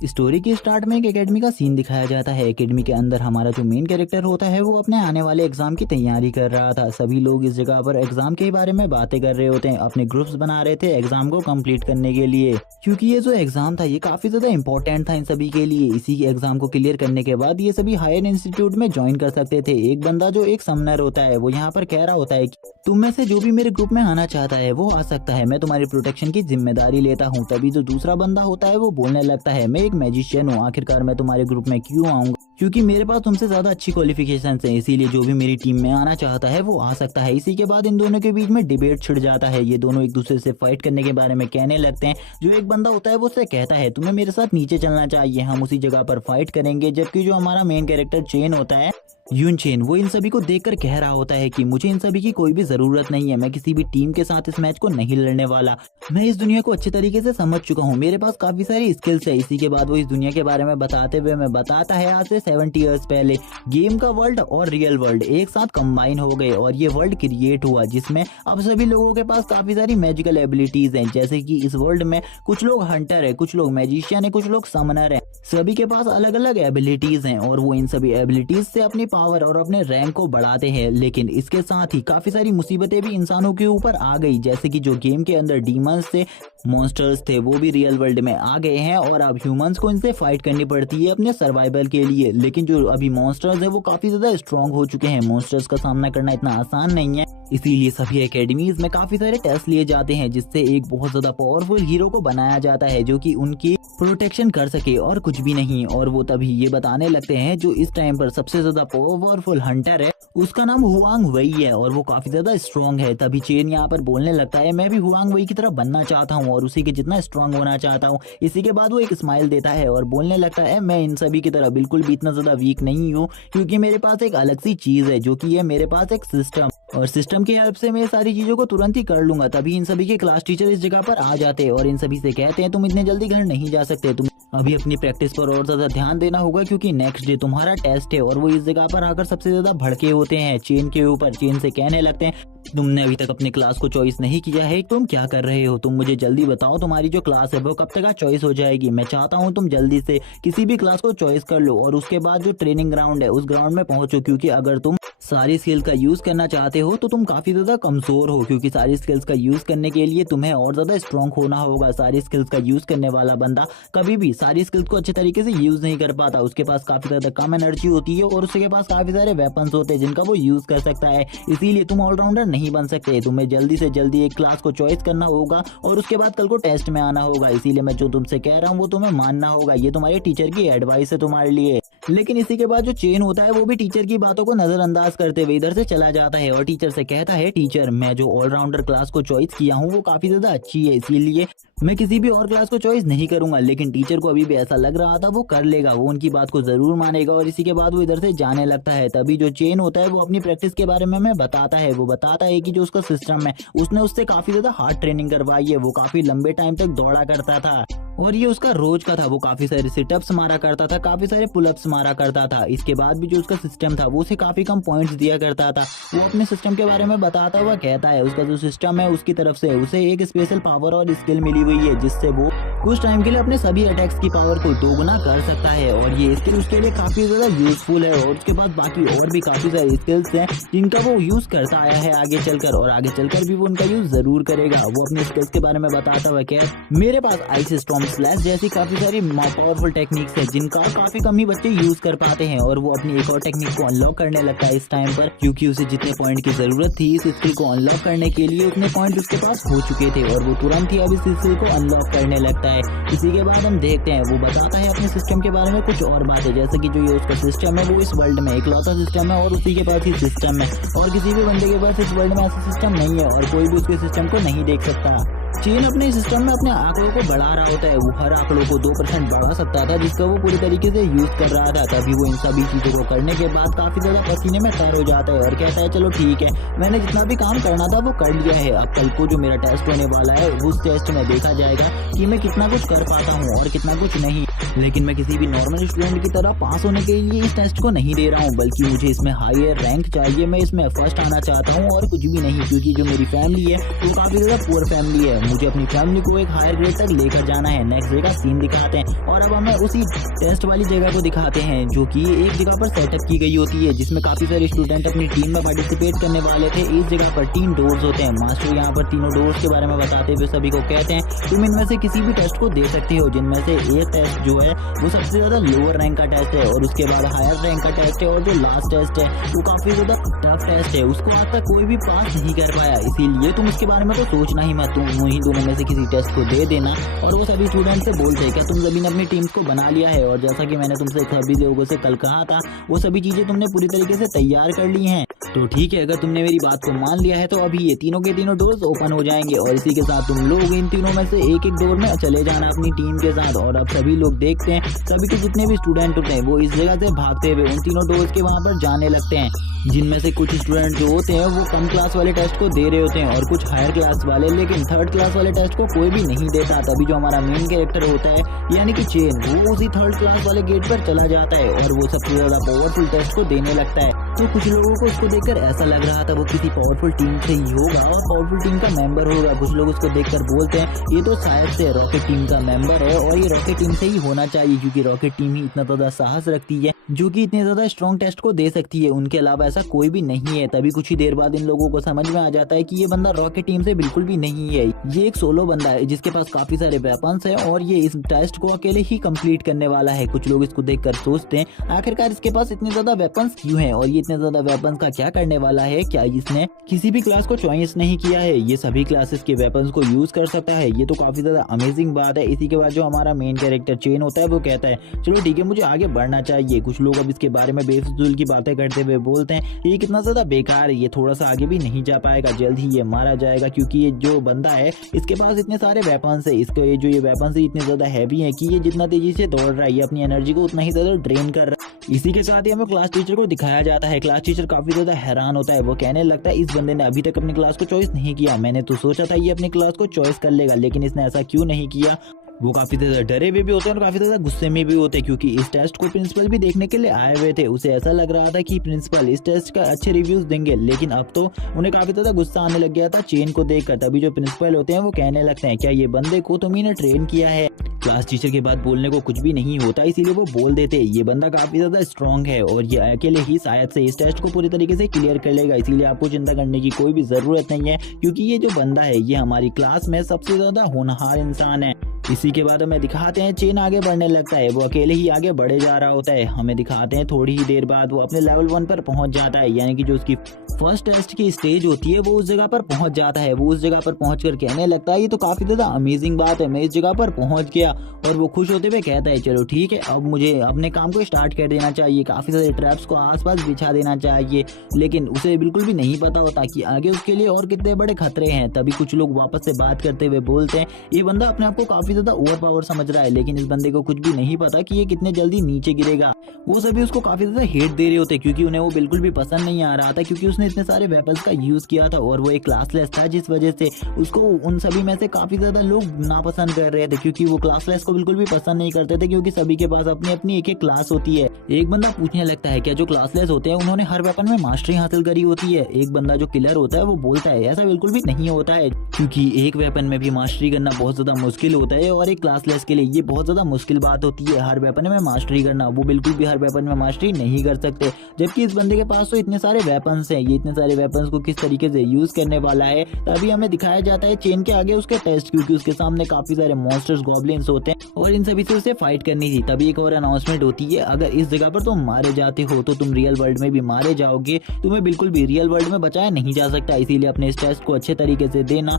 Story के start में एक एकेडमी का सीन दिखाया जाता है। एकेडमी के अंदर हमारा जो मेन कैरेक्टर होता है वो अपने आने वाले एग्जाम की तैयारी कर रहा था। सभी लोग इस जगह पर एग्जाम के बारे में बातें कर रहे होते हैं, अपने ग्रुप्स बना रहे थे एग्जाम को कंप्लीट करने के लिए, क्योंकि ये जो एग्जाम था ये काफी ज्यादा इंपॉर्टेंट था इन सभी के लिए। इसी एग्जाम को क्लियर करने के बाद ये सभी हायर इंस्टीट्यूट में ज्वाइन कर सकते थे। एक बंदा जो एक समनर होता है वो यहाँ पर कह रहा होता है कि तुम में से जो भी मेरे ग्रुप में आना चाहता है वो आ सकता है, मैं तुम्हारी प्रोटेक्शन की जिम्मेदारी लेता हूँ। तभी जो दूसरा बंदा होता है वो बोलने लगता है मैं एक मैजिशियन हूँ, आखिरकार मैं तुम्हारे ग्रुप में क्यों आऊंगा, क्योंकि मेरे पास तुमसे ज्यादा अच्छी क्वालिफिकेशंस हैं, इसीलिए जो भी मेरी टीम में आना चाहता है वो आ सकता है। इसी के बाद इन दोनों के बीच में डिबेट छिड़ जाता है। ये दोनों एक दूसरे से फाइट करने के बारे में कहने लगते हैं। जो एक बंदा होता है वो उससे कहता है तुम्हें मेरे साथ नीचे चलना चाहिए, हम उसी जगह पर फाइट करेंगे। जबकि जो हमारा मेन कैरेक्टर चेन होता है, यून चेन, वो इन सभी को देखकर कह रहा होता है कि मुझे इन सभी की कोई भी जरूरत नहीं है, मैं किसी भी टीम के साथ इस मैच को नहीं लड़ने वाला, मैं इस दुनिया को अच्छे तरीके से समझ चुका हूँ, मेरे पास काफी सारी स्किल्स है। इसी के बाद वो इस दुनिया के बारे में बताते हुए मैं बताता है आज से 70 इयर्स पहले गेम का वर्ल्ड और रियल वर्ल्ड एक साथ कंबाइन हो गए और ये वर्ल्ड क्रिएट हुआ, जिसमें अब सभी लोगों के पास काफी सारी मैजिकल एबिलिटीज हैं। जैसे कि इस वर्ल्ड में कुछ लोग हंटर है, कुछ लोग मैजिशियन है, कुछ लोग समनर है, सभी के पास अलग अलग एबिलिटीज हैं और वो इन सभी एबिलिटीज से अपनी पावर और अपने रैंक को बढ़ाते हैं। लेकिन इसके साथ ही काफी सारी मुसीबतें भी इंसानों के ऊपर आ गई, जैसे कि जो गेम के अंदर डीमंस थे, मॉन्स्टर्स थे, वो भी रियल वर्ल्ड में आ गए हैं और अब ह्यूमंस को इनसे फाइट करनी पड़ती है अपने सर्वाइवल के लिए। लेकिन जो अभी मॉन्स्टर्स है वो काफी ज्यादा स्ट्रांग हो चुके हैं, मॉन्स्टर्स का सामना करना इतना आसान नहीं है। इसीलिए सभी एकेडमीज में काफी सारे टेस्ट लिए जाते हैं जिससे एक बहुत ज्यादा पावरफुल हीरो को बनाया जाता है जो कि उनकी प्रोटेक्शन कर सके और कुछ भी नहीं। और वो तभी ये बताने लगते हैं जो इस टाइम पर सबसे ज्यादा पावरफुल हंटर है उसका नाम हुआंग वई है और वो काफी ज्यादा स्ट्रांग है। तभी चेन यहाँ पर बोलने लगता है मैं भी हुआंग वई की तरह बनना चाहता हूँ और उसी के जितना स्ट्रांग होना चाहता हूँ। इसी के बाद वो एक स्माइल देता है और बोलने लगता है मैं इन सभी की तरह बिल्कुल भी इतना ज्यादा वीक नहीं हूँ, क्योंकि मेरे पास एक अलग सी चीज है जो कि है मेरे पास एक सिस्टम, और सिस्टम की हेल्प से मैं सारी चीजों को तुरंत ही कर लूंगा। तभी इन सभी के क्लास टीचर इस जगह पर आ जाते हैं और इन सभी से कहते हैं तुम इतने जल्दी घर नहीं जा सकते, तुम अभी अपनी प्रैक्टिस पर और ज्यादा ध्यान देना होगा क्योंकि नेक्स्ट डे तुम्हारा टेस्ट है। और वो इस जगह पर आकर सबसे ज्यादा भड़के होते हैं चेन के ऊपर। चेन से कहने लगते हैं तुमने अभी तक अपनी क्लास को चॉइस नहीं किया है, तुम क्या कर रहे हो, तुम मुझे जल्दी बताओ तुम्हारी जो क्लास है वो कब तक चॉइस हो जाएगी। मैं चाहता हूँ तुम जल्दी से किसी भी क्लास को चॉइस कर लो और उसके बाद जो ट्रेनिंग ग्राउंड है उस ग्राउंड में पहुंचो, क्योंकि अगर तुम सारी स्किल्स का यूज करना चाहते हो तो तुम काफी ज्यादा कमजोर हो, क्योंकि सारी स्किल्स का यूज करने के लिए तुम्हें और ज्यादा स्ट्रांग होना होगा। सारी स्किल्स का यूज करने वाला बंदा कभी भी सारी स्किल्स को अच्छे तरीके से यूज नहीं कर पाता, उसके पास काफी ज्यादा कम एनर्जी होती है और उसके पास काफी सारे वेपन्स होते हैं जिनका वो यूज कर सकता है। इसीलिए तुम ऑलराउंडर नहीं बन सकते, तुम्हें जल्दी से जल्दी एक क्लास को चॉइस करना होगा और उसके बाद कल को टेस्ट में आना होगा। इसीलिए मैं जो तुमसे कह रहा हूँ वो तुम्हें मानना होगा, ये तुम्हारे टीचर की एडवाइस है तुम्हारे लिए। लेकिन इसी के बाद जो चेन होता है वो भी टीचर की बातों को नजरअंदाज करते हुए इधर से चला जाता है और टीचर से कहता है टीचर मैं जो ऑलराउंडर क्लास को चॉइस किया हूँ वो काफी ज्यादा अच्छी है, इसीलिए मैं किसी भी और क्लास को चॉइस नहीं करूंगा। लेकिन टीचर को अभी भी ऐसा लग रहा था वो कर लेगा, वो उनकी बात को जरूर मानेगा और इसी के बाद वो इधर से जाने लगता है। तभी जो चेन होता है वो अपनी प्रैक्टिस के बारे में हमें बताता है। वो बताता है कि जो उसका सिस्टम है उसने उससे काफी ज्यादा हार्ड ट्रेनिंग करवाई है, वो काफी लंबे टाइम तक दौड़ा करता था और ये उसका रोज का था। वो काफी सारे सिटअप्स मारा करता था, काफी सारे पुलअप्स मारा करता था। इसके बाद भी जो उसका सिस्टम था वो उसे काफी कम पॉइंट्स दिया करता था। वो अपने सिस्टम के बारे में बताता हुआ कहता है उसका जो सिस्टम है उसकी तरफ से उसे एक स्पेशल पावर और स्किल मिली हुई है जिससे वो कुछ टाइम के लिए अपने सभी अटैक्स की पावर को दोगुना कर सकता है और ये स्किल उसके लिए काफी ज्यादा यूजफुल है। और उसके बाद बाकी और भी काफी सारी स्किल्स हैं जिनका वो यूज करता आया है आगे चलकर, और आगे चलकर भी वो उनका यूज जरूर करेगा। वो अपने स्किल्स के बारे में बताता हुआ क्या मेरे पास आइस स्टॉर्म स्लैश जैसी काफी सारी पावरफुल टेक्निक्स है जिनका काफी कम ही बच्चे यूज कर पाते हैं। और वो अपनी एक और टेक्निक को अनलॉक करने लगता है इस टाइम पर, क्योंकि उसे जितने पॉइंट की जरूरत थी इस स्किल को अनलॉक करने के लिए उतने पॉइंट उसके पास हो चुके थे और वो तुरंत ही अब इस स्किल को अनलॉक करने लगता है। इसी के बाद हम देखते हैं वो बताता है अपने सिस्टम के बारे में कुछ और बातें, जैसे कि जो ये उसका सिस्टम है वो इस वर्ल्ड में इकलौता सिस्टम है और उसी के पास ही सिस्टम है और किसी भी बंदे के पास इस वर्ल्ड में ऐसा सिस्टम नहीं है और कोई भी उसके सिस्टम को नहीं देख सकता। चेन अपने सिस्टम में अपने आंकड़ों को बढ़ा रहा होता है, वो हर आंकड़ों को 2% बढ़ा सकता था जिसका वो पूरी तरीके से यूज कर रहा था। तभी वो इन सभी चीजों को करने के बाद काफी ज्यादा पसीने में तर हो जाता है और कहता है चलो ठीक है मैंने जितना भी काम करना था वो कर लिया है, अब कल को जो मेरा टेस्ट होने वाला है उस टेस्ट में देखा जाएगा कि मैं कितना कुछ कर पाता हूँ और कितना कुछ नहीं। लेकिन मैं किसी भी नॉर्मल स्टूडेंट की तरह पास होने के लिए इस टेस्ट को नहीं दे रहा हूँ, बल्कि मुझे इसमें हायर रैंक चाहिए, मैं इसमें फर्स्ट आना चाहता हूँ और कुछ भी नहीं, क्योंकि जो मेरी फैमिली है वो काफी ज्यादा पुअर फैमिली है, मुझे अपनी फैमिली को एक हायर ग्रेड तक लेकर जाना है। नेक्स्ट डे का सीन दिखाते हैं और अब हमें उसी टेस्ट वाली जगह को दिखाते हैं जो कि एक जगह पर सेटअप की गई होती है, जिसमें काफी सारे स्टूडेंट अपनी टीम में पार्टिसिपेट करने वाले थे। इस जगह पर 3 डोर्स होते हैं। मास्टर यहाँ पर तीनों डोर्स के बारे में बताते हुए सभी को कहते हैं तुम इनमें से किसी भी टेस्ट को दे सकते हो, जिनमें से एक टेस्ट जो है वो सबसे ज्यादा लोअर रैंक का टेस्ट है और उसके बाद हायर रैंक का टेस्ट है और जो लास्ट टेस्ट है वो काफी ज्यादा टफ टेस्ट है, उसको आज तक कोई भी पास नहीं कर पाया। इसीलिए तुम इसके बारे में तो सोचना ही मत, तुम उन्हीं दोनों में से किसी टेस्ट को दे देना। और वो सभी स्टूडेंट से बोलते हैं क्या तुम सभी ने अपनी टीम्स को बना लिया है, और जैसा कि मैंने तुमसे सभी लोगों से कल कहा था वो सभी चीजें तुमने पूरी तरीके से तैयार कर ली हैं। तो ठीक है, अगर तुमने मेरी बात को मान लिया है तो अभी ये तीनों के तीनों डोर्स ओपन हो जाएंगे और इसी के साथ तुम लोग इन तीनों में से एक एक डोर में चले जाना अपनी टीम के साथ। और अब सभी लोग देखते हैं सभी के जितने भी स्टूडेंट होते हैं वो इस जगह से भागते हुए उन तीनों डोर्स के वहां पर जाने लगते हैं, जिनमें से कुछ स्टूडेंट जो होते हैं वो कम क्लास वाले टेस्ट को दे रहे होते हैं और कुछ हायर क्लास वाले, लेकिन थर्ड क्लास वाले टेस्ट को कोई भी नहीं देता। तभी जो हमारा मेन कैरेक्टर होता है यानी कि चेन, वो उसी थर्ड क्लास वाले गेट पर चला जाता है और वो सबसे ज्यादा पावरफुल टेस्ट को देने लगता है। तो कुछ लोगों को उसको देखकर ऐसा लग रहा था वो किसी पावरफुल टीम से ही होगा और पावरफुल टीम का मेंबर होगा। कुछ लोग उसको देखकर बोलते हैं ये तो शायद से रॉकेट टीम का मेंबर है और ये रॉकेट टीम से ही होना चाहिए, क्योंकि रॉकेट टीम ही इतना ज्यादा साहस रखती है जो कि इतने ज्यादा स्ट्रॉन्ग टेस्ट को दे सकती है, उनके अलावा ऐसा कोई भी नहीं है। तभी कुछ ही देर बाद इन लोगों को समझ में आ जाता है कि ये बंदा रॉकेट टीम से बिल्कुल भी नहीं है, ये एक सोलो बंदा है जिसके पास काफी सारे वेपन्स है और ये इस टेस्ट को अकेले ही कंप्लीट करने वाला है। कुछ लोग इसको देखकर सोचते हैं आखिरकार इसके पास इतने ज्यादा वेपन्स क्यों हैं और ये इतने ज्यादा वेपन्स का क्या करने वाला है, क्या इसने किसी भी क्लास को चॉइस नहीं किया है, ये सभी क्लासेस के वेपन्स को यूज कर सकता है, ये तो काफी ज्यादा अमेजिंग बात है। इसी के बाद जो हमारा मेन कैरेक्टर चेन होता है वो कहता है चलो ठीक है मुझे आगे बढ़ना चाहिए। कुछ लोग अब इसके बारे में बेफिजूल की बातें करते हुए बोलते हैं ये कितना ज्यादा बेकार है, ये थोड़ा सा आगे भी नहीं जा पाएगा, जल्द ही ये मारा जाएगा, क्योंकि ये जो बंदा है इसके पास इतने सारे वेपन्स है, इसके ये जो ये वेपन्स है इतने ज्यादा हैवी है कि ये जितना तेजी से दौड़ रहा है ये अपनी एनर्जी को उतना ही ज्यादा ड्रेन कर रहा है। इसी के साथ ही हमें क्लास टीचर को दिखाया जाता है। क्लास टीचर काफी ज्यादा हैरान होता है, वो कहने लगता है इस बंदे ने अभी तक अपनी क्लास को चॉइस नहीं किया, मैंने तो सोचा था ये अपनी क्लास को चॉइस कर लेगा लेकिन इसने ऐसा क्यों नहीं किया। वो काफी ज्यादा डरे हुए भी होते हैं और काफी ज्यादा गुस्से में भी होते हैं, क्योंकि इस टेस्ट को प्रिंसिपल भी देखने के लिए आए हुए थे। उसे ऐसा लग रहा था कि प्रिंसिपल इस टेस्ट का अच्छे रिव्यूज देंगे, लेकिन अब तो उन्हें काफी ज्यादा गुस्सा आने लग गया था चेन को देखकर। तभी जो प्रिंसिपल होते हैं वो कहने लगते हैं क्या ये बंदे को तुम ही ने ट्रेन किया है। क्लास टीचर के बाद बोलने को कुछ भी नहीं होता, इसीलिए वो बोल देते ये बंदा काफी ज्यादा स्ट्रॉन्ग है और ये अकेले ही शायद से इस टेस्ट को पूरी तरीके से क्लियर कर लेगा, इसीलिए आपको चिंता करने की कोई भी जरूरत नहीं है, क्योंकि ये जो बंदा है ये हमारी क्लास में सबसे ज्यादा होनहार इंसान है। इसी के बाद हमें दिखाते हैं चेन आगे बढ़ने लगता है, वो अकेले ही आगे बढ़े जा रहा होता है। हमें दिखाते हैं थोड़ी ही देर बाद वो अपने लेवल 1 पर पहुंच जाता है, यानी कि जो उसकी फर्स्ट टेस्ट की स्टेज होती है वो उस जगह पर पहुंच जाता है। वो उस जगह पर पहुंचकर कहने लगता है ये तो काफी ज्यादा अमेजिंग बात है, मैं इस जगह पर पहुंच गया। और वो खुश होते हुए कहता है चलो ठीक है अब मुझे अपने काम को स्टार्ट कर देना चाहिए, काफी सारे ट्रैप्स को आसपास बिछा देना चाहिए, लेकिन उसे बिल्कुल भी नहीं पता होता कि आगे उसके लिए और कितने बड़े खतरे हैं। तभी कुछ लोग वापस से बात करते हुए बोलते हैं ये बंदा अपने आप को काफी ज्यादा ओवर पावर समझ रहा है, लेकिन इस बंदे को कुछ भी नहीं पता कि ये कितने जल्दी नीचे गिरेगा। वो सभी उसको काफी ज्यादा हेट दे रहे होते क्योंकि उन्हें वो बिल्कुल भी पसंद नहीं आ रहा था, क्योंकि उसने इतने सारे वेपन्स का यूज किया था और वो एक क्लासलेस था, जिस वजह से उसको उन सभी में से काफी ज्यादा लोग नापसंद कर रहे थे, क्योंकि वो क्लासलेस को बिल्कुल भी पसंद नहीं करते थे, क्योंकि सभी के पास अपनी अपनी एक एक क्लास होती है। एक बंदा पूछने लगता है क्या जो क्लासलेस होते हैं उन्होंने हर वेपन में मास्टरी हासिल करी होती है। एक बंदा जो किलर होता है वो बोलता है ऐसा बिल्कुल भी नहीं होता है, क्योंकि एक वेपन में भी मास्टरी करना बहुत ज्यादा मुश्किल होता है और एक क्लासलेस के लिए ये बहुत ज्यादा मुश्किल बात होती है हर वेपन में मास्टरी करना। वो बिल्कुल भी हर वेपन में मास्टरी नहीं कर सकते, जबकि इस बंदे के पास तो इतने सारे वेपन्स हैं, ये इतने सारे वेपन्स को किस तरीके से यूज करने वाला है। तभी हमें दिखाया जाता है चेन के आगे उसके टेस्ट, क्योंकि उसके सामने काफी सारे मॉन्स्टर्स गॉब्लिन्स होते हैं और इन सभी से उसे फाइट करनी थी। तभी एक और अनाउंसमेंट होती है अगर इस जगह पर तुम मारे जाते हो तो तुम रियल वर्ल्ड में भी मारे जाओगे, तुम्हें बिल्कुल भी रियल वर्ल्ड में बचाया नहीं जा सकता, इसीलिए अपने इस टेस्ट को अच्छे तरीके से देना।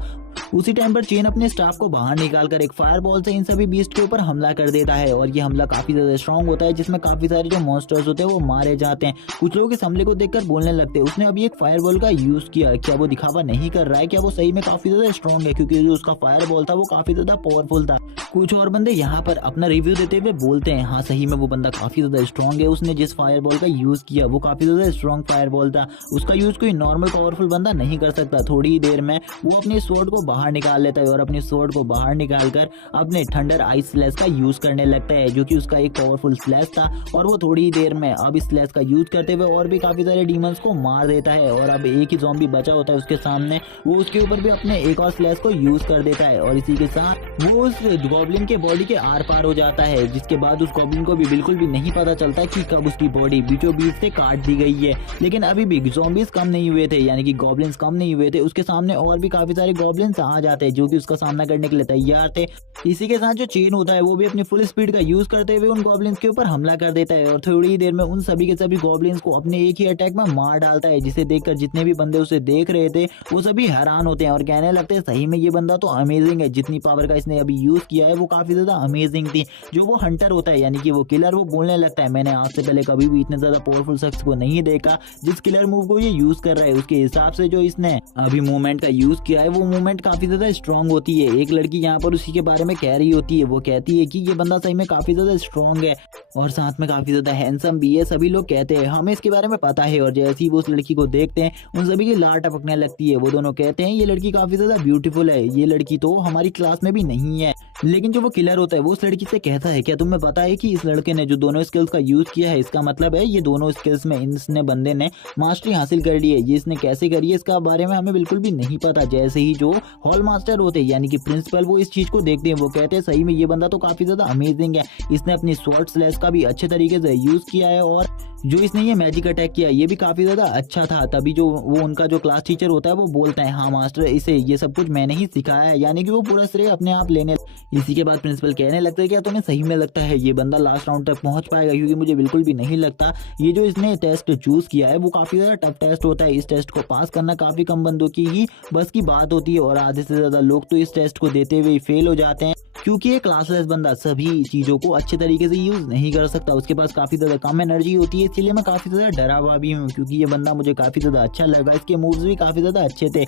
उसी टाइम पर चेन अपने स्टाफ को बाहर निकालकर एक फायरबॉल से इन सभी बीस्ट के ऊपर हमला कर देता है और ये हमला काफी ज्यादा स्ट्रॉन्ग होता है, जिसमें काफी सारे जो मॉन्स्टर्स होते हैं वो मारे जाते हैं। कुछ लोग इस हमले को देखकर बोलने लगते हैं उसने अभी एक फायरबॉल का यूज किया, क्या वो दिखावा नहीं कर रहा है, क्या वो सही में काफी ज्यादा स्ट्रॉन्ग है, क्योंकि जो उसका फायरबॉल था वो काफी ज्यादा पावरफुल था। कुछ और बंदे यहाँ पर अपना रिव्यू देते हुए बोलते हैं हाँ सही में वो बंदा काफी ज्यादा स्ट्रॉन्ग है, उसने जिस फायरबॉल का यूज किया वो काफी ज्यादा स्ट्रॉन्ग फायरबॉल था, उसका यूज कोई नॉर्मल पावरफुल बंदा नहीं कर सकता। थोड़ी ही देर में वो अपने स्वॉर्ड को को बाहर निकाल लेता है और अपनी स्वॉर्ड को बाहर निकालकर अपने थंडर आइस स्लैश का यूज करने लगता है, जो कि उसका एक पावरफुल स्लैश था। और वो थोड़ी ही देर में अब इस स्लैश का यूज करते हुए और भी काफी सारे डीमंस को मार देता है। और अब एक ही ज़ॉम्बी बचा होता है उसके सामने, वो उसके ऊपर भी अपने एक और स्लैश को यूज कर देता है और इसी के साथ वो उस गॉब्लिन के बॉडी के आर पार हो जाता है, जिसके बाद उस गॉब्लिन को भी बिल्कुल भी नहीं पता चलता कि कब उसकी बॉडी बीचों बीच से काट दी गई है। लेकिन अभी भी ज़ॉम्बीज कम नहीं हुए थे, यानी कि गॉब्लिन्स कम नहीं हुए थे। उसके सामने और भी काफी सारे गॉब्लिन्स आ जाते हैं जो कि उसका सामना करने के लिए तैयार थे। इसी के साथ जो चेन होता है वो भी अपनी फुल स्पीड का यूज करते हुए उन गॉब्लिन्स के ऊपर हमला कर देता है और थोड़ी ही देर में उन सभी के सभी गॉब्लिन्स को अपने एक ही अटैक में मार डालता है, जिसे देखकर जितने भी बंदे उसे देख रहे थे वो सभी हैरान होते हैं और कहने लगते हैं सही में ये बंदा तो अमेजिंग है, जितनी पावर का इसने अभी यूज किया है वो काफी ज्यादा अमेजिंग थी। जो वो हंटर होता है यानी कि वो किलर, वो बोलने लगता है मैंने आज से पहले कभी भी इतने ज्यादा पावरफुल शख्स को नहीं देखा। जिस किलर मूव को ये यूज कर रहा है उसके हिसाब से जो इसने अभी मूवमेंट का यूज किया है वो मूवमेंट काफी ज्यादा स्ट्रॉन्ग होती है। एक लड़की यहाँ पर उसी के बारे में कह रही होती है, वो कहती है कि ये बंदा सही में काफी ज्यादा स्ट्रॉन्ग है और साथ में काफी ज्यादा हैंडसम भी है। सभी लोग कहते हैं हमें इसके बारे में पता है और जैसे ही वो उस लड़की को देखते हैं उन सभी की लार टपकने लगती है। वो दोनों कहते हैं ये लड़की काफी ज्यादा ब्यूटीफुल है, ये लड़की तो हमारी क्लास में भी नहीं है। लेकिन जो वो किलर होता है वो उस लड़की से कहता है क्या तुम्हें पता है कि इस लड़के ने जो दोनों स्किल्स का यूज किया है, इसका मतलब है ये दोनों स्किल्स में इसने बंदे ने मास्टरी हासिल कर ली है। ये इसने कैसे करी है इसका बारे में हमें बिल्कुल भी नहीं पता। जैसे ही जो हॉल मास्टर होते हैं यानी कि प्रिंसिपल वो इस चीज को देखते हैं, वो कहते हैं सही में ये बंदा तो काफी ज्यादा अमेजिंग है, इसने अपनी स्वॉर्ड स्लैश का भी अच्छे तरीके से यूज किया है और जो इसने ये मैजिक अटैक किया ये भी काफी ज्यादा अच्छा था। तभी जो वो उनका जो क्लास टीचर होता है वो बोलता है हाँ मास्टर इसे ये सब कुछ मैंने ही सिखाया है, यानी कि वो पूरा श्रेय अपने आप लेने। इसी के बाद प्रिंसिपल कहने लगता है क्या तुम्हें सही में लगता है ये बंदा लास्ट राउंड तक पहुंच पाएगा, क्योंकि मुझे बिल्कुल भी नहीं लगता। ये जो इसने टेस्ट चूज किया है वो काफी ज्यादा टफ टेस्ट होता है, इस टेस्ट को पास करना काफी कम बंदों की ही बस की बात होती है और आधे से ज्यादा लोग तो इस टेस्ट को देते हुए फेल हो जाते हैं, क्योंकि ये क्लासलेस बंदा सभी चीजों को अच्छे तरीके से यूज नहीं कर सकता। उसके पास काफी ज्यादा कम एनर्जी होती है, इसलिए मैं काफी ज्यादा डरा हुआ भी हूँ, क्योंकि ये बंदा मुझे काफी ज्यादा अच्छा लगा, इसके मूव्स भी काफी ज्यादा अच्छे थे।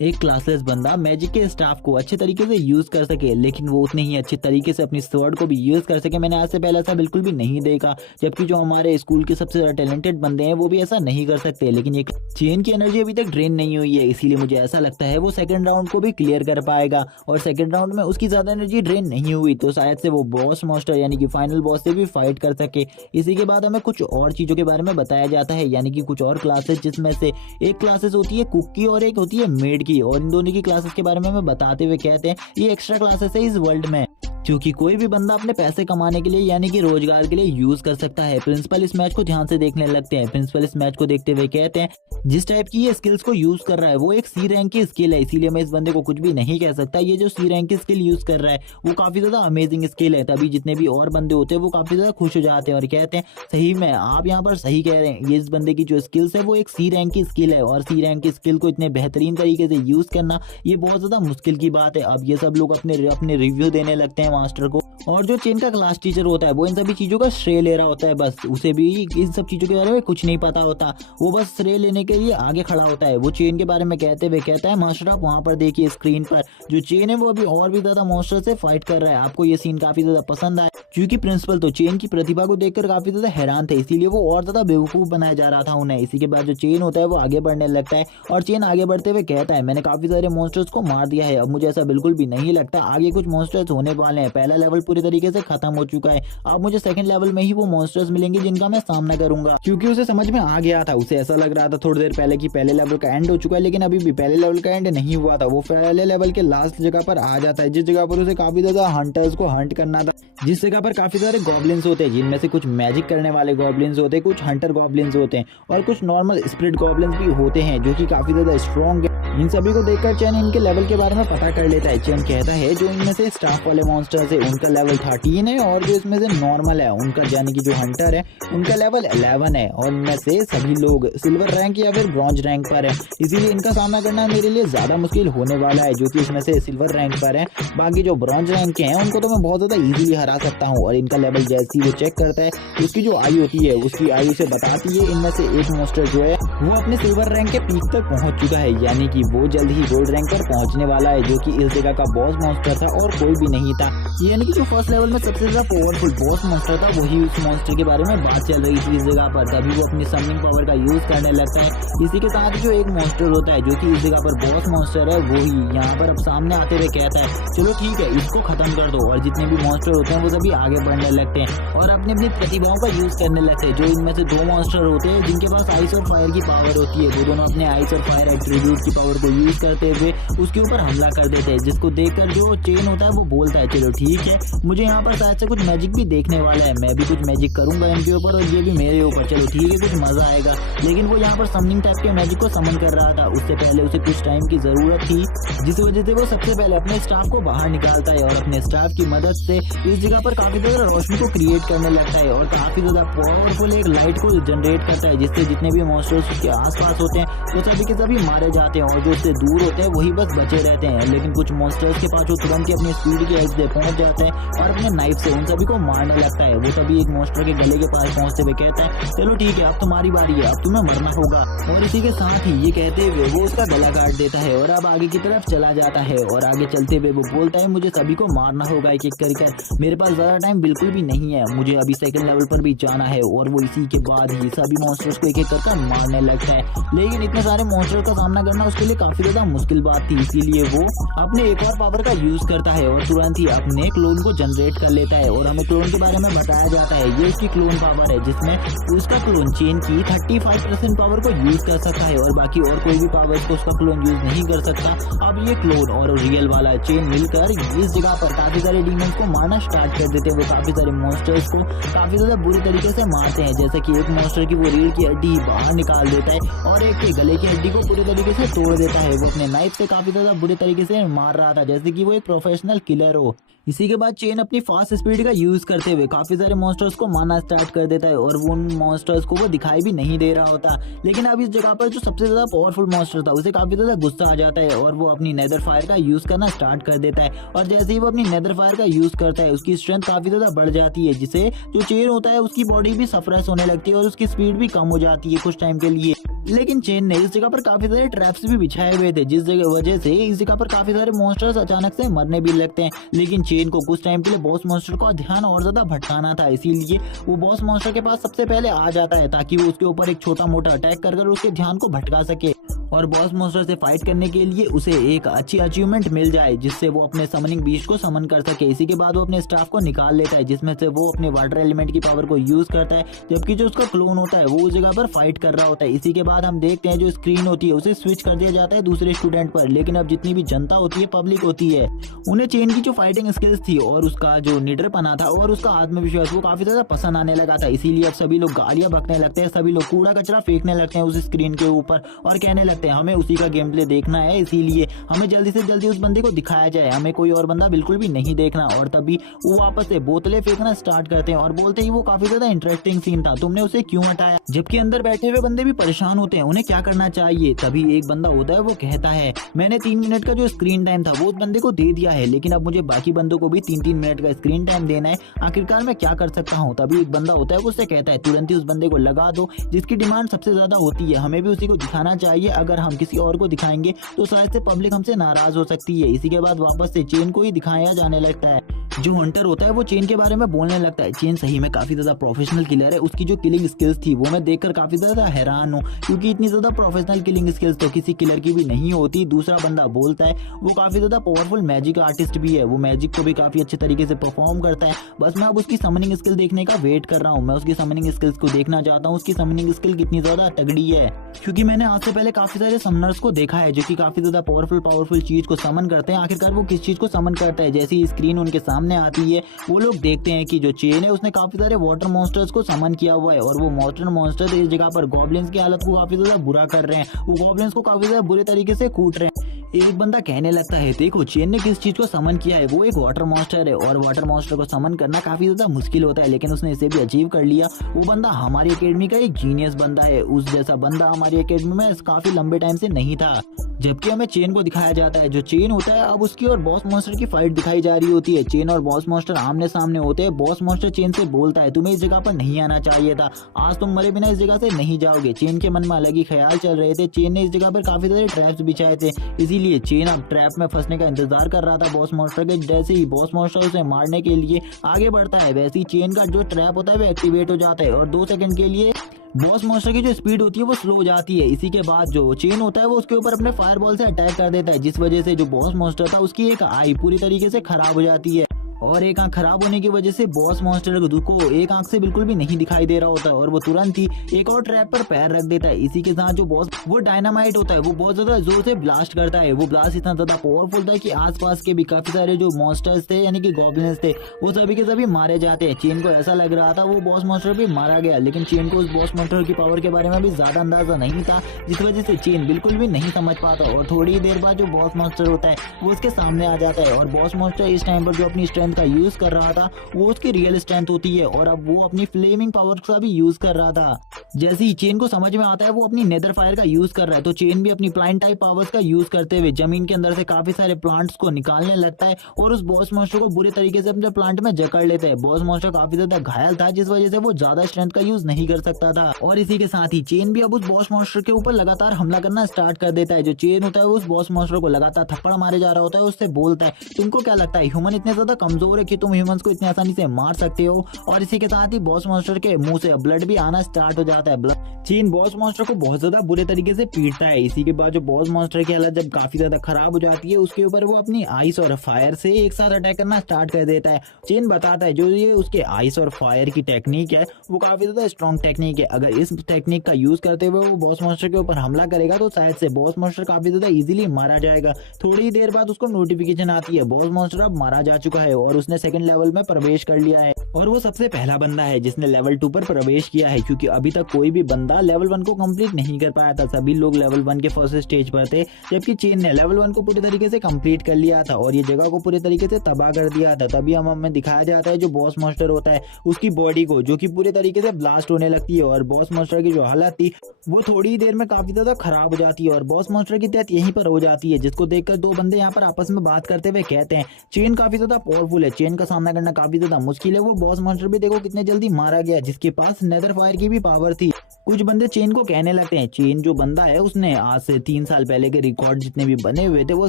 एक क्लासलेस बंदा मैजिक के स्टाफ को अच्छे तरीके से यूज कर सके, लेकिन वो उतने ही अच्छे तरीके से अपनी स्वॉर्ड को भी यूज कर सके, मैंने आज से पहले ऐसा बिल्कुल भी नहीं देखा। जबकि जो हमारे स्कूल के सबसे ज्यादा टैलेंटेड बंदे हैं वो भी ऐसा नहीं कर सकते। लेकिन ये चेन की एनर्जी अभी तक ड्रेन नहीं हुई है, इसीलिए मुझे ऐसा लगता है वो सेकंड राउंड को भी क्लियर कर पाएगा और सेकंड राउंड में उसकी ज्यादा एनर्जी ड्रेन नहीं हुई तो शायद से वो बॉस मास्टर यानी कि फाइनल बॉस से भी फाइट कर सके। इसी के बाद हमें कुछ और चीजों के बारे में बताया जाता है, यानी कि कुछ और क्लासेस, जिसमें से एक क्लासेस होती है कुक की और एक होती है मेड की, और इन दोनों की क्लासेस के बारे में हमें बताते हुए कहते हैं ये एक्स्ट्रा क्लासेस है इस वर्ल्ड में, क्योंकि कोई भी बंदा अपने पैसे कमाने के लिए यानी कि रोजगार के लिए यूज कर सकता है। प्रिंसिपल इस मैच को ध्यान से देखने लगते हैं। प्रिंसिपल इस मैच को देखते हुए कहते हैं जिस टाइप की ये स्किल्स को यूज कर रहा है वो एक सी रैंक की स्किल है, इसीलिए मैं इस बंदे को कुछ भी नहीं कह सकता। ये जो सी रैंक की स्किल यूज कर रहा है वो काफी ज्यादा अमेजिंग स्किल है। तभी जितने भी और बंदे होते हैं वो काफी ज्यादा खुश हो जाते हैं और कहते हैं सही में आप यहाँ पर सही कह रहे हैं, ये इस बंदे की जो स्किल्स है वो एक सी रैंक की स्किल है और सी रैंक की स्किल को इतने बेहतरीन तरीके से यूज करना ये बहुत ज्यादा मुश्किल की बात है। अब ये सब लोग अपने रिव्यू देने लगते हैं मास्टर को, और जो चेन का क्लास टीचर होता है वो इन सभी चीजों का श्रेय ले रहा होता है, बस उसे भी इन सब चीजों के बारे में कुछ नहीं पता होता, वो बस श्रेय लेने के लिए आगे खड़ा होता है। वो चेन के बारे में कहते हुए कहता है मास्टर आप वहां पर देखिए स्क्रीन पर जो चेन है वो अभी और भी ज्यादा मॉन्स्टर से फाइट कर रहा है, आपको ये सीन काफी ज्यादा पसंद आया। क्योंकि प्रिंसिपल तो चेन की प्रतिभा को देखकर काफी ज्यादा हैरान थे, इसीलिए वो और ज्यादा बेवकूफ बनाया जा रहा था उन्हें। इसी के बाद जो चेन होता है वो आगे बढ़ने लगता है और चेन आगे बढ़ते हुए कहता है मैंने काफी सारे मॉन्स्टर्स को मार दिया है, अब मुझे ऐसा बिल्कुल भी नहीं लगता आगे कुछ मॉन्स्टर्स होने वाले हैं, पहला लेवल पूरी तरीके से खत्म हो चुका है, अब मुझे सेकंड लेवल में ही वो मॉन्स्टर्स मिलेंगे जिनका मैं सामना करूंगा। क्योंकि उसे समझ में आ गया था, उसे ऐसा लग रहा था थोड़ी देर पहले कि पहले लेवल का एंड हो चुका है, लेकिन अभी भी पहले लेवल का एंड नहीं हुआ था। वो पहले लेवल के लास्ट जगह पर आ जाता है जिस जगह पर उसे काफी ज्यादा हंटर्स को हंट करना था, जिस जगह पर काफी सारे गॉब्लिन्स होते हैं, जिनमें से कुछ मैजिक करने वाले गॉब्लिन्स होते हैं, कुछ हंटर गॉब्लिन्स होते हैं और कुछ नॉर्मल स्पिरिट गॉब्लिन्स भी होते हैं जो कि काफी ज्यादा स्ट्रॉन्ग है। इन सभी को देखकर चैन इनके लेवल के बारे में पता कर लेता है। चैन कहता है जो इनमें से स्टाफ वाले मॉन्स्टर्स है उनका लेवल 13 है और जो इसमें से नॉर्मल है उनका यानी कि जो हंटर है उनका लेवल 11 है, और इनमें से सभी लोग सिल्वर रैंक या फिर ब्रॉन्ज रैंक पर है, इसीलिए इनका सामना करना मेरे लिए ज्यादा मुश्किल होने वाला है, जो कि इसमें से सिल्वर रैंक पर है। बाकी जो ब्रॉन्ज रैंक के हैं उनको तो मैं बहुत ज्यादा इजीली हरा सकता हूँ। और इनका लेवल जैसे ही वो चेक करता है उसकी जो आयु होती है उसकी आयु से बताती है इनमें से एक मॉन्स्टर जो है वो अपने सिल्वर रैंक के पीक तक पहुंच चुका है, यानी कि कि वो जल्द ही गोल्ड रैंक पर पहुंचने वाला है, जो कि इस जगह का बॉस मॉन्स्टर था और कोई भी नहीं था। यानी कि जो फर्स्ट लेवल में सबसे ज्यादा पावरफुल बॉस मॉन्स्टर था वही उस मॉन्स्टर के बारे में बात चल रही थी इस जगह पर। तभी वो अपनी समनिंग पावर का यूज करने लगता है। इसी के साथ जो एक मॉन्स्टर होता है जो कि इस जगह पर बॉस मॉन्स्टर है, वो ही यहाँ पर अब सामने आते हुए कहता है चलो ठीक है, इसको खत्म कर दो। और जितने भी मॉन्स्टर होते हैं वो सभी आगे बढ़ने लगते हैं और अपनी अपनी प्रतिभाओं का यूज करने लगते हैं। जो इनमें से दो मॉन्स्टर होते हैं जिनके पास आइस और फायर की पावर होती है, वो दोनों अपने आइस और फायर एट्रीब्यूट की पावर को यूज करते हुए उसके ऊपर हमला कर देते हैं, जिसको देखकर जो चेन होता है वो बोलता है चलो ठीक है, मुझे यहाँ पर शायद से कुछ मैजिक भी देखने वाला है, मैं भी कुछ मैजिक करूंगा इनके ऊपर और ये भी मेरे ऊपर, चलो ठीक है कुछ मजा आएगा। लेकिन वो यहाँ पर समनिंग टाइप के मैजिक को समन कर रहा था। उससे पहले उसे कुछ टाइम की जरूरत थी, जिस वजह से वो सबसे पहले अपने स्टाफ को बाहर निकालता है और अपने स्टाफ की मदद से इस जगह पर काफी ज्यादा रोशनी को क्रिएट करने लगता है और काफी ज्यादा पावरफुल एक लाइट को जनरेट करता है, जिससे जितने भी मॉन्स्टर्स उसके आसपास होते हैं वो सभी के सभी मारे जाते हैं और जो उससे दूर होते हैं वही बस बचे रहते हैं। लेकिन कुछ मॉन्स्टर्स के पास वो तुरंत ही अपनी स्पीड की एज पे पहुंच जाते हैं और अपने नाइफ से उन सभी को मारने लगता है। वो तभी एक मॉन्स्टर के गले के पास पहुंचते हुए कहता है चलो ठीक है, अब तुम्हारी बारी है, अब तुम्हें मरना होगा। और इसी के साथ ही ये कहते हुए वो उसका गला काट देता है और अब आगे की तरफ चला जाता है। और आगे चलते हुए वो बोलता है मुझे सभी को मारना होगा एक एक करके, मेरे पास ज्यादा टाइम बिल्कुल भी नहीं है, मुझे अभी सेकंड लेवल पर भी जाना है। और वो इसी के बाद ही सभी मॉन्स्टर्स को एक एक करके मारने लगता है। लेकिन इतने सारे मॉन्स्टर का सामना करना उसके लिए काफी ज्यादा मुश्किल बात थी, इसीलिए वो अपने एक और पावर का यूज करता है और तुरंत ही अपने क्लोन को जनरेट कर लेता है। और हमें क्लोन के बारे में बताया जाता है ये उसकी क्लोन पावर है, जिसमें उसका क्लोन चेन की 35% पावर को यूज कर सकता है और बाकी और कोई भी पावर को उसका क्लोन यूज नहीं कर सकता। अब ये क्लोन और रियल वाला चेन मिलकर इस जगह पर काफी सारे डीमंस को मारना स्टार्ट कर देते हैं। वो काफी सारे मॉन्स्टर्स को काफी ज्यादा बुरी तरीके से मारते हैं, जैसे कि एक मॉन्स्टर की वो रीढ़ की हड्डी बाहर निकाल देता है और एक के गले की हड्डी को पूरी तरीके से तोड़ देता है। वो अपने नाइफ से काफी ज्यादा बुरी तरीके से मार रहा था, जैसे कि वो एक प्रोफेशनल किलर हो। इसी के बाद चेन अपनी फास्ट स्पीड का यूज करते हुए काफी सारे मॉन्स्टर्स को मारना स्टार्ट कर देता है और वो उन मॉन्स्टर्स को वो दिखाई भी नहीं दे रहा होता। लेकिन अब इस जगह पर जो सबसे ज्यादा पावरफुल मॉन्स्टर था उसे काफी ज्यादा गुस्सा आ जाता है और वो अपनी नेदर फायर का यूज करना स्टार्ट कर देता है। और जैसे ही वो अपनी नेदर फायर का यूज करता है उसकी स्ट्रेंथ काफी ज्यादा बढ़ जाती है, जिससे जो चेन होता है उसकी बॉडी भी सफरेस होने लगती है और उसकी स्पीड भी कम हो जाती है कुछ टाइम के लिए। लेकिन चेन ने इस जगह पर काफी सारे ट्रैप्स भी बिछाए हुए थे, जिस वजह से इस जगह पर काफी सारे मॉन्स्टर्स अचानक से मरने भी लगते हैं। लेकिन चेन को कुछ टाइम के लिए बॉस मॉन्स्टर का ध्यान और ज्यादा भटकाना था, इसीलिए वो बॉस मॉन्स्टर के पास सबसे पहले आ जाता है ताकि वो उसके ऊपर एक छोटा मोटा अटैक कर उसके ध्यान को भटका सके और बॉस मॉन्स्टर से फाइट करने के लिए उसे एक अच्छी अचीवमेंट मिल जाए, जिससे वो अपने समनिंग बीस्ट को समन कर सके। इसी के बाद वो अपने स्टाफ को निकाल लेता है, जिसमें से वो अपने वाटर एलिमेंट की पावर को यूज करता है, जबकि जो उसका क्लोन होता है वो उस जगह पर फाइट कर रहा होता है। इसी के बाद हम देखते हैं जो स्क्रीन होती है उसे स्विच कर दिया जाता है दूसरे स्टूडेंट पर। लेकिन अब जितनी भी जनता होती है, पब्लिक होती है, उन्हें चेन की जो फाइटिंग स्किल्स थी और उसका जो निडरपना था और उसका आत्मविश्वास वो काफी ज्यादा पसंद आने लगा था। इसीलिए अब सभी लोग गालियां बकने लगते हैं, सभी लोग कूड़ा कचरा फेंकने लगते हैं उस स्क्रीन के ऊपर और कहने लगते हैं हमें उसी का गेम प्ले देखना है, इसीलिए हमें जल्दी से जल्दी उस बंदे को दिखाया जाए, हमें कोई और बंदा बिल्कुल भी नहीं देखना। और तभी वो वापस से बोतलें फेंकना स्टार्ट करते हैं और बोलते ही वो काफी ज्यादा इंटरेस्टिंग सीन था, तुमने उसे क्यों हटाया? जबकि अंदर बैठे हुए बंदे भी परेशान होते हैं, उन्हें क्या करना चाहिए। तभी एक बंदा होता है वो कहता है मैंने 3 मिनट का जो स्क्रीन टाइम था वो उस बंदे को दे दिया है, लेकिन अब मुझे बाकी बंदों को भी 3-3 मिनट का स्क्रीन टाइम देना है, आखिरकार मैं क्या कर सकता हूँ। तभी एक बंदा होता है वो उससे कहता है तुरंत ही उस बंदे को लगा दो जिसकी डिमांड सबसे ज्यादा होती है, हमें भी उसी को दिखाना चाहिए, अगर हम किसी और को दिखाएंगे तो शायद से पब्लिक हमसे नाराज हो सकती है। इसी के बाद वापस से चेन को ही दिखाया जाने लगता है। जो हंटर होता है वो चेन के बारे में बोलने लगता है, चेन सही में काफी ज्यादा प्रोफेशनल किलर है, उसकी जो किलिंग स्किल्स थी वो मैं देखकर काफी ज्यादा हैरान हूँ, क्योंकि इतनी ज्यादा प्रोफेशनल किलिंग स्किल्स तो किसी किलर की भी नहीं होती। दूसरा बंदा बोलता है वो काफी ज्यादा पावरफुल मैजिक आर्टिस्ट भी है, वो मैजिक को भी काफी अच्छे तरीके से परफॉर्म करता है, बस मैं अब उसकी समनिंग स्किल देखने का वेट कर रहा हूँ, मैं उसकी समनिंग स्किल्स को देखना चाहता हूँ, उसकी समनिंग स्किल कितनी ज्यादा तगड़ी है। क्योंकि मैंने आज से पहले काफी सारे समनर्स को देखा है जो कि काफी ज्यादा पावरफुल चीज को समन करते हैं, आखिरकार वो किस चीज को समन करता है। जैसे ही स्क्रीन उनके सामने आती है वो लोग देखते हैं कि जो चेन है उसने काफी सारे वाटर मॉन्स्टर्स को समन किया हुआ है और वो वाटर मॉन्स्टर इस जगह पर गॉब्लिन्स की हालत को काफी ज्यादा बुरा कर रहे हैं, वो गॉब्लिन्स को काफी ज्यादा बुरे तरीके से कूट रहे हैं। एक बंदा कहने लगता है, देखो चेन ने किस चीज को समन किया है, वो एक वाटर मॉन्स्टर है और वाटर मॉन्स्टर को समन करना काफी ज्यादा मुश्किल होता है, लेकिन उसने इसे भी अचीव कर लिया। वो बंदा हमारी एकेडमी का एक जीनियस बंदा है, उस जैसा बंदा हमारी एकेडमी में काफी लंबे टाइम से नहीं था। जबकि हमें चेन को दिखाया जाता है, जो चेन होता है अब उसकी और बॉस मॉन्स्टर की फाइट दिखाई जा रही होती है। चेन और बॉस मॉन्स्टर आमने सामने होते हैं। बॉस मॉन्स्टर चेन से बोलता है, तुम्हें इस जगह पर नहीं आना चाहिए था, आज तुम मरे बिना इस जगह से नहीं जाओगे। चेन के मन में अलग ही ख्याल चल रहे थे। चेन ने इस जगह पर काफी सारे ट्रैप्स बिछाए थे, इसीलिए चेन अब ट्रैप में फंसने का इंतजार कर रहा था बॉस मॉन्स्टर के। जैसे ही बॉस मॉन्स्टर उसे मारने के लिए आगे बढ़ता है, वैसे ही चेन का जो ट्रैप होता है वो एक्टिवेट हो जाता है और 2 सेकंड के लिए बॉस मॉन्स्टर की जो स्पीड होती है वो स्लो हो जाती है। इसी के बाद जो चेन होता है वो उसके ऊपर अपने फायरबॉल से अटैक कर देता है, जिस वजह से जो बॉस मॉन्स्टर था उसकी एक आई पूरी तरीके से खराब हो जाती है और एक आंख खराब होने की वजह से बॉस मॉन्स्टर को एक आंख से बिल्कुल भी नहीं दिखाई दे रहा होता है और वो तुरंत ही एक और ट्रैप पर पैर रख देता है। इसी के साथ जो बॉस वो डायनामाइट होता है वो बहुत ज्यादा जोर से ब्लास्ट करता है। वो ब्लास्ट इतना ज्यादा पावरफुल था कि आसपास के भी काफी सारे जो मॉन्स्टर्स थे यानी कि गॉब्लिन्स थे वो सभी के सभी मारे जाते हैं। चेन को ऐसा लग रहा था वो बॉस मॉन्स्टर भी मारा गया, लेकिन चेन को उस बॉस मॉन्स्टर की पावर के बारे में भी ज्यादा अंदाजा नहीं था, जिस वजह से चेन बिल्कुल भी नहीं समझ पाता और थोड़ी देर बाद जो बॉस मॉन्स्टर होता है वो उसके सामने आ जाता है और बॉस मॉन्स्टर इस टाइम पर जो अपनी स्ट्रेंथ का यूज कर रहा था वो उसकी रियल स्ट्रेंथ होती है और अब वो अपनी फ्लेमिंग पावर का भी यूज कर रहा था। जैसे ही चेन को समझ में आता है वो अपनी नेदर फायर का यूज कर रहा है, तो चेन भी अपनी प्लांट टाइप पावर्स का यूज करते हुए जमीन के अंदर से काफी सारे प्लांट्स को निकालने लगता है और उस बॉस मॉन्स्टर को बुरे तरीके से अपने प्लांट में जकड़ लेता है। बॉस मॉन्स्टर काफी ज्यादा घायल था, जिस वजह से वो ज्यादा स्ट्रेंथ का यूज नहीं कर सकता था और इसी के साथ ही चेन भी अब उस बॉस मॉन्स्टर के ऊपर लगातार हमला करना स्टार्ट कर देता है। जो चेन होता है वो उस बॉस मॉन्स्टर को लगातार थप्पड़ मारे जा रहा होता है, उससे बोलता है, तुमको क्या लगता है ह्यूमन इतने ज्यादा कमजोर है कि तुम ह्यूमंस को इतनी आसानी से मार सकते हो? और इसी के साथ ही बॉस मॉन्स्टर के मुंह से ब्लड भी आना स्टार्ट हो जाता है। चेन बॉस मॉन्स्टर को बहुत ज्यादा बुरे तरीके से पीटता है। इसी के बाद जो बॉस मॉन्स्टर की हालत जब काफी ज्यादा खराब हो जाती है उसके ऊपर वो अपनी आइस और फायर से एक साथ अटैक करना स्टार्ट कर देता है। चेन बताता है जो ये उसके आइस और फायर की टेक्निक है वो काफी ज्यादा स्ट्रॉन्ग टेक्निक है, अगर इस टेक्निक का यूज करते हुए वो बॉस मॉन्स्टर के ऊपर हमला करेगा तो शायद से बॉस मॉन्स्टर काफी ज्यादा इजीली मारा जाएगा। थोड़ी देर बाद उसको नोटिफिकेशन आती है बॉस मॉन्स्टर अब मारा जा चुका है और उसने सेकंड लेवल में प्रवेश कर लिया है और वो सबसे पहला बंदा है जिसने लेवल 2 पर प्रवेश किया है, क्योंकि अभी तक कोई भी बंदा लेवल 1 को कंप्लीट नहीं कर पाया था। सभी लोग लेवल 1 के फर्स्ट स्टेज पर थे, जबकि चेन ने लेवल 1 को पूरी तरीके से कंप्लीट कर लिया था और ये जगह को पूरी तरीके से तबाह कर दिया था। तभी हमें दिखाया जाता है जो बॉस मॉन्स्टर होता है उसकी बॉडी को, जो कि पूरी तरीके से ब्लास्ट होने लगती है और बॉस मॉन्स्टर की जो हालत थी वो थोड़ी देर में काफी ज्यादा खराब हो जाती है और बॉस मॉन्स्टर की डेथ यहीं पर हो जाती है, जिसको देखकर 2 बंदे यहाँ पर आपस में बात करते हुए कहते हैं, चेन काफी ज्यादा पावरफुल है, चेन का सामना करना काफी ज्यादा मुश्किल है। वो बॉस मॉन्स्टर भी देखो कितने जल्दी मारा गया, जिसके पास नेदर फायर की भी पावर थी। कुछ बंदे चेन को कहने लगते हैं, चेन जो बंदा है उसने आज से 3 साल पहले के रिकॉर्ड जितने भी बने हुए थे वो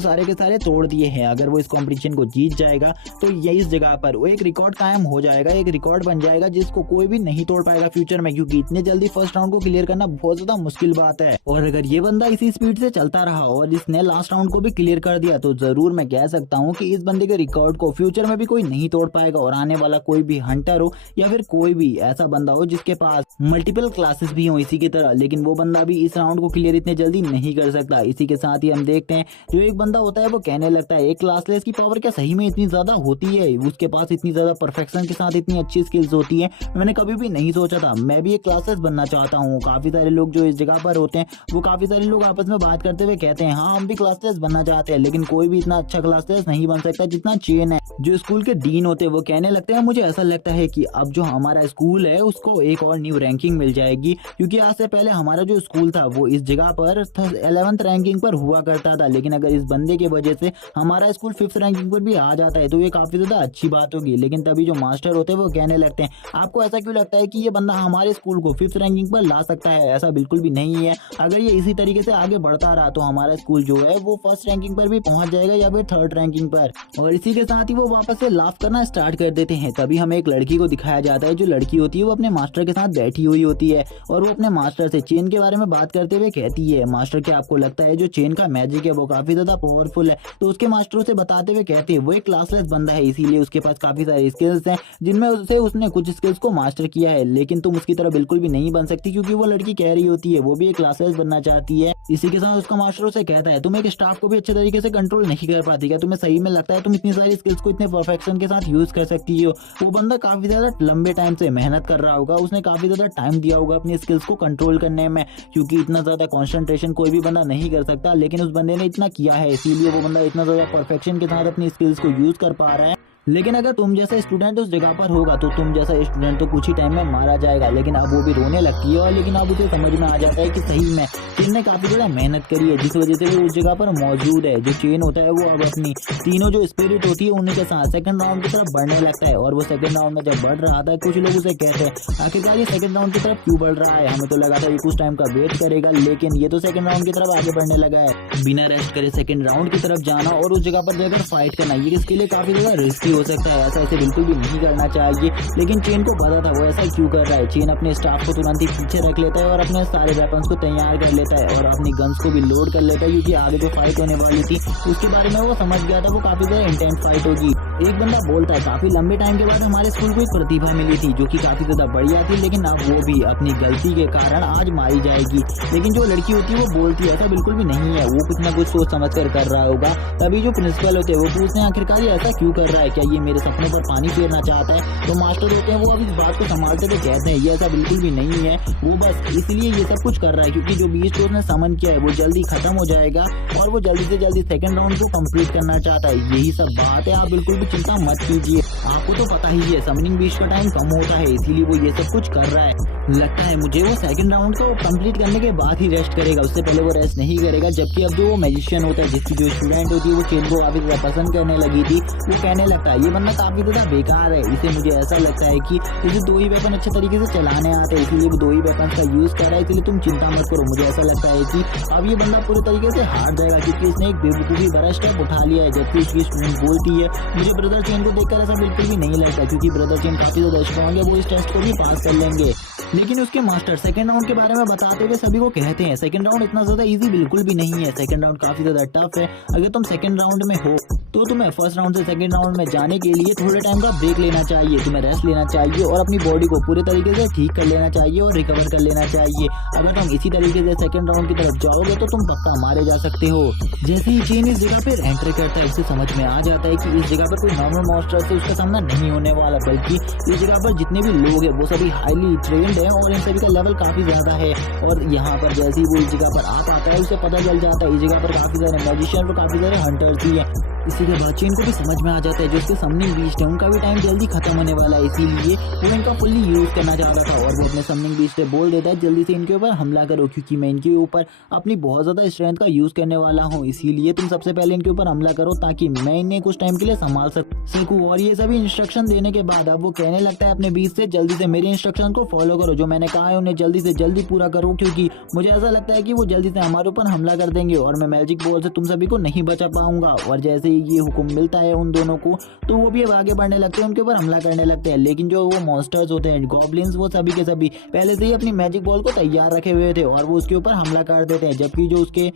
सारे के सारे तोड़ दिए हैं। अगर वो इस कंपटीशन को जीत जाएगा तो ये इस जगह पर वो एक रिकॉर्ड कायम हो जाएगा, एक रिकॉर्ड बन जाएगा जिसको कोई भी नहीं तोड़ पाएगा फ्यूचर में, क्योंकि इतने जल्दी फर्स्ट राउंड को क्लियर करना बहुत ज्यादा मुश्किल बात है। और अगर ये बंदा इसी स्पीड से चलता रहा और इसने लास्ट राउंड को भी क्लियर कर दिया तो जरूर मैं कह सकता हूँ कि इस बंदे के रिकॉर्ड को फ्यूचर में भी कोई नहीं तोड़ पाएगा और आने वाला कोई भी हंटर हो या फिर कोई भी ऐसा बंदा हो जिसके पास मल्टीपल क्लासेस भी हो इसी की तरह, लेकिन वो बंदा भी इस राउंड को क्लियर इतने जल्दी नहीं कर सकता। इसी के साथ ही हम देखते हैं जो एक बंदा होता है वो कहने लगता है, एक क्लासलेस की पावर क्या सही में इतनी ज्यादा होती है? उसके पास इतनी ज्यादा परफेक्शन के साथ इतनी अच्छी स्किल्स होती है, मैंने कभी भी नहीं सोचा था। मैं भी एक क्लासलेस बनना चाहता हूँ। काफी सारे लोग जो इस जगह पर होते हैं वो काफी सारे लोग आपस में बात करते हुए कहते हैं, हाँ हम भी क्लासलेस बनना चाहते हैं, लेकिन कोई भी इतना अच्छा क्लासलेस नहीं बन सकता जितना चेन है। जो स्कूल के डीन होते हैं वो कहने लगते हैं, मुझे ऐसा लगता है कि अब जो हमारा स्कूल है उसको एक और न्यू रैंकिंग मिल जाएगी, क्योंकि आज से पहले हमारा जो स्कूल था वो इस जगह पर 11th रैंकिंग पर हुआ करता था, लेकिन अगर इस बंदे की वजह से हमारा स्कूल 5th रैंकिंग पर भी आ जाता है तो ये काफी ज्यादा अच्छी बात होगी। लेकिन तभी जो मास्टर होते हैं वो कहने लगते हैं, आपको ऐसा क्यों लगता है कि ये बंदा हमारे स्कूल को 5th रैंकिंग पर ला सकता है? ऐसा बिल्कुल भी नहीं है। अगर ये इसी तरीके से आगे बढ़ता रहा तो हमारा स्कूल जो है वो 1st रैंकिंग पर भी पहुंच जाएगा या फिर 3rd रैंकिंग पर। और इसी के साथ ही वो वापस से लाफ करना स्टार्ट कर देते हैं। तभी हमें एक लड़की को दिखाया जाता है। जो लड़की होती है वो अपने मास्टर के साथ बैठी हुई होती है और वो अपने मास्टर से चेन के बारे में बात करते हुए कहती है, मास्टर क्या आपको लगता है जो चेन का मैजिक है वो काफी ज्यादा पावरफुल है? तो उसके मास्टरों से बताते हुए कहते हैं, वो एक क्लासलेस बंदा है इसीलिए उसके पास काफी सारी स्किल्स हैं जिनमें उसने कुछ स्किल्स को मास्टर किया है, लेकिन तुम उसकी तरह बिल्कुल भी नहीं बन सकती, क्योंकि वो लड़की कह रही होती है वो भी एक क्लासलेस बनना चाहती है। इसी के साथ उसका मास्टरों से कहता है, तुम एक स्टाफ को भी अच्छे तरीके से कंट्रोल नहीं कर पाती क्या? तुम्हें सही में लगता है तुम इतनी सारी स्किल्स को इतने परफेक्शन के साथ यूज कर सकती हो? वो बंदा काफी ज्यादा लंबे टाइम से मेहनत कर रहा होगा, उसने काफी ज्यादा टाइम दिया होगा अपनी स्किल्स स्किल्स को कंट्रोल करने में, क्योंकि इतना ज़्यादा कॉन्सेंट्रेशन कोई भी बंदा नहीं कर सकता, लेकिन उस बंदे ने इतना किया है, इसीलिए वो बंदा इतना ज़्यादा परफेक्शन के साथ अपनी स्किल्स को यूज़ कर पा रहा है। लेकिन अगर तुम जैसा स्टूडेंट उस जगह पर होगा तो तुम जैसा स्टूडेंट तो कुछ ही टाइम में मारा जाएगा। लेकिन अब वो भी रोने लगती है, और लेकिन अब उसे समझ में आ जाता है कि सही में चेन ने काफ़ी ज़्यादा मेहनत करी है, जिस वजह से वो उस जगह पर मौजूद है। जो चेन होता है वो अब अपनी तीनों जो स्पिरिट होती है उन्हीं के साथ सेकंड राउंड की तरफ बढ़ने लगता है। और वो सेकंड राउंड में जब बढ़ रहा था, कुछ लोग उसे कहते हैं आखिरकार ये सेकंड राउंड की तरफ क्यों बढ़ रहा है, हमें तो लगा था ये कुछ टाइम का वेट करेगा, लेकिन ये तो सेकंड राउंड की तरफ आगे बढ़ने लगा है। बिना रेस्ट करे सेकंड राउंड की तरफ जाना और उस जगह पर जाकर फाइट करना, ये इसके लिए काफ़ी ज़्यादा रिस्की हो सकता है। ऐसा बिल्कुल भी नहीं करना चाहिए। लेकिन चेन को पता था वो ऐसा क्यों कर रहा है। चेन अपने स्टाफ को तुरंत ही पीछे रख लेता है और अपने सारे वेपन्स को तैयार कर लेता है और अपनी गन्स को भी लोड कर लेता है, क्योंकि आगे जो फाइट होने वाली थी उसके बारे में वो समझ गया था, वो काफी ज्यादा इंटेंस फाइट होगी। एक बंदा बोलता है काफी लंबे टाइम के बाद हमारे स्कूल को एक प्रतिभा मिली थी जो कि काफी ज्यादा बढ़िया थी, लेकिन अब वो भी अपनी गलती के कारण आज मारी जाएगी। लेकिन जो लड़की होती है वो बोलती है ऐसा बिल्कुल भी नहीं है, वो कुछ ना कुछ सोच समझ कर रहा होगा। तभी जो प्रिंसिपल होते हैं वो पूछते हैं आखिरकार ये ऐसा क्यों कर रहा है, क्या ये मेरे सपनों पर पानी फेरना चाहता है। तो मास्टर होते हैं वो अब इस बात को संभालते हुए कहते हैं ये ऐसा बिल्कुल भी नहीं है, वो बस इसलिए ये सब कुछ कर रहा है क्योंकि जो बीच को उसने समन किया है वो जल्दी खत्म हो जाएगा और वो जल्दी से जल्दी सेकंड राउंड को कंप्लीट करना चाहता है। यही सब बात है, आप बिल्कुल भी चिंता मत कीजिए। आपको तो पता ही है समनिंग बीच का टाइम कम होता है, इसीलिए वो ये सब कुछ कर रहा है। लगता है मुझे वो सेकंड राउंड को कंप्लीट करने के बाद ही रेस्ट करेगा, उससे पहले वो रेस्ट नहीं करेगा। जबकि अब जो वो मैजिशियन होता है जिसकी जो स्टूडेंट होती है वो चेन को काफी ज्यादा पसंद करने लगी थी, वो कहने लगता है ये बंदा काफी ज्यादा बेकार है, इसे मुझे ऐसा लगता है कि इसे दो ही वेपन अच्छे तरीके से चलाने आते हैं, इसीलिए वो दो ही वेपन का यूज कर रहा है, इसलिए तुम चिंता मत करो। मुझे ऐसा लगता है कि अब ये बंदा पूरे तरीके से हार जाएगा क्योंकि इसने एक बेवकूफी भरा स्टेप उठा लिया है। जबकि उसकी स्टूडेंट बोलती है मुझे ब्रदर चेन को देखकर ऐसा बिल्कुल भी नहीं लगता, क्योंकि ब्रदर चेन काफी ज्यादा स्ट्रॉन्ग है, वो इस टेस्ट को भी पास कर लेंगे। लेकिन उसके मास्टर सेकंड राउंड के बारे में बताते हुए सभी को कहते हैं सेकंड राउंड इतना ज्यादा इजी बिल्कुल भी नहीं है, सेकंड राउंड काफी ज्यादा टफ है। अगर तुम सेकंड राउंड में हो तो तुम्हें फर्स्ट राउंड से सेकंड राउंड में जाने के लिए थोड़े टाइम का ब्रेक लेना चाहिए, तुम्हें रेस्ट लेना चाहिए और अपनी बॉडी को पूरे तरीके से ठीक कर लेना चाहिए और रिकवर कर लेना चाहिए। अगर तुम इसी तरीके से सेकंड राउंड की तरफ जाओगे तो तुम पक्का मारे जा सकते हो। जैसे ही चेन इस जगह पर एंटर करता है उसे समझ में आ जाता है कि इस जगह पर कोई नॉर्मल मॉन्स्टर से उसका सामना नहीं होने वाला, बल्कि इस जगह पर जितने भी लोग हैं वो सभी हाईली ट्रेंड है और इन सभी का लेवल काफी ज्यादा है। और यहाँ पर जैसे ही वो इस जगह पर आ पाता है उसे पता चल जाता है इस जगह पर काफी सारे मैजिशियन और काफी सारे हंटर्स भी हैं। इसी के बाद चेन को भी समझ में आ जाता है जो उसके समनिंग बीस्ट है उनका भी टाइम जल्दी खत्म होने वाला है, इसीलिए वो इनका फुल्ली यूज करना चाहता था। और वो अपने समनिंग बीस्ट से बोल देता है जल्दी से इनके ऊपर हमला करो, क्योंकि मैं इनके ऊपर अपनी बहुत ज्यादा स्ट्रेंथ का यूज करने वाला हूँ, इसीलिए तुम सबसे पहले इनके ऊपर हमला करो ताकि मैं इन्हें कुछ टाइम के लिए संभाल सकूँ। और ये सभी इंस्ट्रक्शन देने के बाद अब वो कहने लगता है अपने बीच से जल्दी से मेरे इंस्ट्रक्शन को फॉलो करो, जो मैंने कहा है उन्हें जल्दी से जल्दी पूरा करो, क्योंकि मुझे ऐसा लगता है कि वो जल्दी से हमारे ऊपर हमला कर देंगे और मैं मैजिक बॉल से तुम सभी को नहीं बचा पाऊंगा। और जैसे ही ये हुक्म मिलता है उन दोनों को तो वो भी अब आगे बढ़ने लगते हैं, उनके ऊपर हमला करने लगते हैं। लेकिन जो वो मॉन्स्टर्स होते हैं गॉब्लिन्स, वो सभी के सभी पहले से ही अपनी मैजिक बॉल को तैयार रखे हुए थे और वो उसके ऊपर हमला कर देते हैं। जबकि जो उसके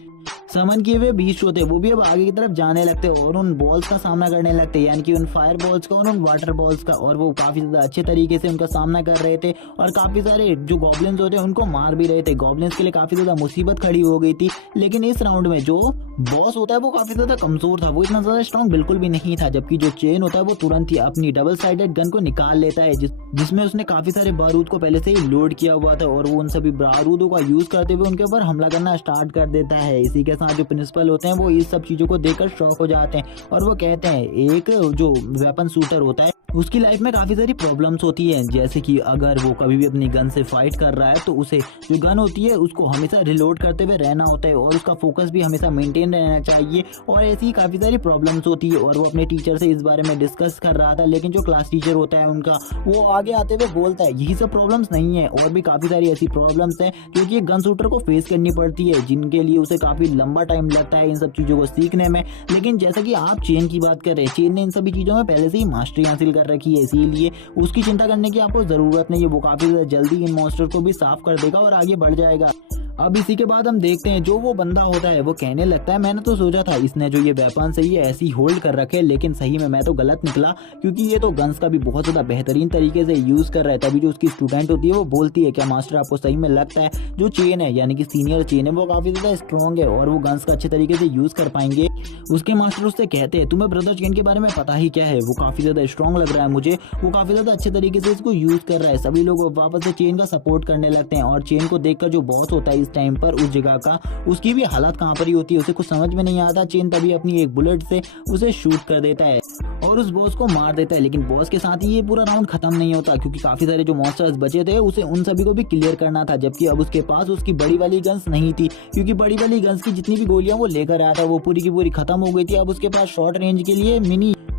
समन किए हुए बीस्ट होते हैं वो भी अब आगे की तरफ जाने लगते हैं और उन बॉल्स का सामना करने लगते हैं, यानी कि उन फायर बॉल्स का और उन वाटर बॉल्स का। और वो काफी ज्यादा अच्छे तरीके से उनका सामना कर रहे थे और काफी सारे जो गॉब्लिन्स होते हैं उनको मार भी रहे थे। गॉब्लिन्स के लिए काफी ज्यादा मुसीबत खड़ी हो गई थी। लेकिन इस राउंड में जो बॉस होता है वो काफी ज्यादा कमजोर था, वो इतना ज्यादा स्ट्रॉन्ग बिल्कुल भी नहीं था। जबकि जो चेन होता है वो तुरंत ही अपनी डबल साइडेड गन को निकाल लेता है जिसमें उसने काफी सारे बारूद को पहले से ही लोड किया हुआ था और वो उन सभी बारूदों का यूज करते हुए उनके ऊपर हमला करना स्टार्ट कर देता है। इसी के साथ जो प्रिंसिपल होते हैं वो इस सब चीजों को देखकर शॉक हो जाते हैं और वो कहते हैं एक जो वेपन शूटर होता है उसकी लाइफ में काफी सारी प्रॉब्लम्स होती है, जैसे कि अगर वो कभी भी अपनी गन से फाइट कर रहा है तो उसे जो गन होती है उसको हमेशा रिलोड करते हुए रहना होता है और उसका फोकस भी हमेशा मेंटेन रहना चाहिए। और ऐसी ही काफी सारी प्रॉब्लम्स होती है और वो अपने टीचर से इस बारे में डिस्कस कर रहा था। लेकिन जो क्लास टीचर होता है उनका वो आगे आते हुए बोलता है यही सब प्रॉब्लम्स नहीं है, और भी काफी सारी ऐसी प्रॉब्लम्स है क्योंकि एक गन शूटर को फेस करनी पड़ती है, जिनके लिए उसे काफी लंबा टाइम लगता है इन सब चीजों को सीखने में। लेकिन जैसा कि आप चेन की बात कर रहे हैं, चेन ने इन सभी चीजों में पहले से ही मास्टरी हासिल कर रखी है, इसीलिए उसकी चिंता करने की आपको जरूरत नहीं है। वो काफी जल्दी इन मॉन्स्टर को भी साफ कर देगा और आगे बढ़ जाएगा। अब इसी के बाद हम देखते हैं जो वो बंदा होता है वो कहने लगता है, मैंने तो सोचा था इसने जो ये वेपन है ये ऐसी होल्ड कर रखे, लेकिन सही में मैं तो गलत निकला, क्योंकि ये तो गन्स का भी बहुत ज़्यादा बेहतरीन तरीके से यूज़ कर रहा है। तभी जो उसकी स्टूडेंट होती है वो बोलती है, क्या मास्टर आपको सही में लगता है जो चेन है यानी कि सीनियर चेन है वो काफ़ी ज़्यादा स्ट्रॉन्ग है और वो गन्स का अच्छे तरीके से यूज़ कर पाएंगे। उसके मास्टर उससे कहते हैं, तुम्हें ब्रदर चेन के बारे में पता ही क्या है, वो काफ़ी ज़्यादा स्ट्रॉन्ग लग रहा है मुझे, वो काफ़ी ज़्यादा अच्छे तरीके से इसको यूज़ कर रहा है। सभी लोग वापस से चेन का सपोर्ट करने लगते हैं और चेन को देखकर जो बॉस होता है इस टाइम पर उस जगह का, उसकी भी हालत कहाँ पर ही होती है, उसे कुछ समझ में नहीं आता। चेन तभी अपनी एक बुलेट से उसे शूट कर देता है और उस बॉस को मार देता है। लेकिन बॉस के साथ ही ये पूरा राउंड खत्म नहीं होता, क्योंकि काफी सारे जो मॉन्स्टर्स बचे थे उसे उन सभी को भी क्लियर करना था, जबकि अब उसके पास उसकी बड़ी वाली गन्स नहीं थी, क्योंकि बड़ी वाली गन्स की जितनी भी गोलियां वो लेकर आया था वो पूरी की पूरी खत्म हो गई थी। अब उसके पास शॉर्ट रेंज के लिए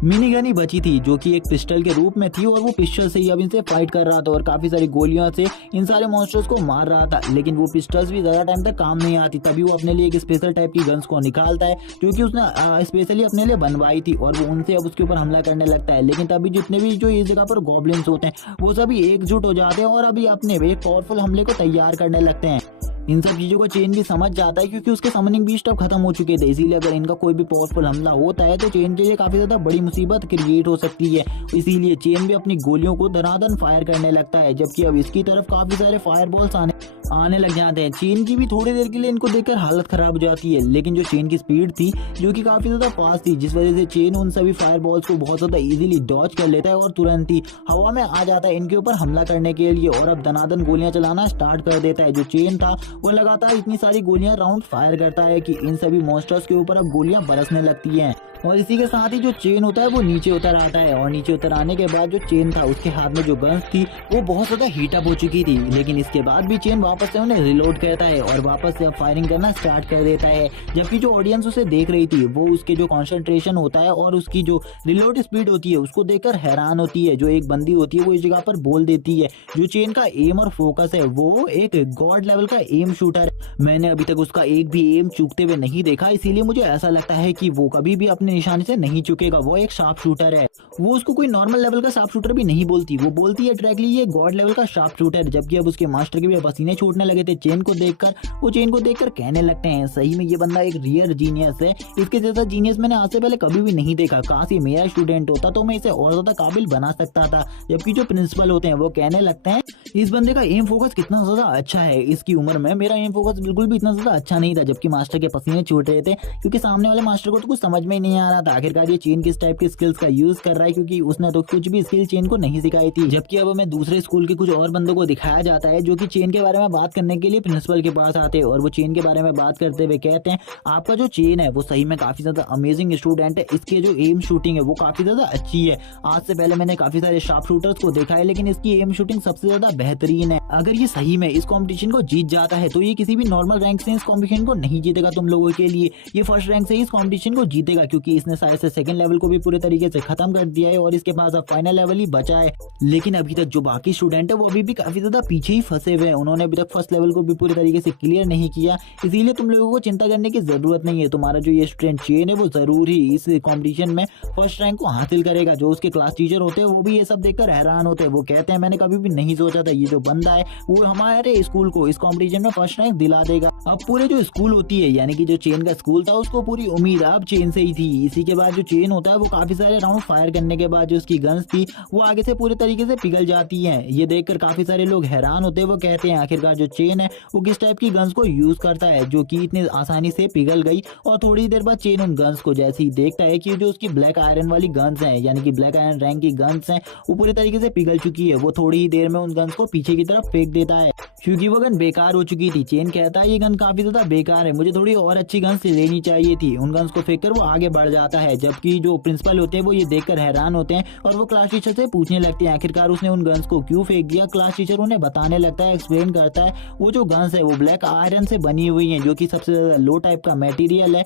मिनी गन ही बची थी, जो कि एक पिस्टल के रूप में थी और वो पिस्टल से ही अब इनसे फाइट कर रहा था और काफी सारी गोलियों से इन सारे मॉन्स्टर्स को मार रहा था। लेकिन वो पिस्टल्स भी ज्यादा टाइम तक काम नहीं आती, तभी वो अपने लिए एक स्पेशल टाइप की गन्स को निकालता है जो कि उसने स्पेशली अपने लिए बनवाई थी और वो उनसे अब उसके ऊपर हमला करने लगता है। लेकिन तभी जितने भी जो इस जगह पर गॉब्लिन्स होते हैं वो सभी एकजुट हो जाते हैं और अभी अपने एक पावरफुल हमले को तैयार करने लगते हैं। इन सब चीजों को चेन भी समझ जाता है, क्योंकि उसके समनिंग बीस्ट अब खत्म हो चुके थे, इसीलिए अगर इनका कोई भी पावरफुल हमला होता है तो चेन के लिए काफी ज्यादा बड़ी मुसीबत क्रिएट हो सकती है। इसीलिए चेन भी अपनी गोलियों को धनाधन फायर करने लगता है, जबकि अब इसकी तरफ काफी सारे फायरबॉल्स आने लग जाते हैं। चेन की भी थोड़ी देर के लिए इनको देखकर हालत खराब हो जाती है, लेकिन जो चेन की स्पीड थी जो कि काफी ज्यादा फास्ट थी, जिस वजह से चेन उन सभी फायरबॉल्स को बहुत ज्यादा इजीली डॉज कर लेता है और तुरंत ही हवा में आ जाता है इनके ऊपर हमला करने के लिए और अब धनाधन गोलियां चलाना स्टार्ट कर देता है। जो चेन था वो लगातार इतनी सारी गोलियां राउंड फायर करता है कि इन सभी मॉन्स्टर्स के ऊपर अब गोलियां बरसने लगती हैं और इसी के साथ ही जो चेन होता है वो नीचे उतर आता है और नीचे उतर आने के बाद जो चेन था उसके हाथ में जो गन्स थी वो बहुत ज्यादा हीट अप हो चुकी थी। लेकिन इसके बाद भी चेन वापस से उन्हें रिलोड करता है और वापस से अब फायरिंग करना स्टार्ट कर देता है, जबकि जो ऑडियंस उसे देख रही थी वो उसके जो कॉन्सेंट्रेशन होता है और उसकी जो रिलोड स्पीड होती है उसको देखकर हैरान होती है। जो एक बंदी होती है वो इस जगह पर बोल देती है, जो चेन का एम और फोकस है वो एक गॉड लेवल का एम शूटर है, मैंने अभी तक उसका एक भी एम चूकते हुए नहीं देखा, इसीलिए मुझे ऐसा लगता है कि वो कभी भी अपने निशाने से नहीं चुकेगा, वो एक शार्प शूटर है। वो उसको कोई नॉर्मल लेवल का शार्प शूटर भी नहीं बोलती, वो बोलती है डायरेक्टली ये गॉड लेवल का शार्प शूटर। जबकि अब उसके मास्टर के भी पसीने छूटने लगे थे चेन को देखकर, वो चेन को देखकर कहने लगते हैं, सही में ये बंदा एक रियल जीनियस है, इसके जैसा जीनियस मैंने आज से पहले कभी भी नहीं देखा, काश ये मेरा स्टूडेंट होता तो मैं इसे और ज्यादा काबिल बना सकता था। जबकि जो प्रिंसिपल होते हैं वो कहने लगते हैं, इस बंदे का एम फोकस कितना ज्यादा अच्छा है, इसकी उम्र में मेरा एम फोकस बिल्कुल भी इतना ज्यादा अच्छा नहीं था। जबकि मास्टर के पसीने छूट रहे थे, क्योंकि सामने वाले मास्टर को तो कुछ समझ में ही नहीं आ रहा था आखिरकार ये चेन किस टाइप की स्किल्स का यूज कर रहा है, क्योंकि उसने तो कुछ भी स्किल चेन को नहीं सिखाई थी। जबकि अब हमें दूसरे स्कूल के कुछ और बंदों को दिखाया जाता है जो कि चेन के बारे में बात करने के लिए प्रिंसिपल के पास आते हैं और वो चेन के बारे में बात करते हुए कहते हैं, आपका जो चेन है वो सही में काफी ज्यादा अमेजिंग स्टूडेंट है, इसके जो एम शूटिंग है वो काफी ज्यादा अच्छी है, आज से पहले मैंने काफी सारे शार्प शूटर्स को देखा है लेकिन इसकी एम शूटिंग सबसे ज्यादा बेहतरीन है। अगर ये सही में इस कंपटीशन को जीत जाता है तो ये किसी भी नॉर्मल रैंक से इस कंपटीशन को नहीं जीतेगा तुम लोगों के लिए, ये फर्स्ट रैंक से इस कंपटीशन को जीतेगा, क्योंकि इसने शायद से सेकंड लेवल को भी पूरे तरीके से खत्म कर दिया है और इसके पास अब फाइनल लेवल ही बचा है। लेकिन अभी तक जो बाकी स्टूडेंट है वो अभी भी काफी ज्यादा पीछे ही फंसे हुए हैं, उन्होंने अभी तक फर्स्ट लेवल को भी पूरे तरीके से क्लियर नहीं किया, इसीलिए तुम लोगों को चिंता करने की जरूरत नहीं है, तुम्हारा जो ये स्टूडेंट चेन है वो जरूर ही इस कॉम्पिटिशन में फर्स्ट रैंक को हासिल करेगा। जो उसके क्लास टीचर होते हैं वो भी ये सब देखकर हैरान होते हैं, वो कहते हैं मैंने कभी भी नहीं सोचा था ये जो बंदा है वो हमारे स्कूल को इस कॉम्पिटिशन में फर्स्ट रैंक दिला देगा। अब पूरे जो स्कूल होती है यानी कि जो चेन का स्कूल था उसको पूरी उम्मीद अब चेन से ही थी। इसी के बाद जो चेन होता है वो काफी सारे राउंड फायर करने के बाद जो उसकी गन्स थी वो आगे से पूरे तरीके से पिघल जाती हैं। ये देखकर काफी सारे लोग हैरान होते हैं, वो कहते हैं आखिरकार जो चेन है वो किस टाइप की गन्स को यूज करता है जो कि इतनी आसानी से पिघल गई। और थोड़ी देर बाद चेन उन गन्स को जैसे ही देखता है कि जो उसकी ब्लैक आयरन वाली गन्स हैं यानी कि ब्लैक आयरन रैंक की गन्स हैं वो पूरी तरीके से पिघल चुकी है, वो थोड़ी ही देर में उन गन्स को पीछे की तरफ फेंक देता है क्योंकि वो गन बेकार हो चुकी थी। चेन कहता है ये गन काफी ज्यादा बेकार है, मुझे थोड़ी और अच्छी गन्स लेनी चाहिए थी। उन गन्स को फेंक कर वो आगे बढ़ जाता है, जबकि जो प्रिंसिपल होते हैं वो ये देखकर हैरान होते हैं और वो क्लास टीचर से पूछने लगते हैं आखिरकार उसने उन गन्स को क्यों फेंक दिया। क्लास टीचर उन्हें बताने लगता है, एक्सप्लेन करता है वो जो गन्स है वो ब्लैक आयरन से बनी हुई है जो कि सबसे ज्यादा लो टाइप का मटेरियल है,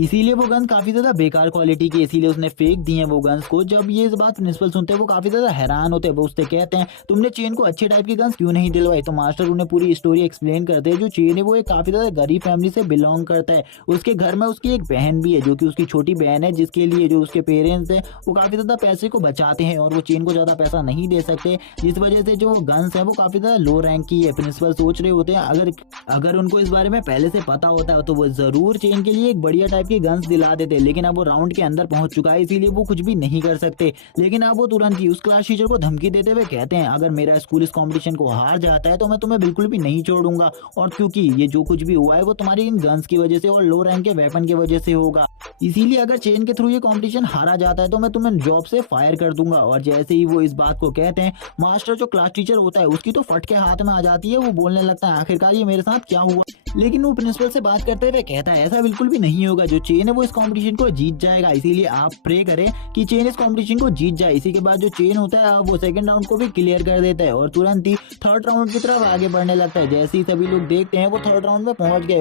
इसीलिए वो गन काफी ज्यादा बेकार क्वालिटी की, इसीलिए उसने फेंक दी है वो गन्स को। जब ये इस बात प्रिंसिपल सुनते हैं वो काफी ज्यादा हैरान होते हैं, वो उससे कहते हैं तुमने चेन को अच्छे टाइप की गन्स क्यों नहीं दिलवाई। तो मास्टर उन्हें पूरी स्टोरी एक्सप्लेन करते हैं। जो चेन है वो एक काफी ज्यादा गरीब फैमिली से बिलोंग करता है। उसके घर में उसकी एक बहन भी है जो कि उसकी छोटी बहन है, जिसके लिए जो उसके पेरेंट्स हैं वो काफी ज्यादा पैसे को बचाते हैं और वो चेन को ज्यादा पैसा नहीं दे सकते, जिस वजह से जो गन्स है वो काफी ज्यादा लो रैंक की है। प्रिंसिपल सोच रहे होते हैं अगर अगर उनको इस बारे में पहले से पता होता है तो वो जरूर चेन के लिए एक बढ़िया टाइप की गन्स दिला देते, लेकिन अब वो राउंड के अंदर पहुंच चुका है इसीलिए वो कुछ भी नहीं कर सकते। लेकिन अब वो तुरंत ही उस क्लास टीचर को धमकी देते हुए कहते हैं अगर मेरा स्कूल इस कंपटीशन को हार जाता है तो मैं तुम्हें बिल्कुल भी नहीं छोड़ूंगा, और क्योंकि ये जो कुछ भी हुआ है वो तुम्हारी इन गन्स की वजह से और लो रैंक के वेपन की वजह से होगा, इसीलिए अगर चेन के थ्रू ये कंपटीशन हारा जाता है तो मैं तुम्हें जॉब से फायर कर दूंगा। और जैसे ही वो इस बात को कहते हैं, मास्टर जो क्लास टीचर होता है उसकी तो फट के हाथ में आ जाती है। वो बोलने लगता है आखिरकार ये मेरे साथ क्या हुआ, लेकिन वो प्रिंसिपल से बात करते हुए कहता है ऐसा बिल्कुल भी नहीं होगा, जो चेन है वो इस कंपटीशन को जीत जाएगा, इसीलिए आप प्रे करें कि चेन इस कंपटीशन को जीत जाए। इसी के बाद जो चेन होता है वो सेकंड राउंड को भी क्लियर कर देता है और तुरंत ही थर्ड राउंड की तरफ आगे बढ़ने लगता है। जैसे ही सभी लोग देखते हैं वो थर्ड राउंड में पहुंच गए,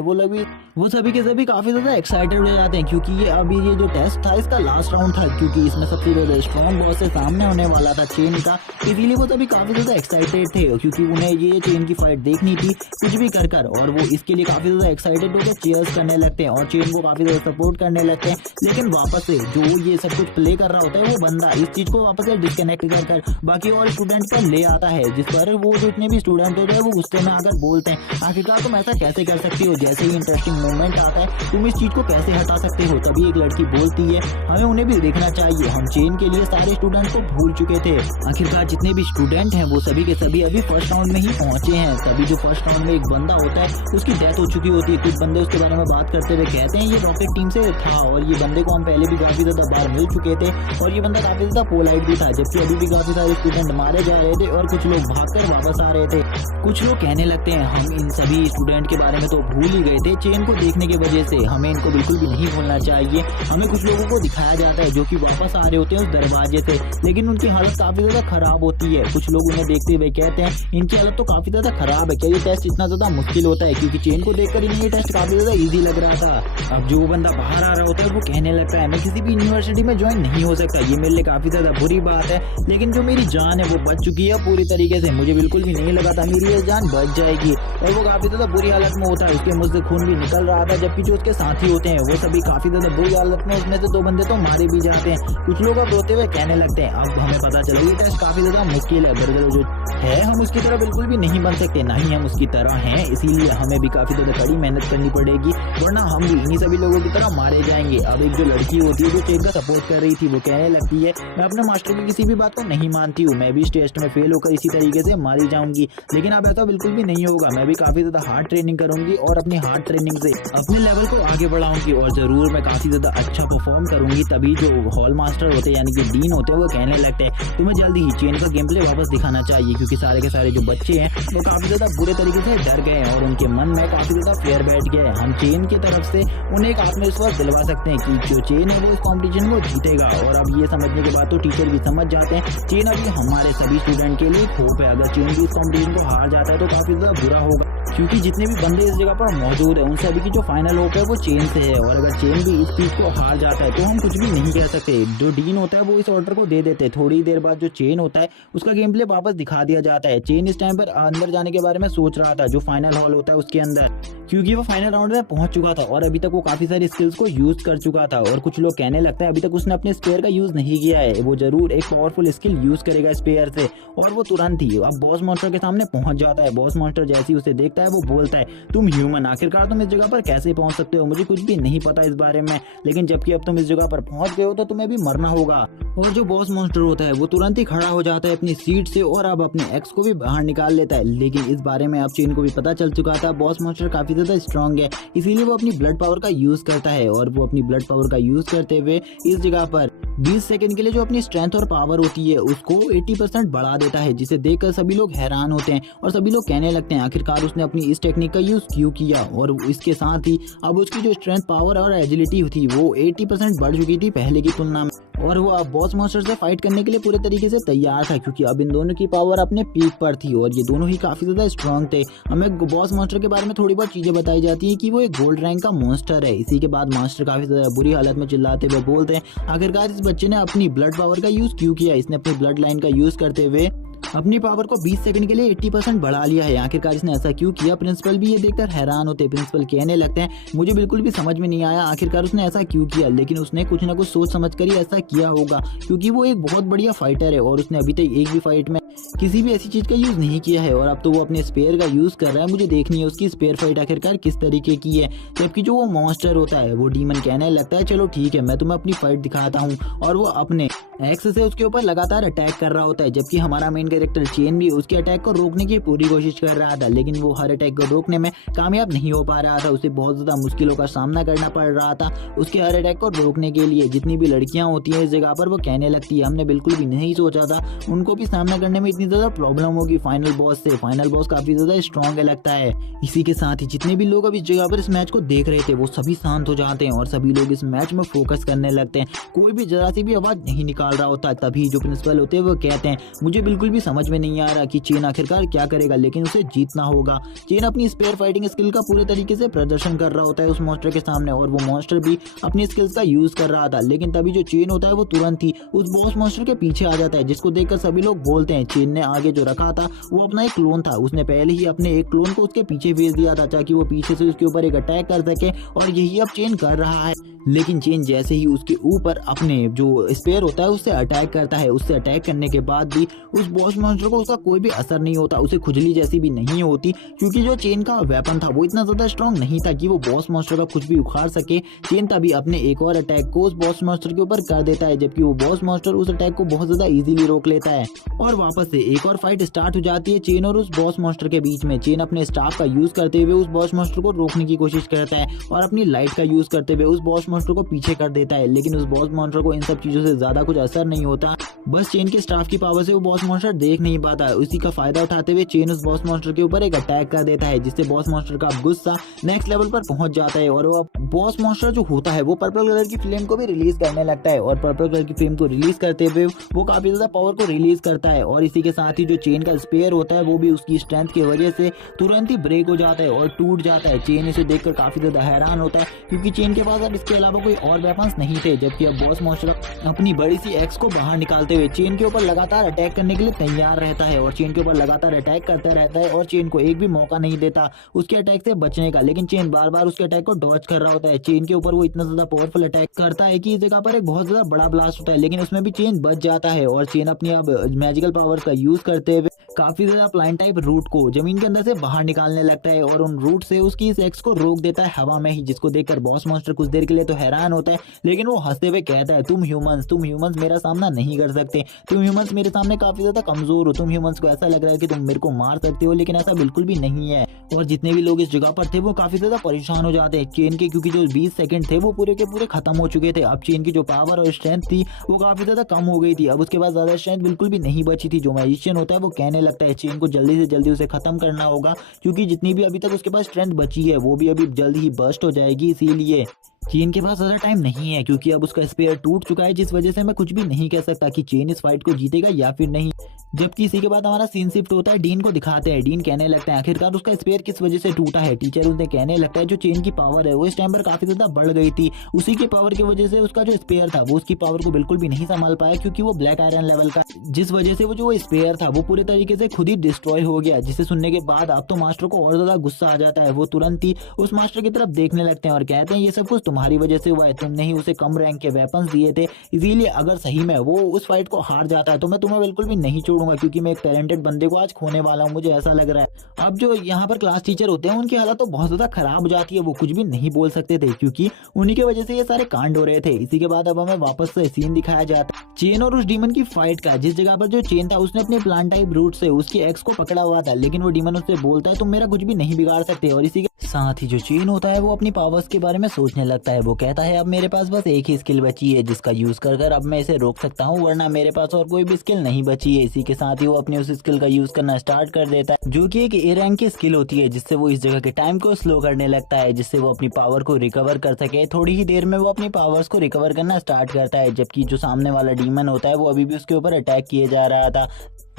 वो सभी के सभी काफी ज्यादा एक्साइटेड हो जाते हैं क्योंकि ये जो टेस्ट था इसका लास्ट राउंड था, क्योंकि इसमें सबसे ज्यादा स्ट्रॉन्ग बॉस से सामने होने वाला था चेन का, इसीलिए वो सभी काफी ज्यादा एक्साइटेड थे क्योंकि उन्हें ये चेन की फाइट देखनी थी कुछ भी कर और वो इसके लिए काफी ज्यादा एक्साइटेड होकर चीयर्स करने लगते हैं और चेन को काफी ज्यादा सपोर्ट करने लगते हैं। लेकिन वापस से जो ये सब कुछ प्ले कर रहा होता है वो बंदा इस चीज को वापस से डिस्कनेक्ट कर बाकी और स्टूडेंट पर ले आता है, जिस पर वो जितने भी स्टूडेंट होते हैं वो गुस्से में आकर बोलते हैं आखिरकार तुम ऐसा कैसे कर सकती हो, जैसे ही इंटरेस्टिंग मोमेंट आता है तुम इस चीज को कैसे हटा सकते हो। तभी एक लड़की बोलती है हमें उन्हें भी देखना चाहिए, हम चेन के लिए सारे स्टूडेंट को भूल चुके थे, आखिरकार जितने भी स्टूडेंट हैं वो सभी के सभी अभी फर्स्ट राउंड में ही पहुंचे हैं। तभी जो फर्स्ट राउंड में एक बंदा होता है उसकी डेथ हो चुकी होती है। कुछ बंदे उसके बारे में बात करते हुए कहते हैं ये रॉकेट टीम से था और ये बंदे को हम पहले भी काफी ज्यादा बार मिल चुके थे और ये बंदा काफी ज्यादा पोलाइट भी था, जबकि अभी भी काफी सारे स्टूडेंट मारे जा रहे थे और कुछ लोग भागकर वापस आ रहे थे। कुछ लोग कहने लगते हैं हम इन सभी स्टूडेंट के बारे में तो भूल ही गए थे चेन को देखने की वजह से, हमें इनको बिल्कुल भी नहीं भूलना चाहिए। हमें कुछ लोगों को दिखाया जाता है जो कि वापस आ रहे होते हैं उस दरवाजे से, लेकिन उनकी हालत काफी ज्यादा खराब होती है। कुछ लोग उन्हें देखते हुए कहते हैं इनकी हालत तो काफी ज्यादा खराब है, क्या ये टेस्ट इतना ज्यादा मुश्किल होता है, क्योंकि चेन को देखकर इन्हें ये टेस्ट काफी ज्यादा इजी लग रहा था। अब जो बंदा बाहर आ रहा होता है वो कहने लगता है मैं किसी भी यूनिवर्सिटी में ज्वाइन नहीं हो सकता, ये मेरे लिए काफी ज्यादा बुरी बात है, लेकिन जो मेरी जान है वो बच चुकी है पूरी तरीके से, मुझे बिल्कुल भी नहीं लगा था मेरी ये जान बच जाएगी। और वो काफी ज्यादा बुरी हालत में होता है, उसके मुंह से खून भी निकल रहा था, जबकि जो उसके साथी होते हैं वो सभी काफी ज्यादा बुरी हालत में, उसमें से 2 बंदे तो मारे भी जाते हैं। कुछ लोग अब रोते हुए कहने लगते हैं अब हमें पता चला ये टेस्ट काफी ज्यादा मुश्किल है, बर्गर जो है हम उसकी तरह बिल्कुल भी नहीं बन सकते, ना ही हम उसकी तरह हैं, इसीलिए हमें भी काफी ज्यादा कड़ी मेहनत करनी पड़ेगी वरना हम भी इन्हीं सभी लोगों की तरह मारे जाएंगे। अब एक जो लड़की होती है जो चेन का सपोर्ट कर रही थी वो कहने लगती है मैं अपने मास्टर की किसी भी बात को नहीं मानती हूँ, मैं भी इस टेस्ट में फेल होकर इसी तरीके से मारी जाऊंगी, लेकिन अब ऐसा बिल्कुल भी नहीं होगा, मैं भी काफी ज्यादा हार्ड ट्रेनिंग करूंगी और अपनी हार्ड ट्रेनिंग से अपने लेवल को आगे बढ़ाऊंगी और जरूर मैं काफी ज्यादा अच्छा परफॉर्म करूंगी। तभी जो हॉल मास्टर होते हैं यानी कि डीन होते हैं वो कहने लगते हैं तुम्हें जल्दी ही चेन का गेम प्ले वापस दिखाना चाहिए, क्योंकि सारे के सारे जो बच्चे हैं वो काफी ज्यादा बुरे तरीके से डर गए हैं और उनके मन में काफी ज्यादा फेयर बैठ गया है। हम चेन की तरफ से उन्हें एक आत्मविश्वास दिलवा सकते हैं कि जो चेन है वो इस कंपटीशन को जीतेगा। और अब ये समझने के बाद तो टीचर भी समझ जाते हैं चेन अभी हमारे सभी स्टूडेंट के लिए होप है, अगर चेन भी इस कंपटीशन को हार जाता है तो काफी ज्यादा बुरा होगा, क्योंकि जितने भी बंदे इस जगह पर मौजूद है उन सभी की जो फाइनल होप है वो चेन से है, और अगर चेन भी इस चीज को हार जाता है तो हम कुछ भी नहीं कह सकते। जो डीन होता है वो इस ऑर्डर को दे देते हैं, थोड़ी देर बाद जो चेन होता है उसका गेम प्ले वापस दिखा दिया जाता है। चेन इस टाइम पर अंदर जाने के बारे में सोच रहा था जो फाइनल हॉल होता है उसके अंदर, क्योंकि वो फाइनल राउंड में पहुंच चुका था और अभी तक वो काफी सारी स्किल्स को यूज कर चुका था। और कुछ लोग कहने लगता है अभी तक उसने अपने स्पेयर का यूज नहीं किया है, वो जरूर एक पावरफुल स्किल यूज करेगा स्पेयर से। और वो तुरंत ही अब बॉस मॉन्स्टर के सामने पहुंच जाता है। बॉस मॉन्स्टर जैसे ही उसे देखता है वो बोलता है तुम ह्यूमन, आखिरकार तुम इस जगह पर कैसे पहुंच सकते हो, मुझे कुछ भी नहीं पता इस बारे में, लेकिन जबकि अब तुम इस जगह पर पहुंच गए हो तो तुम्हें भी मरना होगा। और जो बॉस मॉन्स्टर होता है वो तुरंत ही खड़ा हो जाता है अपनी सीट से और अब अपने एक्स को भी बाहर निकाल लेता है, लेकिन इस बारे में अब चेन को भी पता चल चुका था बॉस मॉन्स्टर काफी ज्यादा स्ट्रॉन्ग है, इसीलिए वो अपनी ब्लड पावर का यूज करता है। और वो अपनी ब्लड पावर का यूज करते हुए इस जगह पर 20 सेकंड के लिए जो अपनी स्ट्रेंथ और पावर होती है उसको 80% बढ़ा देता है, जिसे देखकर सभी लोग हैरान होते हैं और सभी लोग कहने लगते हैं आखिरकार उसने अपनी इस टेक्निक का यूज क्यों किया। और इसके साथ ही अब उसकी जो स्ट्रेंथ पावर और एजिलिटी थी वो 80% बढ़ चुकी थी पहले की तुलना में, और वो अब बॉस मॉन्स्टर से फाइट करने के लिए पूरे तरीके से तैयार था, क्योंकि अब इन दोनों की पावर अपने पीक पर थी और ये दोनों ही काफी ज्यादा स्ट्रॉन्ग थे। हमें बॉस मॉन्स्टर के बारे में थोड़ी बहुत चीजें बताई जाती है कि वो एक गोल्ड रैंक का मॉन्स्टर है। इसी के बाद मास्टर काफी ज्यादा बुरी हालत में चिल्लाते हुए बोलते हैं आखिरकार इस बच्चे ने अपनी ब्लड पावर का यूज क्यों किया, इसने अपनी ब्लड लाइन का यूज करते हुए अपनी पावर को 20 सेकंड के लिए 80% बढ़ा लिया है। आखिरकार इसने ऐसा क्यों किया? प्रिंसिपल भी ये देखकर हैरान होते हैं। प्रिंसिपल कहने लगते हैं मुझे बिल्कुल भी समझ में नहीं आया आखिरकार उसने ऐसा क्यों किया, लेकिन उसने कुछ ना कुछ सोच समझ कर ही ऐसा किया होगा, क्योंकि वो एक बहुत बढ़िया फाइटर है और उसने अभी तक एक भी फाइट में किसी भी ऐसी चीज का यूज नहीं किया है और अब तो वो अपने स्पेयर का यूज कर रहा है। मुझे देखनी है उसकी स्पेयर फाइट आखिरकार किस तरीके की है। जबकि जो वो मॉन्स्टर होता है वो डीमन कहने लगता है चलो ठीक है मैं तुम्हें अपनी फाइट दिखाता हूँ, और वो अपने एक्स से उसके ऊपर लगातार अटैक कर रहा होता है। जबकि हमारा मेन कैरेक्टर चेन भी उसके अटैक को रोकने की पूरी कोशिश कर रहा था, लेकिन वो हर अटैक को रोकने में कामयाब नहीं हो पा रहा था। उसे बहुत ज्यादा मुश्किलों का सामना करना पड़ रहा था उसके हर अटैक को रोकने के लिए। जितनी भी लड़कियां होती है इस जगह पर वो कहने लगती है हमने बिल्कुल भी नहीं सोचा था उनको भी सामना करने में इतनी ज्यादा प्रॉब्लम होगी फाइनल बॉस से। फाइनल बॉस काफी ज्यादा स्ट्रॉन्ग लगता है। इसी के साथ ही जितने भी लोग अब इस जगह पर इस मैच को देख रहे थे वो सभी शांत हो जाते हैं और सभी लोग इस मैच में फोकस करने लगते हैं। कोई भी जरा सी भी आवाज नहीं निकाल रहा होता। तभी जो प्रिंसिपल होते हैं वो कहते हैं मुझे बिल्कुल भी समझ में नहीं आ रहा कि चेन आखिरकार क्या करेगा, लेकिन उसे जीतना होगा। चेन अपनी स्पेयर फाइटिंग स्किल का पूरे तरीके से प्रदर्शन कर रहा होता है उस मॉन्स्टर के सामने, और वो मॉन्स्टर भी अपनी स्किल्स का यूज कर रहा था। लेकिन तभी जो चेन होता है वो तुरंत ही उस बॉस मॉन्स्टर के पीछे आ जाता है, जिसको देखकर सभी लोग बोलते हैं चेन ने आगे जो रखा था वो अपना एक क्लोन था। उसने पहले ही अपने एक क्लोन को उसके पीछे भेज दिया था ताकि वो पीछे से उसके ऊपर एक अटैक कर सके, और यही अब चेन कर रहा है। लेकिन चेन जैसे ही उसके ऊपर अपने जो स्पेयर होता है उससे अटैक करता है, उससे अटैक करने के बाद भी उस बॉस मॉन्स्टर को उसका कोई भी असर नहीं होता, उसे खुजली जैसी भी नहीं होती, क्योंकि जो चेन का वेपन था वो इतना ज्यादा स्ट्रॉन्ग नहीं था कि वो बॉस मॉन्स्टर का कुछ भी उखाड़ सके। चेन तभी अपने एक और अटैक को उस बॉस मॉन्स्टर के ऊपर कर देता है, जबकि वो बॉस मॉन्स्टर उस अटैक को बहुत ज्यादा इजीली रोक लेता है और वापस से एक और फाइट स्टार्ट हो जाती है चेन और उस बॉस मॉन्स्टर के बीच में। चेन अपने स्टाफ का यूज करते हुए उस बॉस मॉन्स्टर को रोकने की कोशिश करता है और अपनी लाइट का यूज करते हुए उस बॉस मॉन्स्टर को पीछे कर देता है, लेकिन उस बॉस मॉन्स्टर को इन सब चीजों से ज्यादा कुछ असर नहीं होता। बस चेन के स्टाफ की पावर से वो बॉस मॉन्स्टर देख नहीं पाता है। उसी का फायदा उठाते हुए चेन उस बॉस मॉन्स्टर के ऊपर एक अटैक कर देता है, जिससे बॉस मॉन्स्टर का गुस्सा नेक्स्ट लेवल पर पहुंच जाता है और वो बॉस मॉन्स्टर जो होता है वो पर्पल कलर की फ्लेम को भी रिलीज करने लगता है, और पर्पल कलर की फ्लेम को रिलीज करते हुए वो काफी ज्यादा पावर को रिलीज करता है। और इसी के साथ ही जो चेन का स्पेयर होता है वो भी उसकी स्ट्रेंथ की वजह से तुरंत ही ब्रेक हो जाता है और टूट जाता है। चेन इसे देखकर काफी ज्यादा हैरान होता है, क्योंकि चेन के पास अब इसके अलावा कोई और वेपन्स नहीं थे। जबकि अब बॉस मॉन्स्टर अपनी बड़ी सी एक्स को बाहर निकालते हुए चेन के ऊपर लगातार अटैक करने के लिए तैयार रहता है और चेन के ऊपर लगातार अटैक करता रहता है और चेन को एक भी मौका नहीं देता उसके अटैक से बचने का। लेकिन चेन बार बार उसके अटैक को डॉज कर रहा होता है। चेन के ऊपर वो इतना ज्यादा पावरफुल अटैक करता है कि इस जगह पर एक बहुत ज्यादा बड़ा ब्लास्ट होता है, लेकिन उसमें भी चेन बच जाता है और चेन अपनी अब मैजिकल पावर का यूज करते हुए काफी ज्यादा प्लान टाइप रूट को जमीन के अंदर से बाहर निकालने लगता है और उन रूट से उसकी इस एक्स को रोक देता है हवा में ही, जिसको देखकर बॉस मॉन्स्टर कुछ देर के लिए तो हैरान होता है, लेकिन वो हंसते हुए कहता है तुम ह्यूमंस मेरा सामना नहीं कर सकते, तुम ह्यूमंस मेरे सामने काफी ज्यादा कमजोर हो, तुम ह्यूमंस को ऐसा लग रहा है कि तुम मेरे को मार सकते हो, लेकिन ऐसा बिल्कुल भी नहीं है। और जितने भी लोग इस जगह पर थे वो काफी ज्यादा परेशान हो जाते हैं चेन के, क्योंकि जो 20 सेकंड थे वो पूरे के पूरे खत्म हो चुके थे। अब चेन की जो पावर और स्ट्रेंथ थी वो काफी ज्यादा कम हो गई थी, अब उसके बाद ज्यादा स्ट्रेंथ बिल्कुल भी नहीं बची थी। जो मैजिशियन होता है वो कहने लगता है चेन को जल्दी से जल्दी उसे खत्म करना होगा, क्योंकि जितनी भी अभी तक उसके पास स्ट्रेंथ बची है वो भी अभी जल्दी ही बर्स्ट हो जाएगी। इसीलिए चेन के पास ज्यादा टाइम नहीं है, क्योंकि अब उसका स्पेयर टूट चुका है, जिस वजह से मैं कुछ भी नहीं कह सकता कि चेन इस फाइट को जीतेगा या फिर नहीं। जबकि इसी के बाद हमारा सीन शिफ्ट होता है, डीन को दिखाते हैं। डीन कहने लगता है आखिरकार उसका स्पेयर किस वजह से टूटा है। टीचर उसे कहने लगता है जो चेन की पावर है वो इस टाइम पर काफी ज्यादा बढ़ गई थी, उसी की पावर की वजह से उसका जो स्पेयर था वो उसकी पावर को बिल्कुल भी नहीं संभाल पाया, क्योंकि वो ब्लैक आयरन लेवल का, जिस वजह से वो जो स्पेयर था वो पूरे तरीके से खुद ही डिस्ट्रॉय हो गया। जिसे सुनने के बाद अब तो मास्टर को और ज्यादा गुस्सा आ जाता है। वो तुरंत ही उस मास्टर की तरफ देखने लगते हैं और कहते हैं ये सब कुछ तुम्हारी वजह से हुआ है, तुमने ही उसे कम रैंक के वेपन्स दिए थे, इसीलिए अगर सही में वो उस फाइट को हार जाता है तो मैं तुम्हें बिल्कुल भी नहीं छोड़ूंगा, क्योंकि मैं एक टैलेंटेड बंदे को आज खोने वाला हूँ, मुझे ऐसा लग रहा है। अब जो यहाँ पर क्लास टीचर होते हैं उनकी हालत तो बहुत ज्यादा खराब हो जाती है, वो कुछ भी नहीं बोल सकते थे क्योंकि उन्हीं की वजह से ये सारे कांड हो रहे थे। इसी के बाद अब हमें वापस से सीन दिखाया जाता है चेन और उस डीमन की फाइट का, जिस जगह पर जो चेन था उसने अपने प्लान टाइप रूट से उसकी एक्स को पकड़ा हुआ था, लेकिन वो डीमन उससे बोलता है तुम मेरा कुछ भी नहीं बिगाड़ सकते। और इसी के साथ ही जो चेन होता है वो अपनी पावर्स के बारे में सोचने लगता है। वो कहता है अब मेरे पास बस एक ही स्किल बची है जिसका यूज कर अब मैं इसे रोक सकता हूँ, वरना मेरे पास और कोई भी स्किल नहीं बची है। इसी के साथ ही वो अपनी उस स्किल का यूज करना स्टार्ट कर देता है, जो कि एक ए रैंक की स्किल होती है, जिससे वो इस जगह के टाइम को स्लो करने लगता है, जिससे वो अपनी पावर को रिकवर कर सके। थोड़ी ही देर में वो अपनी पावर्स को रिकवर करना स्टार्ट करता है, जबकि जो सामने वाला डीमन होता है वो अभी भी उसके ऊपर अटैक किए जा रहा था।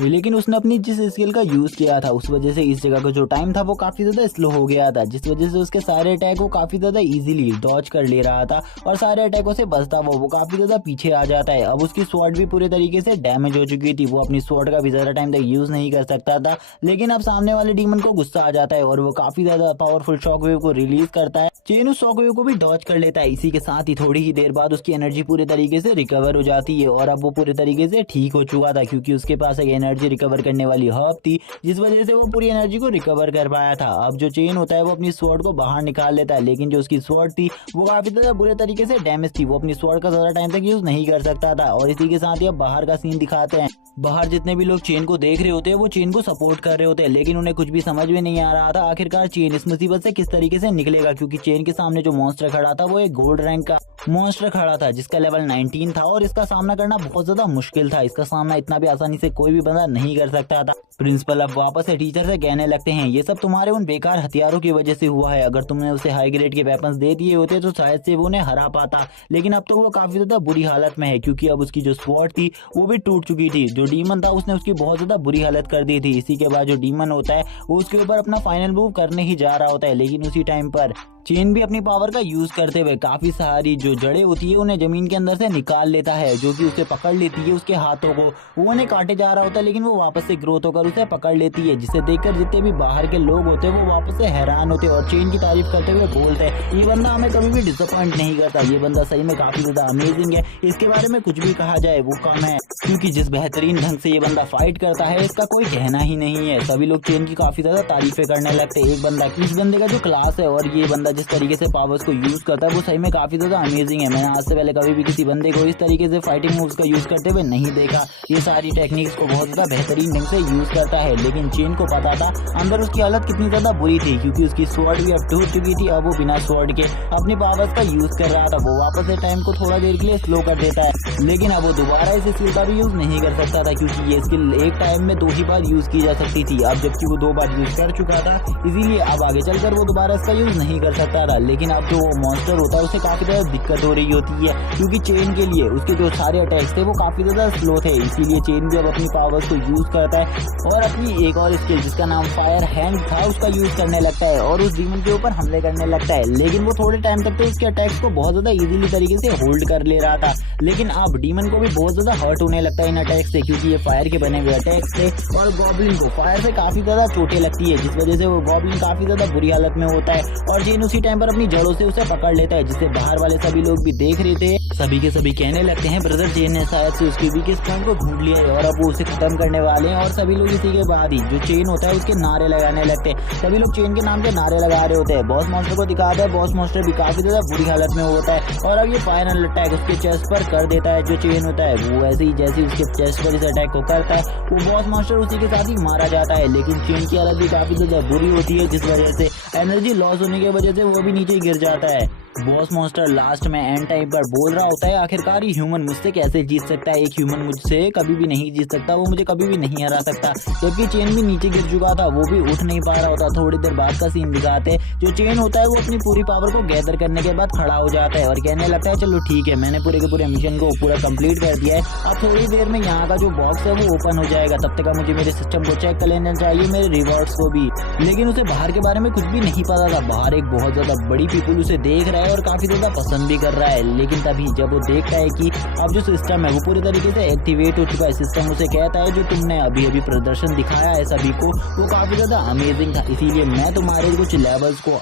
लेकिन उसने अपनी जिस स्किल का यूज किया था उस वजह से इस जगह का जो टाइम था वो काफी ज्यादा स्लो हो गया था, जिस वजह से उसके सारे अटैक वो काफी ज्यादा इजीली डॉज कर ले रहा था और सारे अटैकों से बचता वो काफी ज्यादा पीछे आ जाता है। अब उसकी स्वॉर्ड भी पूरे तरीके से डैमेज हो चुकी थी, वो अपनी स्वॉर्ड का भी ज्यादा टाइम तक यूज नहीं कर सकता था। लेकिन अब सामने वाले डीमन को गुस्सा आ जाता है और वो काफी ज्यादा पावरफुल शॉकवेव को रिलीज करता है। चेन उस शॉकवेव को भी डॉज कर लेता है। इसी के साथ ही थोड़ी ही देर बाद उसकी एनर्जी पूरे तरीके से रिकवर हो जाती है और अब वो पूरे तरीके से ठीक हो चुका था, क्योंकि उसके पास एक एनर्जी रिकवर करने वाली हर्ब थी, जिस वजह से वो पूरी एनर्जी को रिकवर कर पाया था। अब जो चेन होता है वो अपनी स्वॉर्ड को बाहर निकाल लेता है, लेकिन जो उसकी स्वॉर्ड थी वो काफी ज्यादा बुरे तरीके से डैमेज थी, वो अपनी स्वॉर्ड का ज्यादा टाइम तक यूज नहीं कर सकता था। और इसी के साथ ही अब बाहर का सीन दिखाते हैं। बाहर जितने भी लोग चेन को देख रहे होते हैं वो चेन को सपोर्ट कर रहे होते हैं, लेकिन उन्हें कुछ भी समझ में नहीं आ रहा था आखिरकार चेन इस मुसीबत से किस तरीके से निकलेगा, क्योंकि चेन के सामने जो मॉन्स्टर खड़ा था वो एक गोल्ड रैंक का मॉन्स्टर खड़ा था जिसका लेवल 19 था और इसका सामना करना बहुत ज्यादा मुश्किल था। इसका सामना इतना भी आसानी से कोई भी बंदा नहीं कर सकता था। प्रिंसिपल अब वापस से टीचर से कहने लगते हैं ये सब तुम्हारे उन बेकार हथियारों की वजह से हुआ है, अगर तुमने उसे हाई ग्रेड के वेपन्स दे दिए होते तो शायद से वो उन्हें हरा पाता, लेकिन अब तो वो काफी ज्यादा बुरी हालत में है, क्योंकि अब उसकी जो स्वॉर्ड थी वो भी टूट चुकी थी। जो डीमन था उसने उसकी बहुत ज्यादा बुरी हालत कर दी थी। इसी के बाद जो डीमन होता है वो उसके ऊपर अपना फाइनल मूव करने ही जा रहा होता है, लेकिन उसी टाइम पर चेन भी अपनी पावर का यूज करते हुए काफी सारी जो जड़ें होती है उन्हें जमीन के अंदर से निकाल लेता है, जो कि उसे पकड़ लेती है उसके हाथों को। वो उन्हें काटे जा रहा होता है लेकिन वो वापस से ग्रोथ होकर उसे पकड़ लेती है, जिसे देखकर जितने भी बाहर के लोग होते हैं वो वापस से हैरान होते हैं और चेन की तारीफ करते हुए बोलते हैं ये बंदा हमें कभी भी डिसअपॉइंट नहीं करता, ये बंदा सही में काफी ज्यादा अमेजिंग है, इसके बारे में कुछ भी कहा जाए वो कम है, क्योंकि जिस बेहतरीन ढंग से ये बंदा फाइट करता है इसका कोई कहना ही नहीं है। सभी लोग चेन की काफी ज्यादा तारीफें करने लगते हैं। एक बंदा इस बंदे का जो क्लास है और ये बंदा जिस तरीके से पावर्स को यूज करता है वो सही में काफी ज्यादा अमेजिंग है। मैंने आज से पहले कभी भी किसी बंदे को इस तरीके से फाइटिंग मूव्स का यूज करते हुए नहीं देखा। ये सारी टेक्निक्स को बहुत ज्यादा बेहतरीन ढंग से यूज करता है, लेकिन चेन को पता था अंदर उसकी हालत कितनी ज्यादा बुरी थी, क्योंकि उसकी स्वॉर्ड भी अब टूट चुकी थी। अब वो बिना स्वॉर्ड के अपनी पावर्स का यूज कर रहा था। वो वापस से टाइम को थोड़ा देर के लिए स्लो कर देता है, लेकिन अब वो दोबारा इस स्किल का भी यूज नहीं कर सकता था, क्योंकि ये स्किल एक टाइम में 2 ही बार यूज की जा सकती थी। अब जबकि वो 2 बार यूज कर चुका था, इसीलिए अब आगे चलकर वो दोबारा इसका यूज नहीं कर सकता था। लेकिन अब जो मॉन्स्टर होता है उसे काफी ज्यादा दिक्कत हो रही होती है, क्योंकि चेन के लिए उसके जो सारे अटैक्स थे वो काफी ज्यादा स्लो थे। इसीलिए चेन भी अब अपनी पावर्स को यूज करता है और अपनी एक और स्किल जिसका नाम फायर हैंड था उसका यूज करने लगता है और उस डीमन के ऊपर हमले करने लगता है। लेकिन वो थोड़े टाइम तक तो उसके अटैक्स को बहुत ज्यादा इजीली तरीके से होल्ड कर ले रहा था, लेकिन अब डीमन को भी बहुत ज्यादा हर्ट होने लगता है इन अटैक्स से, क्योंकि ये फायर के बने हुए अटैक्स थे और गॉब्लिन को फायर से काफी ज्यादा चोटें लगती है, जिस वजह से वो गॉब्लिन काफी ज्यादा बुरी हालत में होता है और चेन उसी टाइम पर अपनी जड़ों से उसे पकड़ लेता है, जिसे बाहर वाले सभी लोग भी देख रहे थे। सभी के सभी कहने लगते हैं ब्रदर चेन ने शायद से उसके वीकेस्ट पॉइंट को ढूंढ लिया है और अब वो उसे खत्म करने वाले हैं। और सभी लोग इसी के बाद ही जो चेन होता है उसके नारे लगाने लगते हैं। सभी लोग चेन के नाम के नारे लगा रहे होते हैं। बॉस मॉन्स्टर को दिखाता है, बॉस मॉन्स्टर भी काफी ज्यादा बुरी हालत में होता है और अब ये फाइनल अटैक उसके चेस्ट पर कर देता है। जो चेन होता है वो ऐसे ही जैसे उसके चेस्ट पर इस अटैक को करता है वो बॉस मॉन्स्टर उसी के साथ ही मारा जाता है, लेकिन चेन की हालत भी काफी ज्यादा बुरी होती है, जिस वजह से एनर्जी लॉस होने की वजह से वो भी नीचे गिर जाता है। बॉस मॉन्स्टर लास्ट में एंड टाइम पर बोल रहा होता है आखिरकार ये ह्यूमन मुझसे कैसे जीत सकता है, एक ह्यूमन मुझसे कभी भी नहीं जीत सकता, वो मुझे कभी भी नहीं हरा सकता। जबकि चेन भी नीचे गिर चुका था, वो भी उठ नहीं पा रहा होता। थोड़ी देर बाद का सीन दिखाते जो चेन होता है वो अपनी पूरी पावर को गैदर करने के बाद खड़ा हो जाता है और कहने लगता है चलो ठीक है, मैंने पूरे के पूरे मिशन को पूरा कंप्लीट कर दिया है, अब थोड़ी देर में यहाँ का जो बॉक्स है वो ओपन हो जाएगा, तब तक मुझे मेरे सिस्टम को चेक कर लेना चाहिए, मेरे रिवॉर्ड्स को भी। लेकिन उसे बाहर के बारे में कुछ भी नहीं पता था। बाहर एक बहुत ज्यादा बड़ी पीपल उसे देख रहा है और काफी ज्यादा पसंद भी कर रहा है, लेकिन तभी जब वो देखता है कि अब जो सिस्टम है वो पूरी तरीके से एक्टिवेट हो चुका है, सिस्टम उसे कहता है जो तुमने अभी अभी प्रदर्शन दिखाया है सभी को वो काफी ज्यादा अमेजिंग था, इसीलिए मैं तुम्हारे कुछ लेवल्स को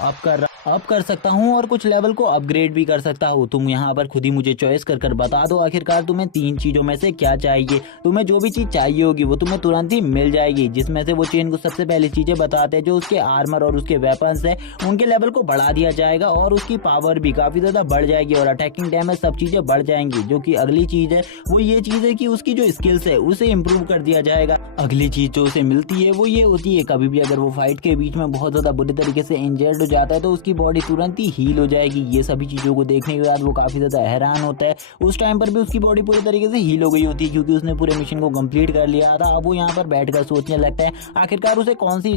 अप कर सकता हूँ और कुछ लेवल को अपग्रेड भी कर सकता हूँ। तुम यहाँ पर खुद ही मुझे चॉइस कर बता दो आखिरकार तुम्हें 3 चीजों में से क्या चाहिए। तुम्हें जो भी चीज चाहिए होगी वो तुम्हें तुरंत ही मिल जाएगी, जिसमें से वो चेन को सबसे पहले चीजें बताते हैं जो उसके आर्मर और उसके वेपन्स है उनके लेवल को बढ़ा दिया जाएगा और उसकी पावर भी काफी ज्यादा बढ़ जाएगी और अटैकिंग डैमेज सब चीजें बढ़ जाएंगी। जो कि अगली चीज है वो ये चीज है कि उसकी जो स्किल्स है उसे इम्प्रूव कर दिया जाएगा। अगली चीज जो उसे मिलती है वो ये होती है कभी भी अगर वो फाइट के बीच में बहुत ज्यादा बुरी तरीके से इंजर्ड हो जाता है तो उसकी उसकी बॉडी तुरंत ही हील हो जाएगी। ये सभी चीज़ों को देखने के बाद वो काफ़ी ज़्यादा हैरान होता है। उस टाइम पर भी उसकी बॉडी पूरी तरीके से हील हो गई होती है क्योंकि उसने पूरे मिशन को कंप्लीट कर लिया था। अब वो यहाँ पर बैठकर सोचने लगता है आखिरकार उसे कौन सी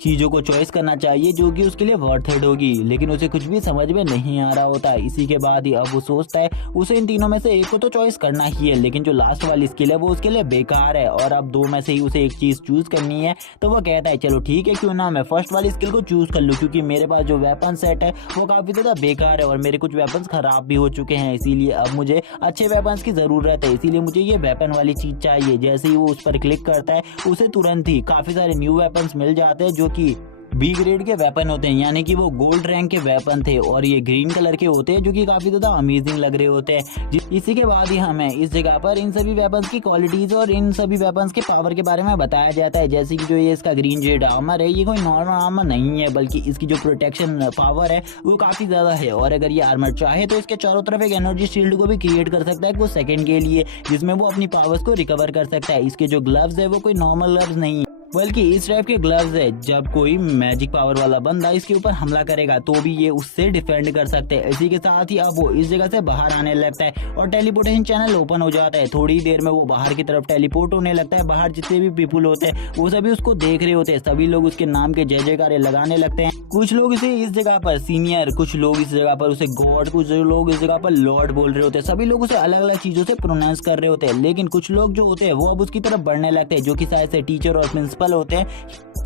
चीज़ों को चॉइस करना चाहिए जो कि उसके लिए वर्थ इट होगी, लेकिन उसे कुछ भी समझ में नहीं आ रहा होता है। इसी के बाद ही अब वो सोचता है उसे इन तीनों में से एक को तो चॉइस करना ही है, लेकिन जो लास्ट वाली स्किल है वो उसके लिए बेकार है और अब दो में से ही उसे एक चीज़ चूज करनी है। तो वो कहता है चलो ठीक है, क्यों ना मैं फर्स्ट वाली स्किल को चूज कर लूँ, क्योंकि मेरे पास जो वेपन सेट है वो काफ़ी ज़्यादा बेकार है और मेरे कुछ वेपन्स खराब भी हो चुके हैं, इसीलिए अब मुझे अच्छे वेपन्स की ज़रूरत है, इसीलिए मुझे ये वेपन वाली चीज़ चाहिए। जैसे ही वो उस पर क्लिक करता है उसे तुरंत ही काफ़ी सारे न्यू वेपन्स मिल जाते हैं जो कि बी ग्रेड के वेपन होते हैं, यानी कि वो गोल्ड रैंक के वेपन थे और ये ग्रीन कलर के होते हैं जो कि काफ़ी ज़्यादा अमेजिंग लग रहे होते हैं। इसी के बाद ही हमें इस जगह पर इन सभी वेपन्स की क्वालिटीज़ और इन सभी वेपन्स के पावर के बारे में बताया जाता है। जैसे कि जो ये इसका ग्रीन जेड आर्मर है, ये कोई नॉर्मल आर्मर नहीं है, बल्कि इसकी जो प्रोटेक्शन पावर है वो काफ़ी ज़्यादा है और अगर ये आर्मर चाहे तो इसके चारों तरफ एक एनर्जी शील्ड को भी क्रिएट कर सकता है कुछ सेकंड के लिए, जिसमें वो अपनी पावर्स को रिकवर कर सकता है। इसके जो ग्लव्स है वो कोई नॉर्मल ग्लव्स नहीं, बल्कि इस टाइप के ग्लव्स है जब कोई मैजिक पावर वाला बंदा इसके ऊपर हमला करेगा तो भी ये उससे डिफेंड कर सकते हैं। इसी के साथ ही अब वो इस जगह से बाहर आने लगता है और टेलीपोर्टेशन चैनल ओपन हो जाता है। थोड़ी देर में वो बाहर की तरफ टेलीपोर्ट होने लगता है। बाहर जितने भी पीपल होते हैं वो सभी उसको देख रहे होते हैं, सभी लोग उसके नाम के जय जयकारे लगाने लगते हैं। कुछ लोग इसे इस जगह पर सीनियर, कुछ लोग इस जगह पर उसे गॉड, कुछ लोग इस जगह पर लॉर्ड बोल रहे होते हैं। सभी लोग उसे अलग अलग चीजों से प्रोनाउंस कर रहे होते हैं, लेकिन कुछ लोग जो होते हैं वो अब उसकी तरफ बढ़ने लगते हैं, जो कि शायद से टीचर और प्रिंसिपल होते हैं,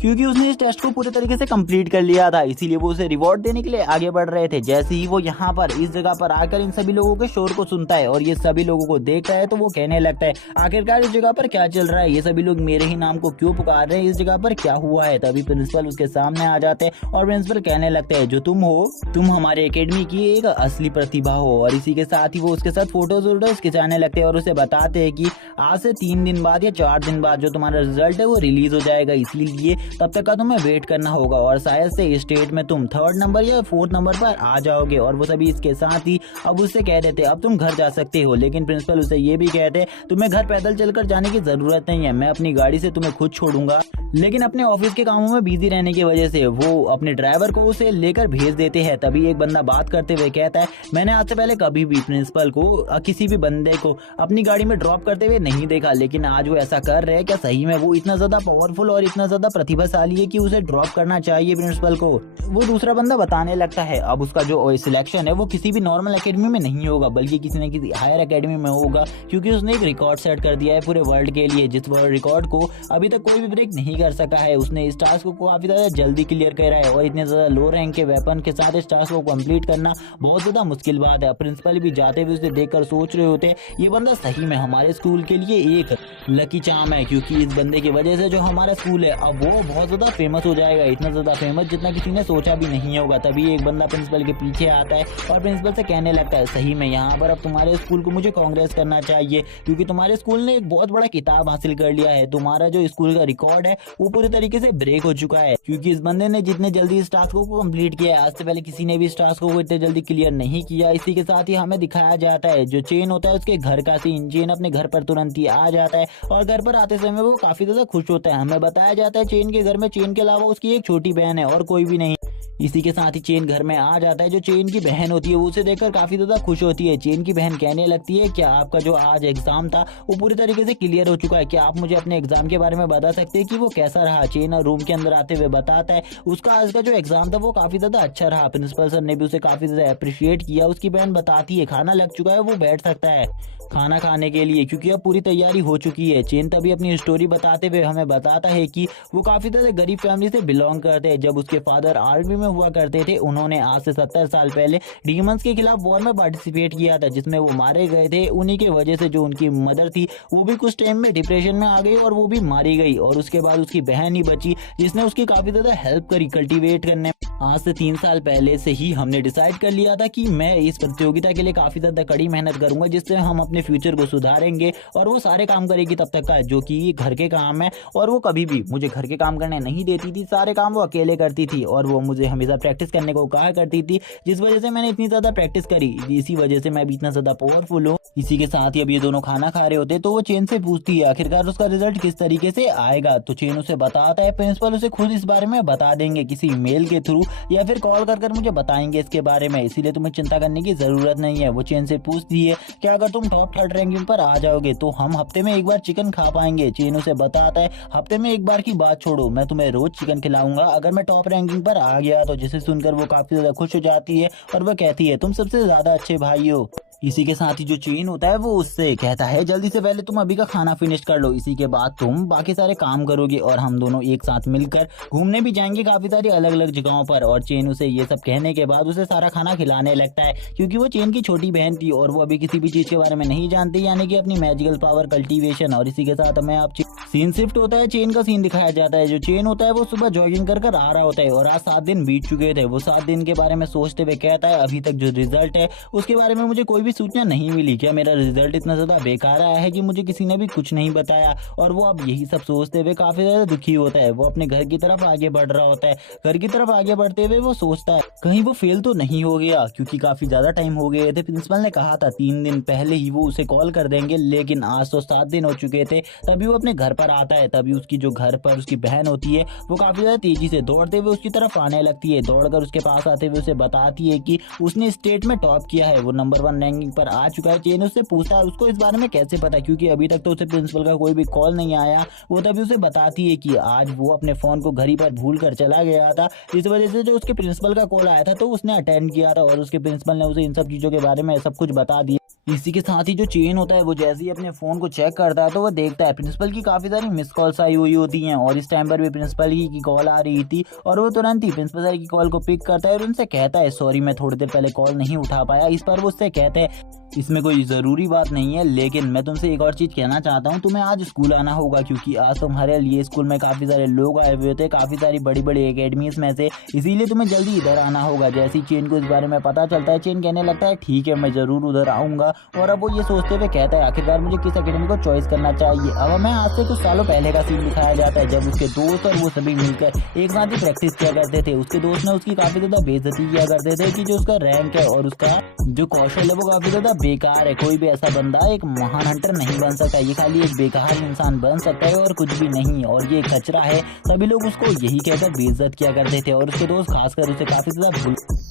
क्योंकि उसने इस टेस्ट को पूरे तरीके से कंप्लीट कर लिया था, इसीलिए वो उसे रिवॉर्ड देने के लिए आगे बढ़ रहे थे। जैसे ही वो यहाँ पर इस जगह पर आकर इन सभी लोगों के शोर को सुनता है और ये सभी लोगों को देखता है तो वो कहने लगता है आखिरकार इस जगह पर क्या चल रहा है, ये सभी लोग मेरे ही नाम को क्यों पुकार रहे हैं, इस जगह पर क्या हुआ है। तभी प्रिंसिपल उसके सामने आ जाते हैं और प्रिंसिपल कहने लगते हैं जो तुम हो, तुम हमारे एकेडमी की एक असली प्रतिभा हो। और इसी के साथ ही वो उसके साथ फोटोज वोटोज खिंचाने लगते हैं और उसे बताते हैं कि आज से 3 दिन बाद या 4 दिन बाद जो तुम्हारा रिजल्ट है वो रिलीज हो जाएगा, इसलिए तब तक का तुम्हें वेट करना होगा और शायद से स्टेट में तुम 3rd नंबर या 4th नंबर पर आ जाओगे। और वो सभी इसके साथ ही अब उससे कह देते अब तुम घर जा सकते हो, लेकिन प्रिंसिपल उसे ये भी कहते तुम्हें घर पैदल चलकर जाने की जरूरत नहीं है, मैं अपनी गाड़ी से तुम्हें खुद छोड़ूंगा। लेकिन अपने ऑफिस के कामों में बिजी रहने की वजह से वो अपने ड्राइवर को उसे लेकर भेज देते हैं। तभी एक बंदा बात करते हुए कहता है मैंने आज से पहले कभी भी प्रिंसिपल को किसी भी बंदे को अपनी गाड़ी में ड्रॉप करते हुए नहीं देखा, लेकिन आज वो ऐसा कर रहे हैं। क्या सही में वो इतना ज्यादा पावरफुल और इतना ज्यादा प्रतिभाशाली है कि उसे ड्रॉप करना चाहिए प्रिंसिपल को? वो दूसरा बंदा बताने लगता है अब उसका जो सिलेक्शन है वो किसी भी नॉर्मल एकेडमी में नहीं होगा, बल्कि किसी न किसी हायर एकेडमी में होगा, क्योंकि उसने एक रिकॉर्ड सेट कर दिया है पूरे वर्ल्ड के लिए, जिस रिकॉर्ड को अभी तक कोई भी ब्रेक नहीं कर सका है। उसने इस टास्क को काफी ज्यादा जल्दी क्लियर करा है और इतने ज्यादा लो रैंक के वेपन के साथ इस टास्क को कंप्लीट करना बहुत ज्यादा मुश्किल बात है। प्रिंसिपल भी जाते हुए उसे देखकर सोच रहे होते ये बंदा सही में हमारे स्कूल के लिए एक लकी चार्म है, क्योंकि इस बंदे की वजह से जो हमारा स्कूल है अब वो बहुत ज्यादा फेमस हो जाएगा, इतना ज्यादा फेमस जितना किसी ने सोचा भी नहीं होगा। तभी एक बंदा प्रिंसिपल के पीछे आता है और प्रिंसिपल से कहने लगता है सही में यहाँ पर अब तुम्हारे स्कूल को मुझे कांग्रेस करना चाहिए, क्योंकि तुम्हारे स्कूल ने एक बहुत बड़ा किताब हासिल कर लिया है। तुम्हारा जो स्कूल का रिकॉर्ड है वो पूरी तरीके से ब्रेक हो चुका है, क्योंकि इस बंदे ने जितने जल्दी इस टास्क को कंप्लीट किया है आज से पहले किसी ने भी इस टास्क को इतने जल्दी क्लियर नहीं किया। इसी के साथ ही हमें दिखाया जाता है जो चेन होता है उसके घर का सीन। चेन अपने घर पर तुरंत ही आ जाता है और घर पर आते समय वो काफी ज्यादा खुश होता है। हमें बताया जाता है चेन के घर में चेन के अलावा उसकी एक छोटी बहन है और कोई भी नहीं। इसी के साथ ही चेन घर में आ जाता है। जो चेन की बहन होती है वो उसे देखकर काफी ज्यादा खुश होती है। चेन की बहन कहने लगती है क्या आपका जो आज एग्जाम था वो पूरी तरीके से क्लियर हो चुका है, क्या आप मुझे अपने एग्जाम के बारे में बता सकते हैं कि वो कैसा रहा? चेन रूम के अंदर आते हुए बताता है उसका आज का जो एग्जाम था वो काफी ज्यादा अच्छा रहा, प्रिंसिपल सर ने भी उसे काफी ज्यादा अप्रिशिएट किया। उसकी बहन बताती है खाना लग चुका है, वो बैठ सकता है खाना खाने के लिए, क्योंकि अब पूरी तैयारी हो चुकी है। चेन तभी अपनी स्टोरी बताते हुए हमें बताता है कि वो काफी ज्यादा गरीब फैमिली से बिलोंग करते हैं। जब उसके फादर आर्मी में हुआ करते थे, उन्होंने आज से 70 साल पहले डीमंस के खिलाफ वॉर में पार्टिसिपेट किया था, जिसमें वो मारे गए थे। उन्हीं की वजह से जो उनकी मदर थी वो भी कुछ टाइम में डिप्रेशन में आ गई और वो भी मारी गई, और उसके बाद उसकी बहन ही बची जिसने उसकी काफी ज्यादा हेल्प करी कल्टीवेट करने। आज से 3 साल पहले से ही हमने डिसाइड कर लिया था कि मैं इस प्रतियोगिता के लिए काफी ज्यादा कड़ी मेहनत करूंगा, जिससे हम अपने फ्यूचर को सुधारेंगे। और वो सारे काम करेगी तब तक का जो कि घर के काम है, और वो कभी भी मुझे घर के काम करने नहीं देती थी, सारे काम वो अकेले करती थी और वो मुझे हमेशा प्रैक्टिस करने को कहा करती थी, जिस वजह से मैंने इतनी ज्यादा प्रैक्टिस करी, इसी वजह से मैं भी इतना ज्यादा पावरफुल हूँ। इसी के साथ ही अब ये दोनों खाना खा रहे होते तो वो चेन से पूछती है आखिरकार उसका रिजल्ट किस तरीके से आएगा, तो चेन उसे बताता है प्रिंसिपल उसे खुद इस बारे में बता देंगे किसी मेल के थ्रू, या फिर कॉल कर मुझे बताएंगे इसके बारे में, इसीलिए तुम्हें चिंता करने की जरूरत नहीं है। वो चेन से पूछती है कि अगर तुम टॉप 3rd रैंकिंग पर आ जाओगे तो हम हफ्ते में एक बार चिकन खा पाएंगे। चेन उसे बताता है हफ्ते में एक बार की बात छोड़ो, मैं तुम्हें रोज चिकन खिलाऊंगा अगर मैं टॉप रैंकिंग पर आ गया तो। जिसे सुनकर वो काफी ज्यादा खुश हो जाती है और वो कहती है तुम सबसे ज्यादा अच्छे भाई हो। इसी के साथ ही जो चेन होता है वो उससे कहता है जल्दी से पहले तुम अभी का खाना फिनिश कर लो, इसी के बाद तुम बाकी सारे काम करोगे और हम दोनों एक साथ मिलकर घूमने भी जाएंगे काफी सारी अलग अलग जगहों पर। और चेन उसे ये सब कहने के बाद उसे सारा खाना खिलाने लगता है, क्योंकि वो चेन की छोटी बहन थी और वो अभी किसी भी चीज के बारे में नहीं जानती, यानी कि अपनी मैजिकल पावर कल्टीवेशन। और इसी के साथ हमें आप सीन शिफ्ट होता है, चेन का सीन दिखाया जाता है। जो चेन होता है वो सुबह जॉगिंग कर आ रहा होता है और आज 7 दिन बीत चुके थे। वो 7 दिन के बारे में सोचते हुए कहता है अभी तक जो रिजल्ट है उसके बारे में मुझे कोई भी सूचना नहीं मिली। क्या मेरा रिजल्ट इतना ज्यादा बेकार आया है कि मुझे किसी ने भी कुछ नहीं बताया। और वो अब यही सब सोचते हुए काफी ज्यादा दुखी होता है। वो अपने घर की तरफ आगे बढ़ रहा होता है। घर की तरफ आगे बढ़ते हुए वो सोचता है कहीं वो फेल तो नहीं हो गया, क्योंकि काफी ज्यादा टाइम हो गए थे। प्रिंसिपल ने कहा था 3 दिन पहले ही वो उसे कॉल कर देंगे, लेकिन आज तो 7 दिन हो चुके थे। तभी वो अपने घर पर आता है। तभी उसकी जो घर पर उसकी बहन होती है वो काफी ज्यादा तेजी से दौड़ते हुए उसकी तरफ आने लगती है। दौड़कर उसके पास आते हुए उसे बताती है कि उसने स्टेट में टॉप किया है, वो नंबर 1 रैंकिंग पर आ चुका है। चेन उससे पूछता है उसको इस बारे में कैसे पता, क्योंकि अभी तक तो उसे प्रिंसिपल का कोई भी कॉल नहीं आया। वो तभी उसे बताती है कि आज वो अपने फोन को घर ही पर भूल कर चला गया था, इस वजह से जो उसके प्रिंसिपल का कॉल आया था तो उसने अटेंड किया था और उसके प्रिंसिपल ने उसे इन सब चीजों के बारे में सब कुछ बता दिया। इसी के साथ ही जो चेन होता है वो जैसे ही अपने फोन को चेक करता है तो वो देखता है प्रिंसिपल की काफी सारी मिस कॉल्स आई हुई होती हैं और इस टाइम पर भी प्रिंसिपल ही की कॉल आ रही थी। और वो तुरंत ही प्रिंसिपल सर की कॉल को पिक करता है और उनसे कहता है सॉरी मैं थोड़ी देर पहले कॉल नहीं उठा पाया। इस पर वो उससे कहते हैं इसमें कोई जरूरी बात नहीं है, लेकिन मैं तुमसे एक और चीज कहना चाहता हूँ, तुम्हें आज स्कूल आना होगा क्योंकि आज तुम्हारे लिए स्कूल में काफी सारे लोग आए हुए थे, काफी सारी बड़ी बड़ी एकेडमीज में से, इसीलिए तुम्हें जल्दी इधर आना होगा। जैसे ही चेन को इस बारे में पता चलता है चेन कहने लगता है ठीक है मैं जरूर उधर आऊंगा। और अब वो ये सोचते हुए कहता है आखिरकार मुझे किस एकेडमी को चॉइस करना चाहिए। अब हमें आज से कुछ सालों पहले का सीन दिखाया जाता है जब उसके दोस्त और वो सभी मिलकर एक साथ ही प्रैक्टिस किया करते थे। उसके दोस्त ने उसकी काफी ज्यादा बेइज्जती किया करते थे कि जो उसका रैंक है और उसका जो कौशल है वो काफी ज्यादा बेकार है। कोई भी ऐसा बंदा एक महान हंटर नहीं बन सकता, ये खाली एक बेकार इंसान बन सकता है और कुछ भी नहीं, और ये कचरा है। सभी लोग उसको यही कहकर बेइज्जत किया करते थे और उसके दोस्त खासकर उसे काफी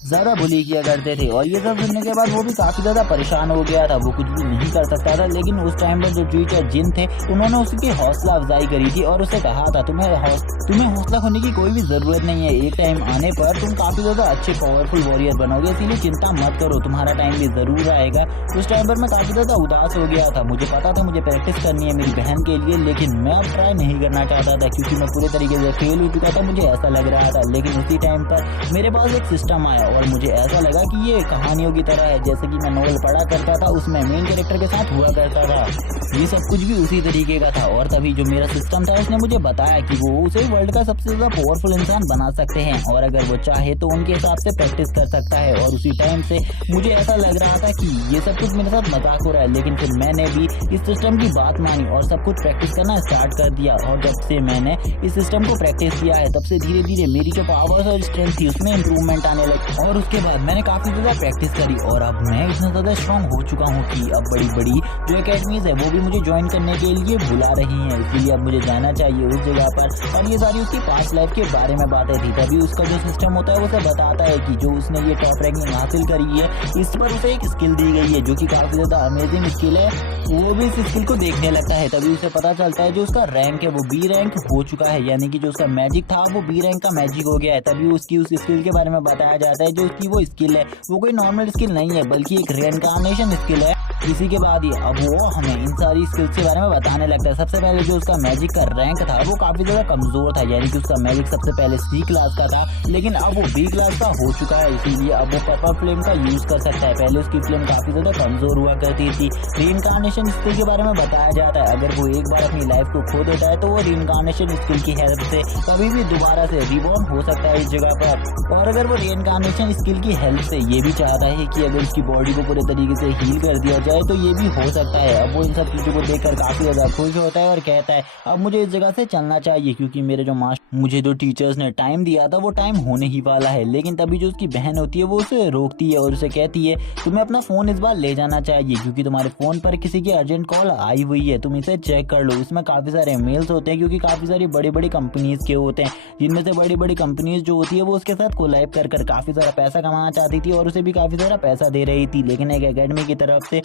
ज्यादा बुली किया करते थे। और ये सब सुनने के बाद वो भी काफी ज्यादा परेशान हो गया था, वो कुछ भी नहीं कर सकता था। लेकिन उस टाइम पर जो टीचर जिन थे उन्होंने उसकी हौसला अफजाई करी थी और उसे कहा था तुम्हें हौसला खोने की कोई भी जरूरत नहीं है, एक टाइम आने पर तुम काफी ज्यादा अच्छे पावरफुल वॉरियर बनोगे, इसीलिए चिंता मत करो, तुम्हारा टाइम भी जरूर आएगा। उस टाइम पर मैं काफी ज्यादा उदास हो गया था, मुझे पता था मुझे प्रैक्टिस करनी है मेरी बहन के लिए, लेकिन मैं अब ट्राई नहीं करना चाहता था क्योंकि मैं पूरे तरीके से फेल हो चुका था, मुझे ऐसा लग रहा था। लेकिन उसी टाइम पर मेरे पास एक सिस्टम आया और मुझे ऐसा लगा कि ये कहानियों की तरह है, जैसे कि मैं नॉवेल पढ़ा करता था उसमें मेन कैरेक्टर के साथ हुआ करता था, ये सब कुछ भी उसी तरीके का था। और तभी जो मेरा सिस्टम था उसने मुझे बताया कि वो उसे वर्ल्ड का सबसे ज्यादा पावरफुल इंसान बना सकते हैं और अगर वो चाहे तो उनके हिसाब से प्रैक्टिस कर सकता है। और उसी टाइम से मुझे ऐसा लग रहा था कि ये सब कुछ मेरे साथ मजाक हो रहा है, लेकिन फिर मैंने भी इस सिस्टम की बात मानी और सब कुछ प्रैक्टिस करना स्टार्ट कर दिया। और जब से मैंने इस सिस्टम को प्रैक्टिस किया है तब से धीरे धीरे मेरी जो पावर्स और स्ट्रेंथ थी उसमें इंप्रूवमेंट आने लगी। और उसके बाद मैंने काफी ज्यादा प्रैक्टिस करी और अब मैं इतना ज्यादा स्ट्रॉन्ग हो चुका हूँ कि अब बड़ी बड़ी जो एकेडमीज है वो भी मुझे ज्वाइन करने के लिए बुला रही हैं, इसलिए अब मुझे जाना चाहिए उस जगह पर। और ये सारी उसकी पास्ट लाइफ के बारे में बातें थी। तभी उसका जो सिस्टम होता है वो उसे बताता है कि जो उसने ये टॉप रैंकिंग हासिल करी है इस पर उसे एक स्किल दी गई है जो कि काफी ज्यादा अमेजिंग स्किल है। वो भी इस स्किल को देखने लगता है, तभी उसे पता चलता है जो उसका रैंक है वो बी रैंक हो चुका है, यानी कि जो उसका मैजिक था वो बी रैंक का मैजिक हो गया है। तभी उसकी उस स्किल के बारे में बताया जाता है जो उसकी वो स्किल है वो कोई नॉर्मल स्किल नहीं है बल्कि एक रीइंकार्नेशन स्किल है। इसी के बाद ही अब वो हमें इन सारी स्किल्स के बारे में बताने लगता है। सबसे पहले जो उसका मैजिक का रैंक था वो काफी ज्यादा कमजोर था, यानी कि उसका मैजिक सबसे पहले सी क्लास का था, लेकिन अब वो बी क्लास का हो चुका है, इसीलिए अब वो पर्पल फ्लेम का यूज कर सकता है। पहले उसकी फ्लेम काफी ज्यादा कमजोर हुआ करती थी। रीइंकार्नेशन स्किल के बारे में बताया जाता है अगर वो एक बार अपनी लाइफ को खो देता है तो वो रीइंकार्नेशन स्किल की हेल्प से कभी भी दोबारा से रिबॉर्न हो सकता है इस जगह पर। और अगर वो रीइंकार्नेशन स्किल की हेल्प से ये भी चाहता है कि अगर उसकी बॉडी को पूरे तरीके से हील कर दिया जाए जाए तो ये भी हो सकता है। अब वो इन सब चीज़ों को देखकर काफ़ी ज़्यादा खुश होता है और कहता है अब मुझे इस जगह से चलना चाहिए, क्योंकि मेरे जो मास्टर मुझे जो टीचर्स ने टाइम दिया था वो टाइम होने ही वाला है। लेकिन तभी जो उसकी बहन होती है वो उसे रोकती है और उसे कहती है तुम्हें अपना फ़ोन इस बार ले जाना चाहिए, क्योंकि तुम्हारे फ़ोन पर किसी की अर्जेंट कॉल आई हुई है, तुम इसे चेक कर लो। इसमें काफ़ी सारे मेल्स होते हैं, क्योंकि काफ़ी सारी बड़ी बड़ी कंपनीज़ के होते हैं, जिनमें से बड़ी बड़ी कंपनीज़ जो होती है वो उसके साथ कोलैब कर कर काफ़ी सारा पैसा कमाना चाहती थी और उसे भी काफ़ी सारा पैसा दे रही थी। लेकिन एक एकेडमी की तरफ से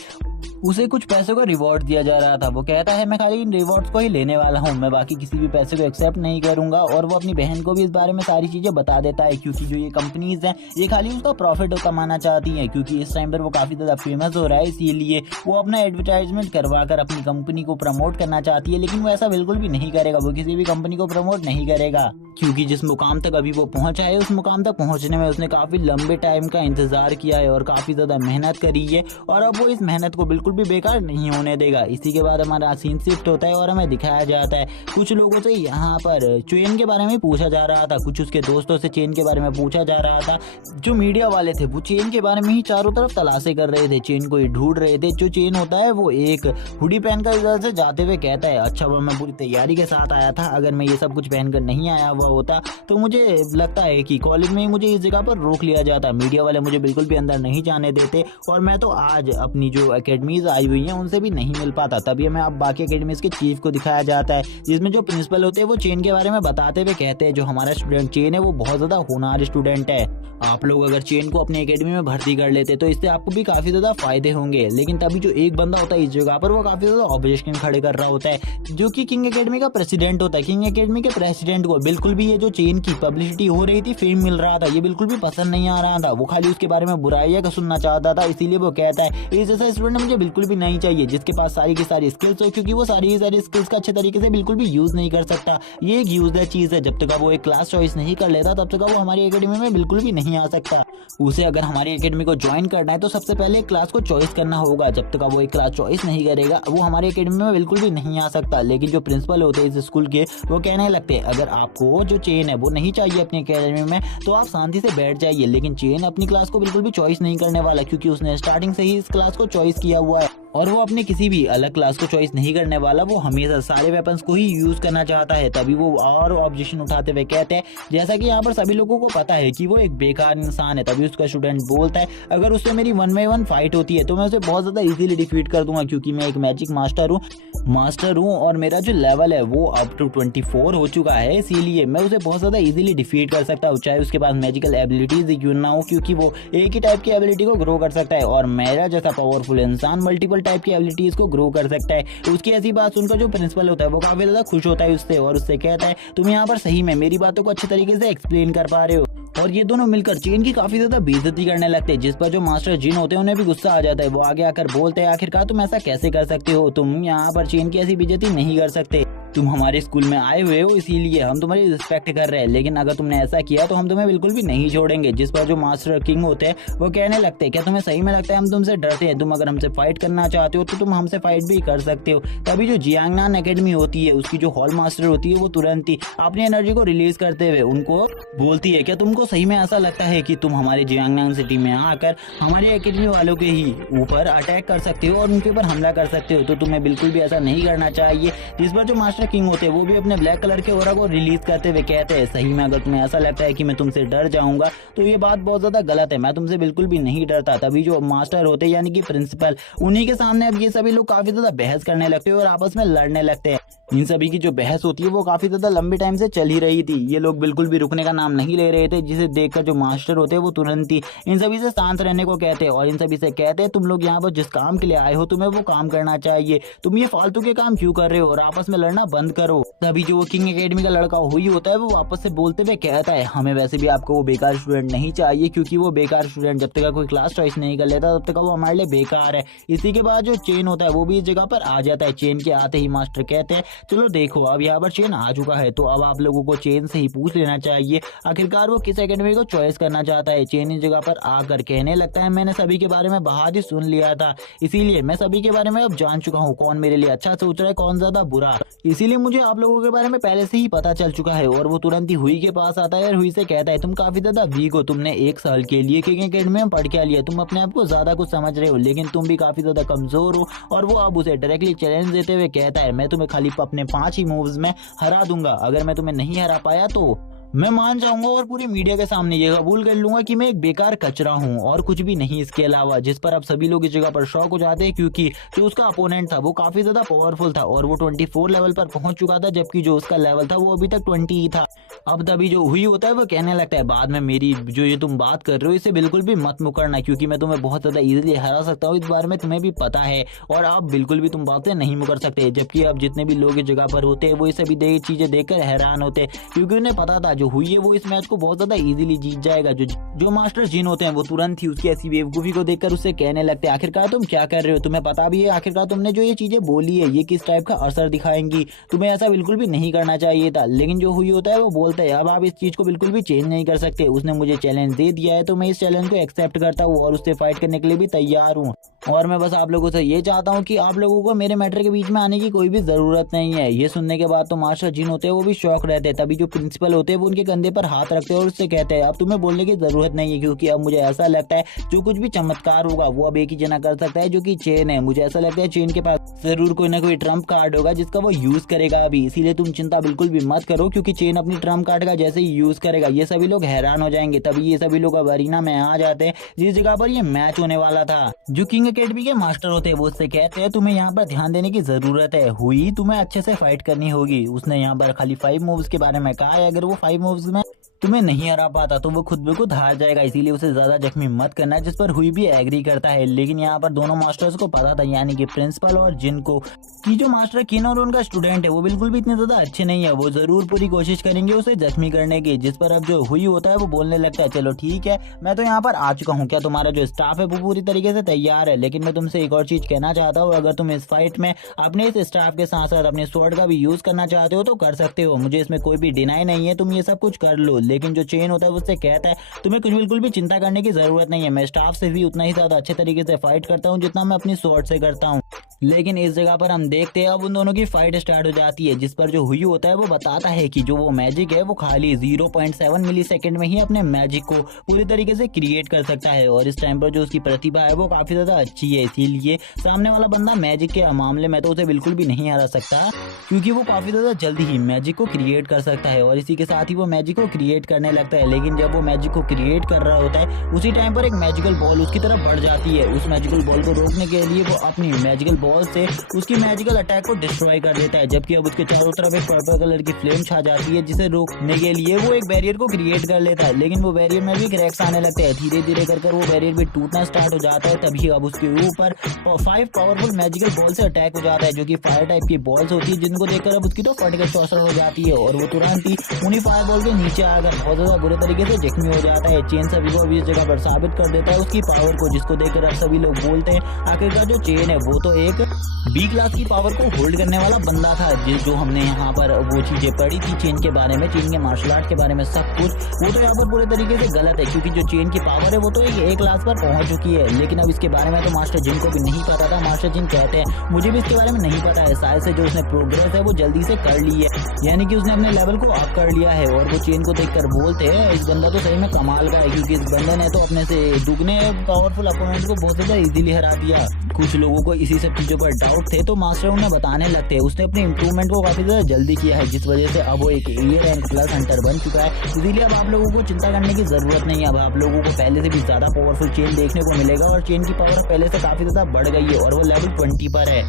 उसे कुछ पैसों का रिवॉर्ड दिया जा रहा था। वो कहता है मैं खाली इन रिवॉर्ड्स को ही लेने वाला हूँ, मैं बाकी किसी भी पैसे को एक्सेप्ट नहीं करूंगा। और वो अपनी बहन को भी इस बारे में सारी चीज़ें बता देता है, क्योंकि जो ये कंपनीज हैं ये खाली उसका प्रॉफिट कमाना चाहती हैं, क्योंकि इस टाइम पर वो काफ़ी ज़्यादा फेमस हो रहा है, इसीलिए वो अपना एडवर्टाइजमेंट करवा कर अपनी कंपनी को प्रमोट करना चाहती है। लेकिन वो ऐसा बिल्कुल भी नहीं करेगा, वो किसी भी कंपनी को प्रमोट नहीं करेगा, क्योंकि जिस मुकाम तक अभी वो पहुंचा है उस मुकाम तक पहुंचने में उसने काफ़ी लंबे टाइम का इंतज़ार किया है और काफ़ी ज़्यादा मेहनत करी है, और अब वो इस मेहनत को बिल्कुल भी बेकार नहीं होने देगा। इसी के बाद हमारा सीन शिफ्ट होता है और हमें दिखाया जाता है कुछ लोगों से यहाँ पर चेन के बारे में पूछा जा रहा था, कुछ उसके दोस्तों से चेन के बारे में पूछा जा रहा था। जो मीडिया वाले थे वो चेन के बारे में ही चारों तरफ तलाशें कर रहे थे, चेन को ही ढूंढ रहे थे। जो चेन होता है वो एक हुडी पहनकर इधर से जाते हुए कहता है अच्छा वह मैं पूरी तैयारी के साथ आया था, अगर मैं ये सब कुछ पहनकर नहीं आया हुआ होता तो मुझे लगता है कि कॉलेज में ही मुझे इस जगह पर रोक लिया जाता, मीडिया वाले मुझे बिल्कुल भी अंदर नहीं जाने देते और मैं तो आज अपनी जो एकेडमीज आई हुई हैं उनसे भी नहीं मिल पाता। तभी हमें अब बाकी एकेडमीज के चीफ को दिखाया जाता है, जिसमें जो प्रिंसिपल होते हैं वो चेन के बारे में बताते हुए कहते हैं जो हमारा स्टूडेंट चेन है वो बहुत ज़्यादा होनहार स्टूडेंट है, आप लोग अगर चेन को अपनी एकेडमी में भर्ती कर लेते तो इससे आपको भी काफ़ी ज़्यादा फायदे होंगे। लेकिन तभी जो एक बंदा होता है इस जगह पर वो काफ़ी ज़्यादा ऑब्जेक्शन खड़े कर रहा होता है, जो कि किंग एकेडमी का प्रेसिडेंट होता है। किंग एकेडमी के प्रेसिडेंट को बिल्कुल भी ये जो चेन की पब्लिसिटी हो रही थी, फेम मिल रहा था, ये बिल्कुल भी पसंद नहीं आ रहा था, वो खाली उसके बारे में बुराइयां का सुनना चाहता था। इसीलिए वो कहता है इस जैसा स्टूडेंट मुझे बिल्कुल भी नहीं चाहिए जिसके पास सारी की सारी स्किल्स हो, क्योंकि वो सारी स्किल्स का अच्छे तरीके से बिल्कुल भी यूज नहीं कर सकता। ये एक यूजलेस चीज है, जब तक वो एक क्लास चॉइस नहीं कर लेता तब तक वो हमारी एकेडमी में बिल्कुल भी नहीं आ सकता। उसे अगर हमारी एकेडमी को ज्वाइन करना है तो सबसे पहले एक क्लास को चॉइस करना होगा, जब तक वो एक क्लास चॉइस नहीं करेगा वो हमारी एकेडमी में बिल्कुल भी नहीं आ सकता। लेकिन जो प्रिंसिपल होते हैं इस स्कूल के वो कहने लगते हैं अगर आपको जो चेन है वो नहीं चाहिए अपनी एकेडमी में तो आप शांति से बैठ जाइए। लेकिन चेन अपनी क्लास को बिल्कुल भी चॉइस नहीं करने वाला, क्योंकि उसने स्टार्टिंग से ही इस क्लास को चॉइस किया हुआ है और वो अपने किसी भी अलग क्लास को चॉइस नहीं करने वाला, वो हमेशा सारे वेपन्स को ही यूज करना चाहता है। तभी वो और ऑब्जेक्शन उठाते हुए कहते हैं जैसा कि यहाँ पर सभी लोगों को पता है कि वो एक बेकार इंसान है। तभी उसका स्टूडेंट बोलता है अगर उससे मेरी 1v1 फाइट होती है तो मैं उसे बहुत ज्यादा इजीली डिफीट कर दूंगा, क्योंकि मैं एक मैजिक मास्टर हूँ और मेरा जो लेवल है वो अप टू 24 हो चुका है, इसीलिए मैं उसे बहुत ज्यादा इजीली डिफीट कर सकता हूँ, चाहे उसके पास मैजिकल एबिलिटीज क्यों ना हो, क्योंकि वो एक ही टाइप की एबिलिटी को ग्रो कर सकता है और मेरा जैसा पावरफुल इंसान मल्टीपल टाइप की एबिलिटीज को ग्रो कर सकता है। उसकी ऐसी बात सुनकर जो प्रिंसिपल होता है वो काफी ज्यादा खुश होता है उससे और उससे कहता है तुम यहाँ पर सही में मेरी बातों को अच्छे तरीके से एक्सप्लेन कर पा रहे हो। और ये दोनों मिलकर चेन की काफी ज्यादा बेइज्जती करने लगते हैं, जिस पर जो मास्टर जिन होते हैं उन्हें भी गुस्सा आ जाता है। वो आगे आकर बोलते हैं आखिरकार तुम ऐसा कैसे कर सकते हो, तुम यहाँ पर चेन की ऐसी बेइज्जती नहीं कर सकते, तुम हमारे स्कूल में आए हुए हो इसीलिए हम तुम्हारी रिस्पेक्ट कर रहे हैं, लेकिन अगर तुमने ऐसा किया तो हम तुम्हें बिल्कुल भी नहीं छोड़ेंगे। जिस पर जो मास्टर किंग होते हैं वो कहने लगते हैं क्या तुम्हें सही में लगता है हम तुमसे डरते हैं, तुम अगर हमसे फाइट करना चाहते हो तो तुम हमसे फाइट भी कर सकते हो। तभी जो जियांगनान एकेडमी होती है उसकी जो हॉल मास्टर होती है वो तुरंत ही अपनी एनर्जी को रिलीज करते हुए उनको बोलती है क्या तुमको सही में ऐसा लगता है कि तुम हमारे जियांगनान सिटी में आकर हमारी एकेडमी वालों के ही ऊपर अटैक कर सकते हो और उनके ऊपर हमला कर सकते हो, तो तुम्हें बिल्कुल भी ऐसा नहीं करना चाहिए। जिस पर जो मास्टर किंग होते हैं वो भी अपने ब्लैक कलर के ऑरा को रिलीज करते हुए कहते हैं सही में अगर तुम्हें ऐसा लगता है कि मैं तुमसे डर जाऊंगा तो ये बात बहुत ज्यादा गलत है, मैं तुमसे बिल्कुल भी नहीं डरता। तभी जो मास्टर होते हैं यानी कि प्रिंसिपल, उन्हीं के सामने अब ये सभी लोग काफी ज्यादा बहस करने लगते हैं और आपस में लड़ने लगते हैं। इन सभी की जो बहस होती है वो काफी ज्यादा लंबे टाइम से चल ही रही थी, ये लोग बिल्कुल भी रुकने का नाम नहीं ले रहे थे, जिसे देखकर जो मास्टर होते हैं वो तुरंत ही इन सभी से शांत रहने को कहते हैं और इन सभी से कहते हैं तुम लोग यहाँ पर जिस काम के लिए आए हो तुम्हें वो काम करना चाहिए, तुम ये फालतू के काम क्यों कर रहे हो और आपस में लड़ना बंद करो। तभी जो किंग एकेडमी का लड़का हुई होता है वो वापस से बोलते हुए कहता है हमें वैसे भी आपको वो बेकार स्टूडेंट नहीं चाहिए, क्योंकि वो बेकार स्टूडेंट जब तक कोई क्लास चॉइस नहीं कर लेता तब तक वो हमारे लिए बेकार है। इसी के बाद जो चेन होता है वो भी इस जगह पर आ जाता है। चेन के आते ही मास्टर कहते हैं चलो देखो अब यहाँ पर चेन आ चुका है, तो अब आप लोगों को चेन से ही पूछ लेना चाहिए आखिरकार वो किस एकेडमी को चॉइस करना चाहता है। चेन इस जगह पर आकर कहने लगता है मैंने सभी के बारे में बहुत ही सुन लिया था, इसीलिए मैं सभी के बारे में अब जान चुका हूँ कौन मेरे लिए अच्छा सोच रहा है कौन ज्यादा बुरा, इसीलिए मुझे आप लोगों के बारे में पहले से ही पता चल चुका है। और वो तुरंत ही हुई के पास आता है और हुई से कहता है तुम काफी ज्यादा वीक हो, तुमने 1 साल के लिए किंग एकेडमी में पढ़ के लिया, तुम अपने आप को ज्यादा कुछ समझ रहे हो लेकिन तुम भी काफी ज्यादा कमजोर हो। और वो अब उसे डायरेक्टली चैलेंज देते हुए कहता है मैं तुम्हें खाली अपने 5 ही मूव्स में हरा दूंगा, अगर मैं तुम्हें नहीं हरा पाया तो मैं मान जाऊंगा और पूरी मीडिया के सामने ये कबूल कर लूंगा कि मैं एक बेकार कचरा हूं और कुछ भी नहीं इसके अलावा। जिस पर अब सभी लोग इस जगह पर शॉक हो जाते हैं क्योंकि जो उसका अपोनेंट था वो काफी ज्यादा पावरफुल था और वो 24 लेवल पर पहुंच चुका था, जबकि जो उसका लेवल था वो अभी तक 20 ही था। अब तभी जो हुई होता है वो कहने लगता है बाद में मेरी जो ये तुम बात कर रहे हो इसे बिल्कुल भी मत मुकरना क्योंकि मैं तुम्हें बहुत ज्यादा इजीली हरा सकता हूँ, इस बारे में तुम्हें भी पता है और आप बिल्कुल भी तुम बातें नहीं मुकर सकते। जबकि अब जितने भी लोग इस जगह पर होते हैं वो ये सभी चीजें देखकर हैरान होते हैं क्योंकि उन्हें पता था जो हुई है वो इस मैच को बहुत ज्यादा इजीली जीत जाएगा। जो मास्टर जिन होते हैं वो तुरंत ही उसकी ऐसी बेवकूफी को देखकर उससे कहने लगते हैं आखिरकार तुम क्या कर रहे हो, तुम्हें पता भी है आखिरकार तुमने जो ये चीजें बोली है ये किस टाइप का असर दिखाएंगी, तुम्हें ऐसा बिल्कुल भी नहीं करना चाहिए था। लेकिन जो हुई होता है वो बोलता है अब आप इस चीज को बिल्कुल भी चेंज नहीं कर सकते, उसने मुझे चैलेंज दे दिया है तो मैं इस चैलेंज को एक्सेप्ट करता हूँ और उससे फाइट करने के लिए भी तैयार हूँ। और मैं बस आप लोगों से ये चाहता हूँ कि आप लोगों को मेरे मैटर के बीच में आने की कोई भी जरूरत नहीं है। ये सुनने के बाद तो मास्टर जिन होते हैं वो भी शौक रहते हैं। तभी जो प्रिंसिपल होते हैं वो उनके कंधे पर हाथ रखते हैं और उससे कहते हैं अब तुम्हें बोलने की जरूरत नहीं है क्योंकि अब मुझे ऐसा लगता है जो कुछ भी चमत्कार होगा वो अब एक ही जना कर सकता है जो कि चेन है। मुझे ऐसा लगता है चेन के पास जरूर कोई ना कोई ट्रम्प कार्ड होगा जिसका वो यूज करेगा अभी, इसीलिए तुम चिंता बिल्कुल भी मत करो क्योंकि चेन अपनी ट्रम्प कार्ड का जैसे ही यूज करेगा ये सभी लोग हैरान हो जाएंगे। तभी ये सभी लोग अब अरीना में आ जाते हैं जिस जगह पर ये मैच होने वाला था। जो किंग एकेडमी के मास्टर होते हैं वो उससे कहते हैं तुम्हें यहाँ पर ध्यान देने की जरूरत है, हुई तुम्हें अच्छे से फाइट करनी होगी। उसने यहाँ पर खाली 5 मूव्स के बारे में कहा है, अगर वो 5 मूव्स में तुम्हें नहीं हरा पाता तो वो खुद ब खुद हार जाएगा, इसीलिए उसे ज्यादा जख्मी मत करना, जिस पर हुई भी एग्री करता है। लेकिन यहाँ पर दोनों मास्टर्स को पता था यानी कि प्रिंसिपल और जिन को कि जो मास्टर किन और उनका स्टूडेंट है वो बिल्कुल भी इतने ज्यादा अच्छे नहीं है, वो जरूर पूरी कोशिश करेंगे उसे जख्मी करने की। जिस पर अब जो हुई होता है वो बोलने लगता है चलो ठीक है मैं तो यहाँ पर आ चुका हूँ, क्या तुम्हारा जो स्टाफ है वो पूरी तरीके से तैयार है, लेकिन मैं तुमसे एक और चीज कहना चाहता हूँ अगर तुम इस फाइट में अपने इस स्टाफ के साथ साथ अपने स्वॉर्ड का भी यूज करना चाहते हो तो कर सकते हो, मुझे इसमें कोई भी डिनाई नहीं है, तुम ये सब कुछ कर लो। लेकिन जो चेन होता है उससे कहता है तुम्हें कुछ बिल्कुल भी चिंता करने की जरूरत नहीं है, मैं स्टाफ से भी उतना ही ज्यादा अच्छे तरीके से फाइट करता हूँ जितना मैं अपनी स्वॉर्ड से करता हूँ। लेकिन इस जगह पर हम देखते हैं अब उन दोनों की फाइट स्टार्ट हो जाती है जिस पर जो हुई होता है वो बताता है कि जो वो मैजिक है वो खाली 0.7 मिलीसेकंड में ही अपने मैजिक को पूरी तरीके से क्रिएट कर सकता है और इस टाइम पर जो उसकी प्रतिभा है वो काफी ज्यादा अच्छी है, इसीलिए सामने वाला बंदा मैजिक के मामले में तो उसे बिल्कुल भी नहीं हरा सकता क्योंकि वो काफी ज्यादा जल्दी ही मैजिक को क्रिएट कर सकता है और इसी के साथ ही वो मैजिक को क्रिएट करने लगता है। लेकिन जब वो मैजिक को क्रिएट कर रहा होता है उसी टाइम पर एक मैजिकल बॉल उसकी तरफ बढ़ जाती है। उस मैजिकल बॉल को रोकने के लिए वो अपनी मैजिकल बॉल से उसकी मैजिकल अटैक को डिस्ट्रॉय कर देता है, जबकि अब उसके चारों तरफ एक पर्पल कलर की फ्लेम छा जाती है जिसे रोकने के लिए वो एक बैरियर को क्रिएट कर लेता है। लेकिन वो बैरियर में भी क्रैक्स आने लगते हैं, धीरे धीरे कर वो बैरियर भी टूटना स्टार्ट हो जाता है। तभी अब उसके ऊपर 5 पावरफुल मैजिकल बॉल से अटैक हो जाता है जो कि फायर टाइप की बॉल्स होती है, जिनको देखकर अब उसकी तो फटकर चौसर हो जाती है और वो तुरंत ही उन्हीं फायर बॉल के नीचे आकर बहुत ज्यादा बुरे तरीके से जख्मी हो जाता है। चेन सभी को अभी इस जगह पर साबित कर देता है उसकी पावर को, जिसको देखकर अब सभी लोग बोलते हैं आखिरकार जो चेन है वो तो एक बी क्लास की पावर को होल्ड करने वाला बंदा था। जो हमने यहाँ पर वो चीजें पढ़ी थी चेन के बारे में, चेन के मार्शल आर्ट के बारे में सब कुछ, वो तो यहाँ पर पूरे तरीके से गलत है क्योंकि जो चेन की पावर है वो तो एक ए क्लास पर पहुंच चुकी है। लेकिन अब इसके बारे में तो मास्टर जिन को भी नहीं पता था। मास्टर जिन कहते हैं मुझे भी इसके बारे में नहीं पता है, शायद से जो उसने प्रोग्रेस है वो जल्दी से कर ली है, यानी कि उसने अपने लेवल को अप कर लिया है। और वो चेन को देखकर बोलते हैं इस बंदा तो सही में कमाल का है क्योंकि इस बंदे ने तो अपने से दुगने पावरफुल अपोनेंट को बहुत ज्यादा इजीली हरा दिया। कुछ लोगों को इसी सब चीजों पर डाउट थे तो मास्टर उन्हें बताने लगते हैं उसने अपने इंप्रूवमेंट को काफी ज्यादा जल्दी किया है जिस वजह से अब वो एक ए रैंक प्लस हंटर बन चुका है, इसीलिए अब आप लोगों को चिंता करने की जरूरत नहीं है। अब आप लोगों को पहले से भी ज्यादा पावरफुल चेन देखने को मिलेगा और चेन की पावर पहले से काफी ज्यादा बढ़ गई है और वो लेवल 20 पर है।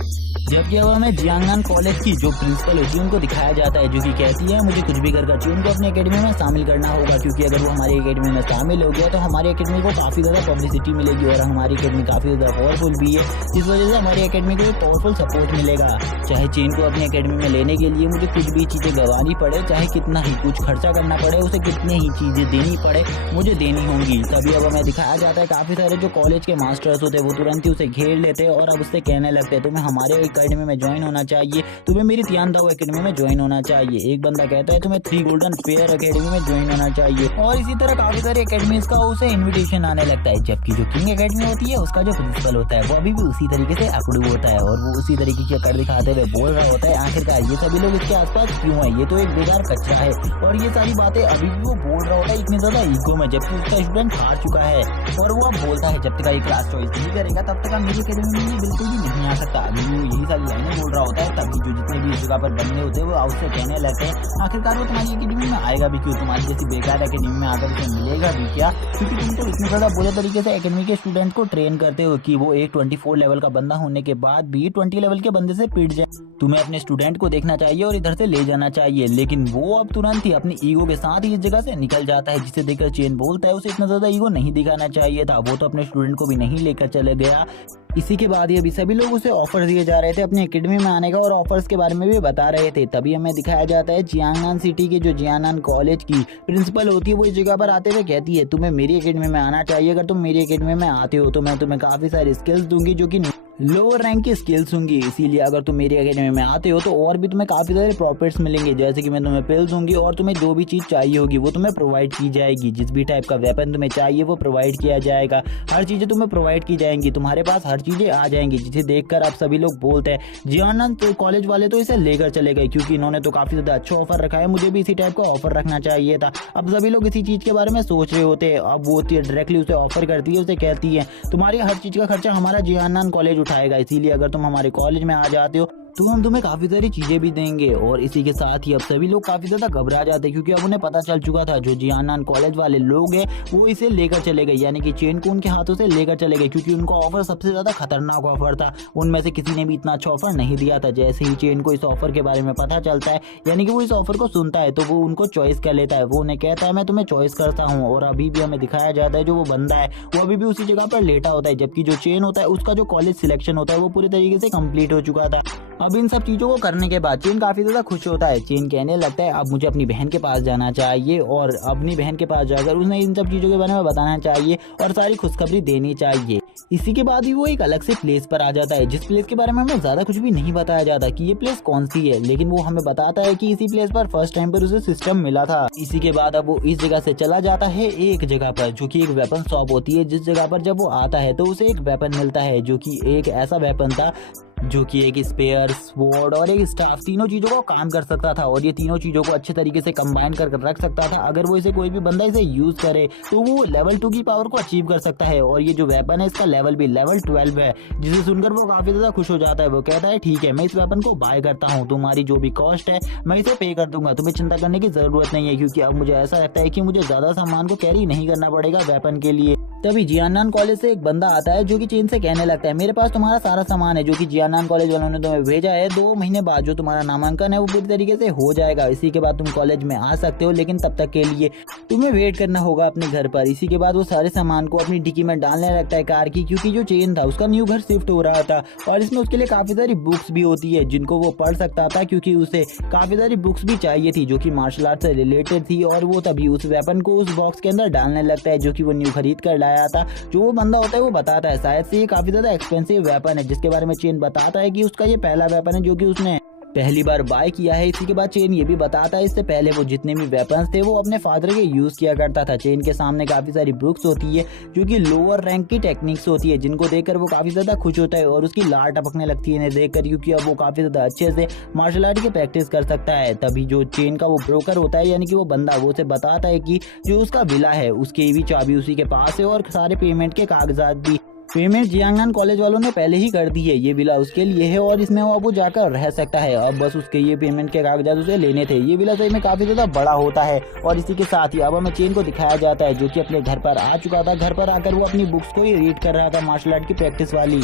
जबकि अब हमें जियांगनान कॉलेज की जो प्रिंसिपल होती है उनको दिखाया जाता है जो कि कहती है मुझे कुछ भी कर चेन को अपनी एकेडमी में शामिल शामिल करना होगा, क्योंकि अगर वो हमारी एकेडमी में शामिल हो गया तो हमारी एकेडमी को काफ़ी ज़्यादा पब्लिसिटी मिलेगी और हमारी एकेडमी काफ़ी ज़्यादा पावरफुल भी है, जिस वजह से हमारी एकेडमी को एक पावरफुल सपोर्ट मिलेगा। चाहे चेन को अपनी एकेडमी में लेने के लिए मुझे कुछ भी चीज़ें गंवानी पड़े, चाहे कितना ही कुछ खर्चा करना पड़े, उसे कितनी ही चीज़ें देनी पड़े, मुझे देनी होंगी। तभी अब हमें दिखाया जाता है काफ़ी सारे जो कॉलेज के मास्टर्स होते हैं वो तुरंत ही उसे घेर लेते हैं और अब उससे कहने लगते हैं तुम्हें हमारे एकेडमी में ज्वाइन होना चाहिए, तुम्हें मेरी तियान दाओ एकेडमी में ज्वाइन होना चाहिए। एक बंदा कहता है तुम्हें 3 गोल्डन फेयर एकेडमी में ज्वाइन होना चाहिए और इसी तरह काफ़ी सारी एकेडमीज का उसे इन्विटेशन आने लगता है। जबकि जो किंग एकेडमी होती है उसका जो प्रिंसिपल होता है वो अभी भी उसी तरीके से अकड़ू होता है और वो उसी तरीके की अकड़ दिखाते हुए बोल रहा होता है आखिरकार ये सभी लोग इसके आसपास क्यों है, ये तो एक बेकार कचरा है। और ये सारी बातें अभी भी वो बोल रहा होता है इतनी ज्यादा ईगो में, जबकि उसका स्टूडेंट हार चुका है और वो अब बोलता है जब तक ये क्लास चॉइस नहीं करेगा तब तक मेरी एकेडमी में बिल्कुल भी नहीं आ सकता। अभी वो यही सारी लाइनें बोल रहा होता है तभी जो जितने भी इस जगह पर बंदे होते हैं वो उससे कहने लगते हैं आखिरकार वो तुम्हारी एकेडमी में आएगा भी क्यों, तुम्हारी जैसी बेकार एकेडमी में आकर उसे मिलेगा भी क्या, क्योंकि तुम तो इतने ज्यादा बुरे तरीके से एकेडमी के स्टूडेंट को ट्रेन करते हो कि वो एक 24 लेवल का बंदा होने के बाद भी 20 लेवल के बंदे से पिट जाए। तुम्हें अपने स्टूडेंट को देखना चाहिए और इधर से ले जाना चाहिए, लेकिन वो अब तुरंत ही अपनी ईगो के साथ ही इस जगह से निकल जाता है, जिसे देखकर चेन बोलता है उसे इतना ज्यादा ईगो नहीं दिखाना चाहिए था, वो तो अपने स्टूडेंट को भी नहीं लेकर चले गया। इसी के बाद ये भी सभी लोग उसे ऑफर दिए जा रहे थे अपनी एकेडमी में आने का और ऑफर्स के बारे में भी बता रहे थे। तभी हमें दिखाया जाता है जियांगनान सिटी के जो जियांगनान कॉलेज की प्रिंसिपल होती है वो इस जगह पर आते हुए कहती है तुम्हें मेरी एकेडमी में आना चाहिए, अगर तुम मेरी एकेडमी में आते हो तो मैं तुम्हें काफी सारी स्किल्स दूंगी जो कि लोअर रैंक की स्किल्स होंगी, इसीलिए अगर तुम मेरी एकेडमी में आते हो तो और भी तुम्हें काफ़ी सारे प्रॉफिट्स मिलेंगे, जैसे कि मैं तुम्हें पिल दूंगी और तुम्हें जो भी चीज़ चाहिए होगी वो तुम्हें प्रोवाइड की जाएगी, जिस भी टाइप का वेपन तुम्हें चाहिए वो प्रोवाइड किया जाएगा, हर चीज़ें तुम्हें प्रोवाइड की जाएंगी, तुम्हारे पास हर चीज़ें आ जाएंगी, जिसे देखकर आप सभी लोग बोलते हैं जियांगनान तो कॉलेज वाले तो इसे लेकर चले गए क्योंकि इन्होंने तो काफ़ी ज़्यादा अच्छा ऑफर रखा है, मुझे भी इसी टाइप का ऑफर रखना चाहिए था। अब सभी लोग इसी चीज़ के बारे में सोच रहे होते हैं। अब वो डायरेक्टली उसे ऑफर करती है, उसे कहती है तुम्हारी हर चीज़ का खर्चा हमारा जियांगनान कॉलेज उठाएगा, इसीलिए अगर तुम हमारे कॉलेज में आ जाते हो तो हम तुम्हें काफी सारी चीजें भी देंगे। और इसी के साथ ही अब सभी लोग काफी ज्यादा घबरा जाते हैं क्योंकि अब उन्हें पता चल चुका था जो जियांगनान कॉलेज वाले लोग हैं वो इसे लेकर चले गए, यानी कि चेन को उनके हाथों से लेकर चले गए, क्योंकि उनका ऑफर सबसे ज्यादा खतरनाक ऑफर था, उनमें से किसी ने भी इतना अच्छा ऑफर नहीं दिया था। जैसे ही चेन को इस ऑफर के बारे में पता चलता है, यानी कि वो इस ऑफर को सुनता है तो वो उनको चॉइस कर लेता है, वो उन्हें कहता है मैं तुम्हें चॉइस करता हूँ। और अभी भी हमें दिखाया जाता है जो वो बंदा है वो अभी भी उसी जगह पर लेटा होता है, जबकि जो चेन होता है उसका जो कॉलेज सिलेक्शन होता है वो पूरी तरीके से कंप्लीट हो चुका था। अब इन सब चीजों को करने के बाद चेन काफी ज्यादा खुश होता है, चेन कहने लगता है अब मुझे अपनी बहन के पास जाना चाहिए और अपनी बहन के पास जाकर उन्हें इन सब चीजों के बारे में बताना चाहिए और सारी खुशखबरी देनी चाहिए। इसी के बाद ही वो एक अलग से प्लेस पर आ जाता है, जिस प्लेस के बारे में हमें ज्यादा कुछ भी नहीं बताया जाता कि ये प्लेस कौन सी है, लेकिन वो हमें बताता है कि इसी प्लेस पर फर्स्ट टाइम पर उसे सिस्टम मिला था। इसी के बाद अब वो इस जगह से चला जाता है एक जगह पर जो कि एक वेपन शॉप होती है, जिस जगह पर जब वो आता है तो उसे एक वेपन मिलता है जो कि एक ऐसा वेपन था जो कि एक स्पेयर, स्वॉर्ड और एक स्टाफ तीनों चीजों को काम कर सकता था और ये तीनों चीजों को अच्छे तरीके से कंबाइन कर रख सकता था। अगर वो इसे कोई भी बंदा इसे यूज करे तो वो लेवल 2 की पावर को अचीव कर सकता है और ये जो वेपन है इसका लेवल भी लेवल 12 है, जिसे सुनकर वो काफी ज्यादा खुश हो जाता है। वो कहता है ठीक है मैं इस वेपन को बाय करता हूँ, तुम्हारी जो भी कॉस्ट है मैं इसे पे कर दूंगा, तुम्हें चिंता करने की जरूरत नहीं है, क्योंकि अब मुझे ऐसा लगता है कि मुझे ज्यादा सामान को कैरी नहीं करना पड़ेगा वेपन के लिए। तभी जियांगनान कॉलेज से एक बंदा आता है जो कि चेन से कहने लगता है मेरे पास तुम्हारा सारा सामान है जो कि जियांगनान कॉलेज वालों ने तुम्हें भेजा है, 2 महीने बाद जो तुम्हारा नामांकन है वो पूरी तरीके से हो जाएगा, इसी के बाद तुम कॉलेज में आ सकते हो, लेकिन तब तक के लिए तुम्हें वेट करना होगा अपने घर पर। इसी के बाद वो सारे सामान को अपनी डिक्की में डालने लगता है कार की, क्योंकि जो चेन था उसका न्यू घर शिफ्ट हो रहा था और इसमें उसके लिए काफी सारी बुक्स भी होती है जिनको वो पढ़ सकता था, क्योंकि उसे काफी सारी बुक्स भी चाहिए थी जो कि मार्शल आर्ट से रिलेटेड थी। और वो तभी उस वेपन को उस बॉक्स के अंदर डालने लगता है जो कि वो न्यू खरीद कर लाया था। जो वो बंदा होता है वो बताता है शायद से ये काफी ज्यादा एक्सपेंसिव वेपन है, जिसके बारे में चेन बताता है कि उसका ये पहला वेपन है जो कि उसने पहली बार बाय किया है। इसी के बाद चेन ये भी बताता है इससे पहले वो जितने भी वेपन्स थे वो अपने फादर के यूज किया करता था। चेन के सामने काफी सारी बुक्स होती है जो कि लोअर रैंक की टेक्निक्स होती है, जिनको देखकर वो काफी ज्यादा खुश होता है और उसकी लार टपकने लगती है इन्हें देखकर, क्योंकि अब वो काफी ज्यादा अच्छे से मार्शल आर्ट की प्रैक्टिस कर सकता है। तभी जो चेन का वो ब्रोकर होता है यानी कि वो बंदा, वो उसे बताता है कि जो उसका विला है उसकी भी चाबी उसी के पास है और सारे पेमेंट के कागजात भी। पेमेंट जियांगनान कॉलेज वालों ने पहले ही कर दी है, ये विला उसके लिए है और इसमें वो अब वो जाकर रह सकता है, अब बस उसके ये पेमेंट के कागजात उसे लेने थे। ये विला सही में काफी ज्यादा बड़ा होता है और इसी के साथ ही अब हमें चेन को दिखाया जाता है जो कि अपने घर पर आ चुका था। घर पर आकर वो अपनी बुक्स को ही रीड कर रहा था मार्शल आर्ट की प्रैक्टिस वाली।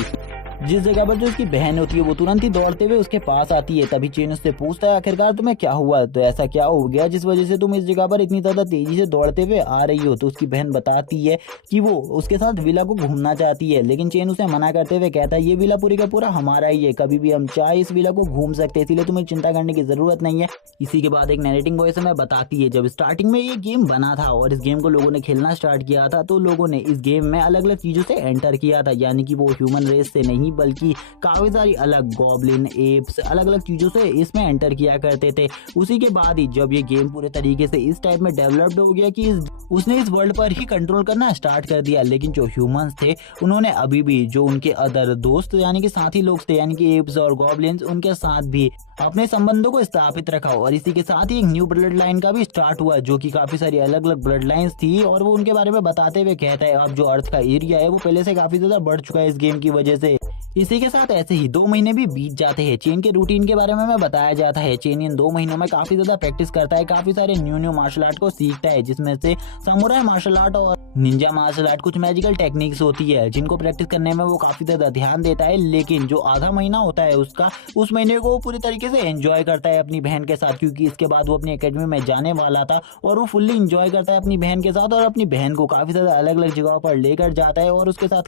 जिस जगह पर जो उसकी बहन होती है वो तुरंत ही दौड़ते हुए उसके पास आती है। तभी चेन उससे पूछता है आखिरकार तुम्हें क्या हुआ, तो ऐसा क्या हो गया जिस वजह से तुम इस जगह पर इतनी ज्यादा तेजी से दौड़ते हुए आ रही हो। तो उसकी बहन बताती है कि वो उसके साथ विला को घूमना चाहती है, लेकिन चेन उसे मना करते हुए कहता है ये विला पूरी का पूरा हमारा ही है, कभी भी हम चाहे इस विला को घूम सकते हैं, इसीलिए तुम्हें चिंता करने की जरूरत नहीं है। इसी के बाद एक नरेटिंग वॉइस हमें बताती है जब स्टार्टिंग में ये गेम बना था और इस गेम को लोगों ने खेलना स्टार्ट किया था तो लोगों ने इस गेम में अलग अलग चीजों से एंटर किया था, यानी कि वो ह्यूमन रेस से नहीं बल्कि काफी सारी अलग गॉब्लिन एप्स अलग अलग चीजों से इसमें एंटर किया करते थे। उसी के बाद ही जब ये गेम पूरे तरीके से इस टाइप में डेवलप्ड हो गया कि उसने इस वर्ल्ड पर ही कंट्रोल करना स्टार्ट कर दिया, लेकिन जो ह्यूमंस थे उन्होंने अभी भी जो उनके अदर दोस्त यानी कि साथी लोग थे यानी कि एप्स और गॉब्लिन्स उनके साथ भी अपने संबंधों को स्थापित रखा और इसी के साथ ही एक न्यू ब्लड लाइन का भी स्टार्ट हुआ जो कि काफी सारी अलग अलग ब्लड लाइन्स थी और वो उनके बारे में बताते हुए कहता है अब जो अर्थ का एरिया है वो पहले से काफी ज्यादा बढ़ चुका है इस गेम की वजह से। इसी के साथ ऐसे ही 2 महीने भी बीत जाते हैं। चेन के रूटीन के बारे में हमें बताया जाता है चेन इन 2 महीनों में काफी ज्यादा प्रैक्टिस करता है, काफी सारे न्यू मार्शल आर्ट को सीखता है जिसमें से समुराई मार्शल आर्ट और निंजा मार्शल आर्ट कुछ मैजिकल टेक्निक्स होती है जिनको प्रैक्टिस करने में वो काफी ज्यादा ध्यान देता है। लेकिन जो आधा महीना होता है उसका उस महीने को वो पूरी तरीके से एंजॉय करता है अपनी बहन के साथ, क्योंकि इसके बाद वो अपनी एकेडमी में जाने वाला था और वो फुल्ली एंजॉय करता है अपनी बहन के साथ और अपनी बहन को काफी ज्यादा अलग अलग जगहों पर लेकर जाता है और उसके साथ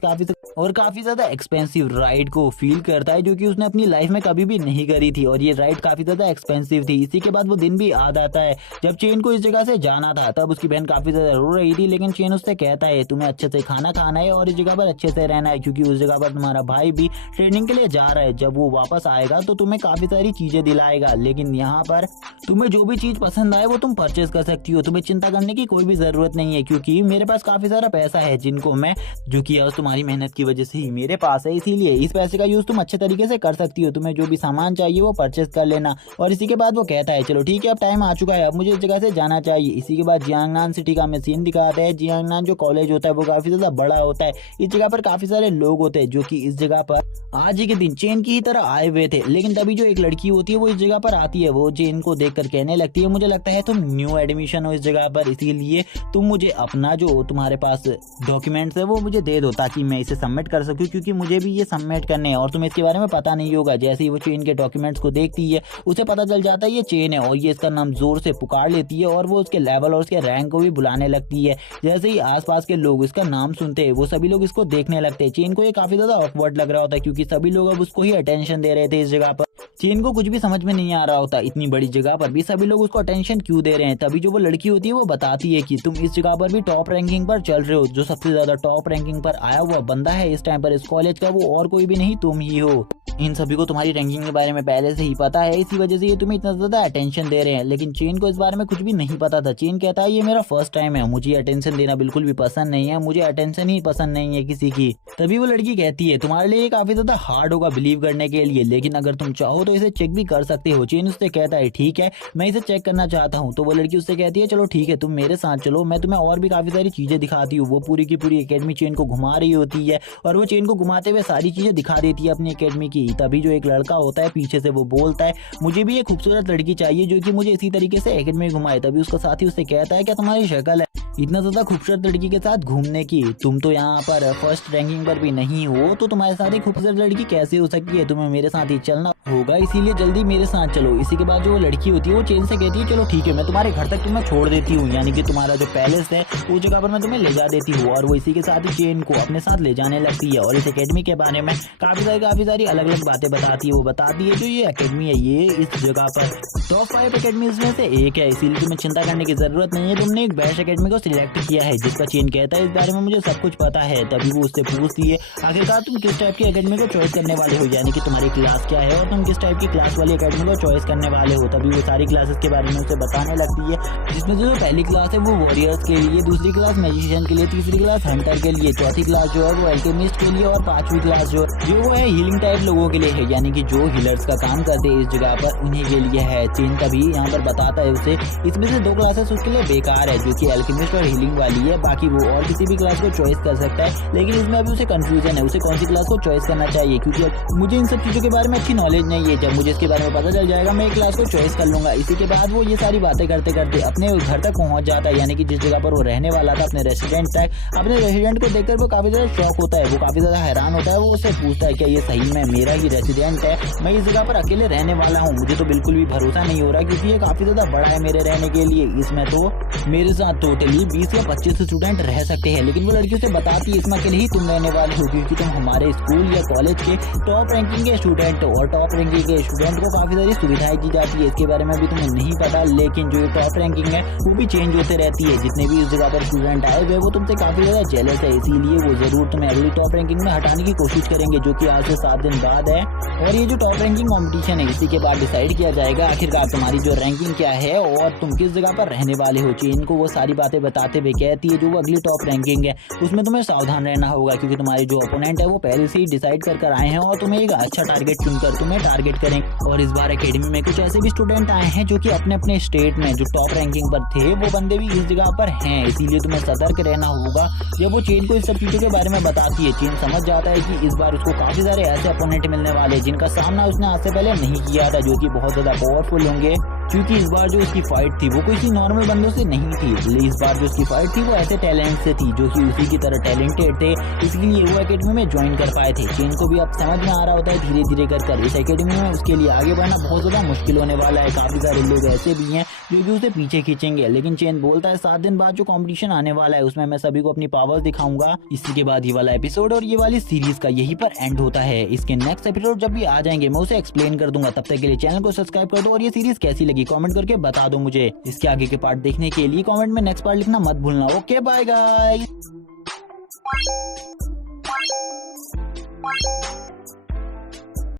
काफी ज्यादा एक्सपेंसिव राइड को फील करता है जो कि उसने अपनी लाइफ में कभी भी नहीं करी थी और ये राइड काफी ज्यादा एक्सपेंसिव थी। इसी के बाद वो दिन भी याद आता है जब चेन को इस जगह से जाना था, तब उसकी बहन काफी ज्यादा रो रही थी, लेकिन चेन उससे कहता है तुम्हें अच्छे से खाना खाना है और इस जगह पर अच्छे से रहना है क्योंकि उस जगह पर तुम्हारा भाई भी ट्रेनिंग के लिए जा रहा है, जब वो वापस आएगा तो तुम्हें काफी सारी चीजें दिलाएगा, लेकिन यहाँ पर तुम्हें जो भी चीज पसंद आए वो तुम परचेज कर सकती हो, तुम्हें चिंता करने की कोई भी जरूरत नहीं है क्योंकि मेरे पास काफी सारा पैसा है जिनको मैं जो कि तुम्हारी मेहनत की वजह से ही मेरे पास है, इसीलिए इस पैसे का यूज तुम अच्छे तरीके से कर सकती हो, तुम्हें जो भी सामान चाहिए वो परचेज कर लेना। और इसी के बाद वो कहता है चलो ठीक है अब टाइम आ चुका है, अब मुझे इस जगह से जाना चाहिए। इसी के बाद जियांगनान सिटी का हमें सीन दिखाता है। जियांगनान जो कॉलेज होता है वो काफी ज्यादा बड़ा होता है, इस जगह पर काफी सारे लोग होते हैं जो कि इस जगह पर आज ही के दिन चेन की ही तरह आए हुए थे, लेकिन तभी जो एक लड़की होती है वो इस जगह पर आती है, वो चेन को देखकर कहने लगती है मुझे लगता है तुम न्यू एडमिशन हो इस जगह पर, इसीलिए तुम मुझे अपना जो तुम्हारे पास डॉक्यूमेंट्स है वो मुझे दे दो ताकि मैं इसे सबमिट कर सकूं, क्योंकि मुझे भी ये सबमिट करने हैं और तुम्हें इसके बारे में पता नहीं होगा। जैसे ही वो चेन के डॉक्यूमेंट्स को देखती है उसे पता चल जाता है ये चेन है और ये इसका नाम जोर से पुकार लेती है और वो उसके लेवल और उसके रैंक को भी बुलाने लगती है। जैसे ही आसपास के लोग इसका नाम सुनते हैं वो सभी लोग इसको देखने लगते हैं। चेन को ये काफी ज्यादा ऑकवर्ड लग रहा होता है क्योंकि सभी लोग अब उसको ही अटेंशन दे रहे थे इस जगह पर। चेन को कुछ भी समझ में नहीं आ रहा होता इतनी बड़ी जगह पर भी सभी लोग उसको अटेंशन क्यों दे रहे हैं। तभी जो वो लड़की होती है वो बताती है कि तुम इस जगह पर भी टॉप रैंकिंग पर चल रहे हो, जो सबसे ज्यादा टॉप रैंकिंग पर आया हुआ बंदा है इस टाइम पर इस कॉलेज का वो और कोई भी नहीं तुम ही हो। इन सभी को तुम्हारी रैंकिंग के बारे में पहले से ही पता है, इसी वजह से ये तुम्हें इतना ज्यादा अटेंशन दे रहे हैं। लेकिन चेन को इस बारे में कुछ भी नहीं पता था। चेन कहता है ये मेरा फर्स्ट टाइम है, मुझे अटेंशन देना बिल्कुल भी पसंद नहीं है, मुझे अटेंशन ही पसंद नहीं है किसी की। तभी वो लड़की कहती है तुम्हारे लिए काफी ज्यादा हार्ड होगा बिलीव करने के लिए, लेकिन अगर तुम चाहो तो इसे चेक भी कर सकते हो। चेन उससे कहता है ठीक है मैं इसे चेक करना चाहता हूँ। तो वो लड़की उससे कहती है चलो ठीक है तुम मेरे साथ चलो, मैं तुम्हें और भी काफी सारी चीजें दिखाती हूँ। वो पूरी की पूरी एकेडमी चेन को घुमा रही होती है और वो चेन को घुमाते हुए सारी चीजें दिखा देती है अपनी एकेडमी की। तभी जो एक लड़का होता है पीछे से वो बोलता है मुझे भी एक खूबसूरत लड़की चाहिए जो कि मुझे इसी तरीके से एकेडमी घुमाए। तभी उसका साथी उससे कहता है क्या तुम्हारी शक्ल है इतना ज्यादा खूबसूरत लड़की के साथ घूमने की, तुम तो यहाँ पर फर्स्ट रैंकिंग पर भी नहीं हो, तो तुम्हारे साथ एक खूबसूरत लड़की कैसे हो सकती है, तुम्हें मेरे साथ ही चलना होगा, इसीलिए जल्दी मेरे साथ चलो। इसी के बाद जो वो लड़की होती है वो चेन से कहती है चलो ठीक है मैं तुम्हारे घर तक तुम्हें छोड़ देती हूँ, यानी कि तुम्हारा जो पैलेस है उस जगह पर मैं तुम्हें ले जा देती हूँ। और वो इसी के साथ ही चेन को अपने साथ ले जाने लगती है और इस एकेडमी के बारे में काफी सारी अलग अलग बातें बताती है। वो बताती है जो ये एकेडमी है ये इस जगह पर टॉप 5 एकेडमीज में से एक है, इसीलिए तुम्हें चिंता करने की जरूरत नहीं है, तुमने एक बेस्ट एकेडमी को सिलेक्ट किया है। जिसका चेन कहता है इस बारे में मुझे सब कुछ पता है। तभी वो उससे पूछती है आखिरकार तुम किस टाइप की एकेडमी को चॉइस करने वाले हो, यानी कि तुम्हारी क्लास क्या है और तुम किस टाइप की क्लास वाली एकेडमी को चॉइस करने वाले हो। तभी वो सारी क्लासेस के बारे में उसे बताने लगती है, जिसमें जो पहली क्लास है वो वॉरियर्स के लिए, दूसरी क्लास मैजिशियन के लिए, तीसरी क्लास हंटर के लिए, चौथी क्लास जो है वो अल्केमिस्ट के लिए और 5वीं क्लास जो वो है हीलिंग टाइप लोगों के लिए है, यानी कि जो हीलर्स का काम करते हैं इस जगह पर उन्हीं के लिए है। चेन तभी यहाँ पर बताता है उसे इसमें से 2 क्लासेस उसके लिए बेकार है जो कि अल्केमिस्ट और हीलिंग वाली है। बाकी वो और किसी भी क्लास को चॉइस कर सकता है, लेकिन इसमें अभी उसे कंफ्यूजन है उसे कौन सी क्लास को चॉइस करना चाहिए, क्योंकि मुझे इन सब चीज़ों के बारे में अच्छी नॉलेज नहीं है। जब मुझे इसके बारे में पता चल जाएगा मैं एक क्लास को चॉइस कर लूँगा। इसी के बाद वो ये सारी बातें करते करते अपने घर तक पहुँच जाता है, यानी कि जिस जगह पर वो रहने वाला था अपने रेसिडेंट तक। अपने रेसिडेंट को देखकर वो काफ़ी ज़्यादा शॉक होता है, वो काफ़ी ज़्यादा हैरान होता है। वो उससे पूछता है क्या ये सही में मेरा ही रेसिडेंट है, मैं इस जगह पर अकेले रहने वाला हूँ, मुझे तो बिल्कुल भी भरोसा नहीं हो रहा क्योंकि ये काफ़ी ज़्यादा बड़ा है मेरे रहने के लिए। इसमें तो मेरे साथ टोटली 20 या 25 स्टूडेंट रह सकते हैं। लेकिन वो लड़की उसे बताती है इसमें अकेले ही तुम रहने वाले हो, क्योंकि तुम हमारे स्कूल या कॉलेज के टॉप रैंकिंग के स्टूडेंट हो और टॉप रैंकिंग के स्टूडेंट को काफ़ी सारी सुविधाएं दी जाती है। इसके बारे में भी तुम्हें नहीं पता, लेकिन जो ये टॉप रैंकिंग है वो भी चेंज होते रहती है। जितने भी इस जगह पर स्टूडेंट आए हुए वो तुमसे काफ़ी ज़्यादा जेलस है, इसीलिए वो ज़रूर तुम्हें अगली टॉप रैंकिंग में हटाने की कोशिश करेंगे, जो कि आज से 7 दिन बाद है। और ये जो टॉप रैंकिंग कॉम्पिटिशन है इसी के बाद डिसाइड किया जाएगा आखिरकार तुम्हारी जो रैंकिंग क्या है और तुम किस जगह पर रहने वाले हो। चेन को वो सारी बातें बताते हुए कहती है जो वो अगली टॉप रैंकिंग है उसमें तुम्हें सावधान रहना होगा, क्योंकि तुम्हारे जो ओपोनेंट है वो पहले से ही डिसाइड कर आए हैं और तुम्हें एक अच्छा टारगेट चुनकर तुम्हें टारगेट करेंगे। और इस बार एकेडमी में कुछ ऐसे भी स्टूडेंट आए हैं जो कि अपने अपने स्टेट में जो टॉप रैंकिंग पर थे वो बंदे भी इस जगह पर हैं, इसीलिए तुम्हें सतर्क रहना होगा। जब वो चेन को इस सब चीज़ों के बारे में बताती है चेन समझ जाता है कि इस बार उसको काफ़ी सारे ऐसे अपोनेंट मिलने वाले जिनका सामना उसने आज से पहले नहीं किया था, जो कि बहुत ज़्यादा पावरफुल होंगे। क्योंकि इस बार जो उसकी फाइट थी वो किसी नॉर्मल बंदों से नहीं थी, इस बार जो उसकी फाइट थी वो ऐसे टैलेंट से थी जो कि उसी की तरह टैलेंटेड थे, इसलिए वो एकेडमी में ज्वाइन कर पाए थे। चेन को भी अब समझ में आ रहा होता है धीरे धीरे कर इस एकेडमी में उसके लिए आगे बढ़ना बहुत ज़्यादा मुश्किल होने वाला है। काफ़ी सारे लोग ऐसे भी हैं जो कि उसे पीछे खींचेंगे, लेकिन चेन बोलता है 7 दिन बाद जो कॉम्पिटिशन आने वाला है उसमें मैं सभी को अपनी पावर्स दिखाऊंगा। इसी के बाद ये वाला एपिसोड और ये वाली सीरीज का यही पर एंड होता है। इसके नेक्स्ट एपिसोड जब भी आ जाएंगे मैं उसे एक्सप्लेन कर दूंगा। तब तक के लिए चैनल को सब्सक्राइब कर दो और ये सीरीज कैसी लगी कमेंट करके बता दो मुझे। इसके आगे के पार्ट देखने के लिए कमेंट में नेक्स्ट पार्ट लिखना मत भूलना। Okay bye guys.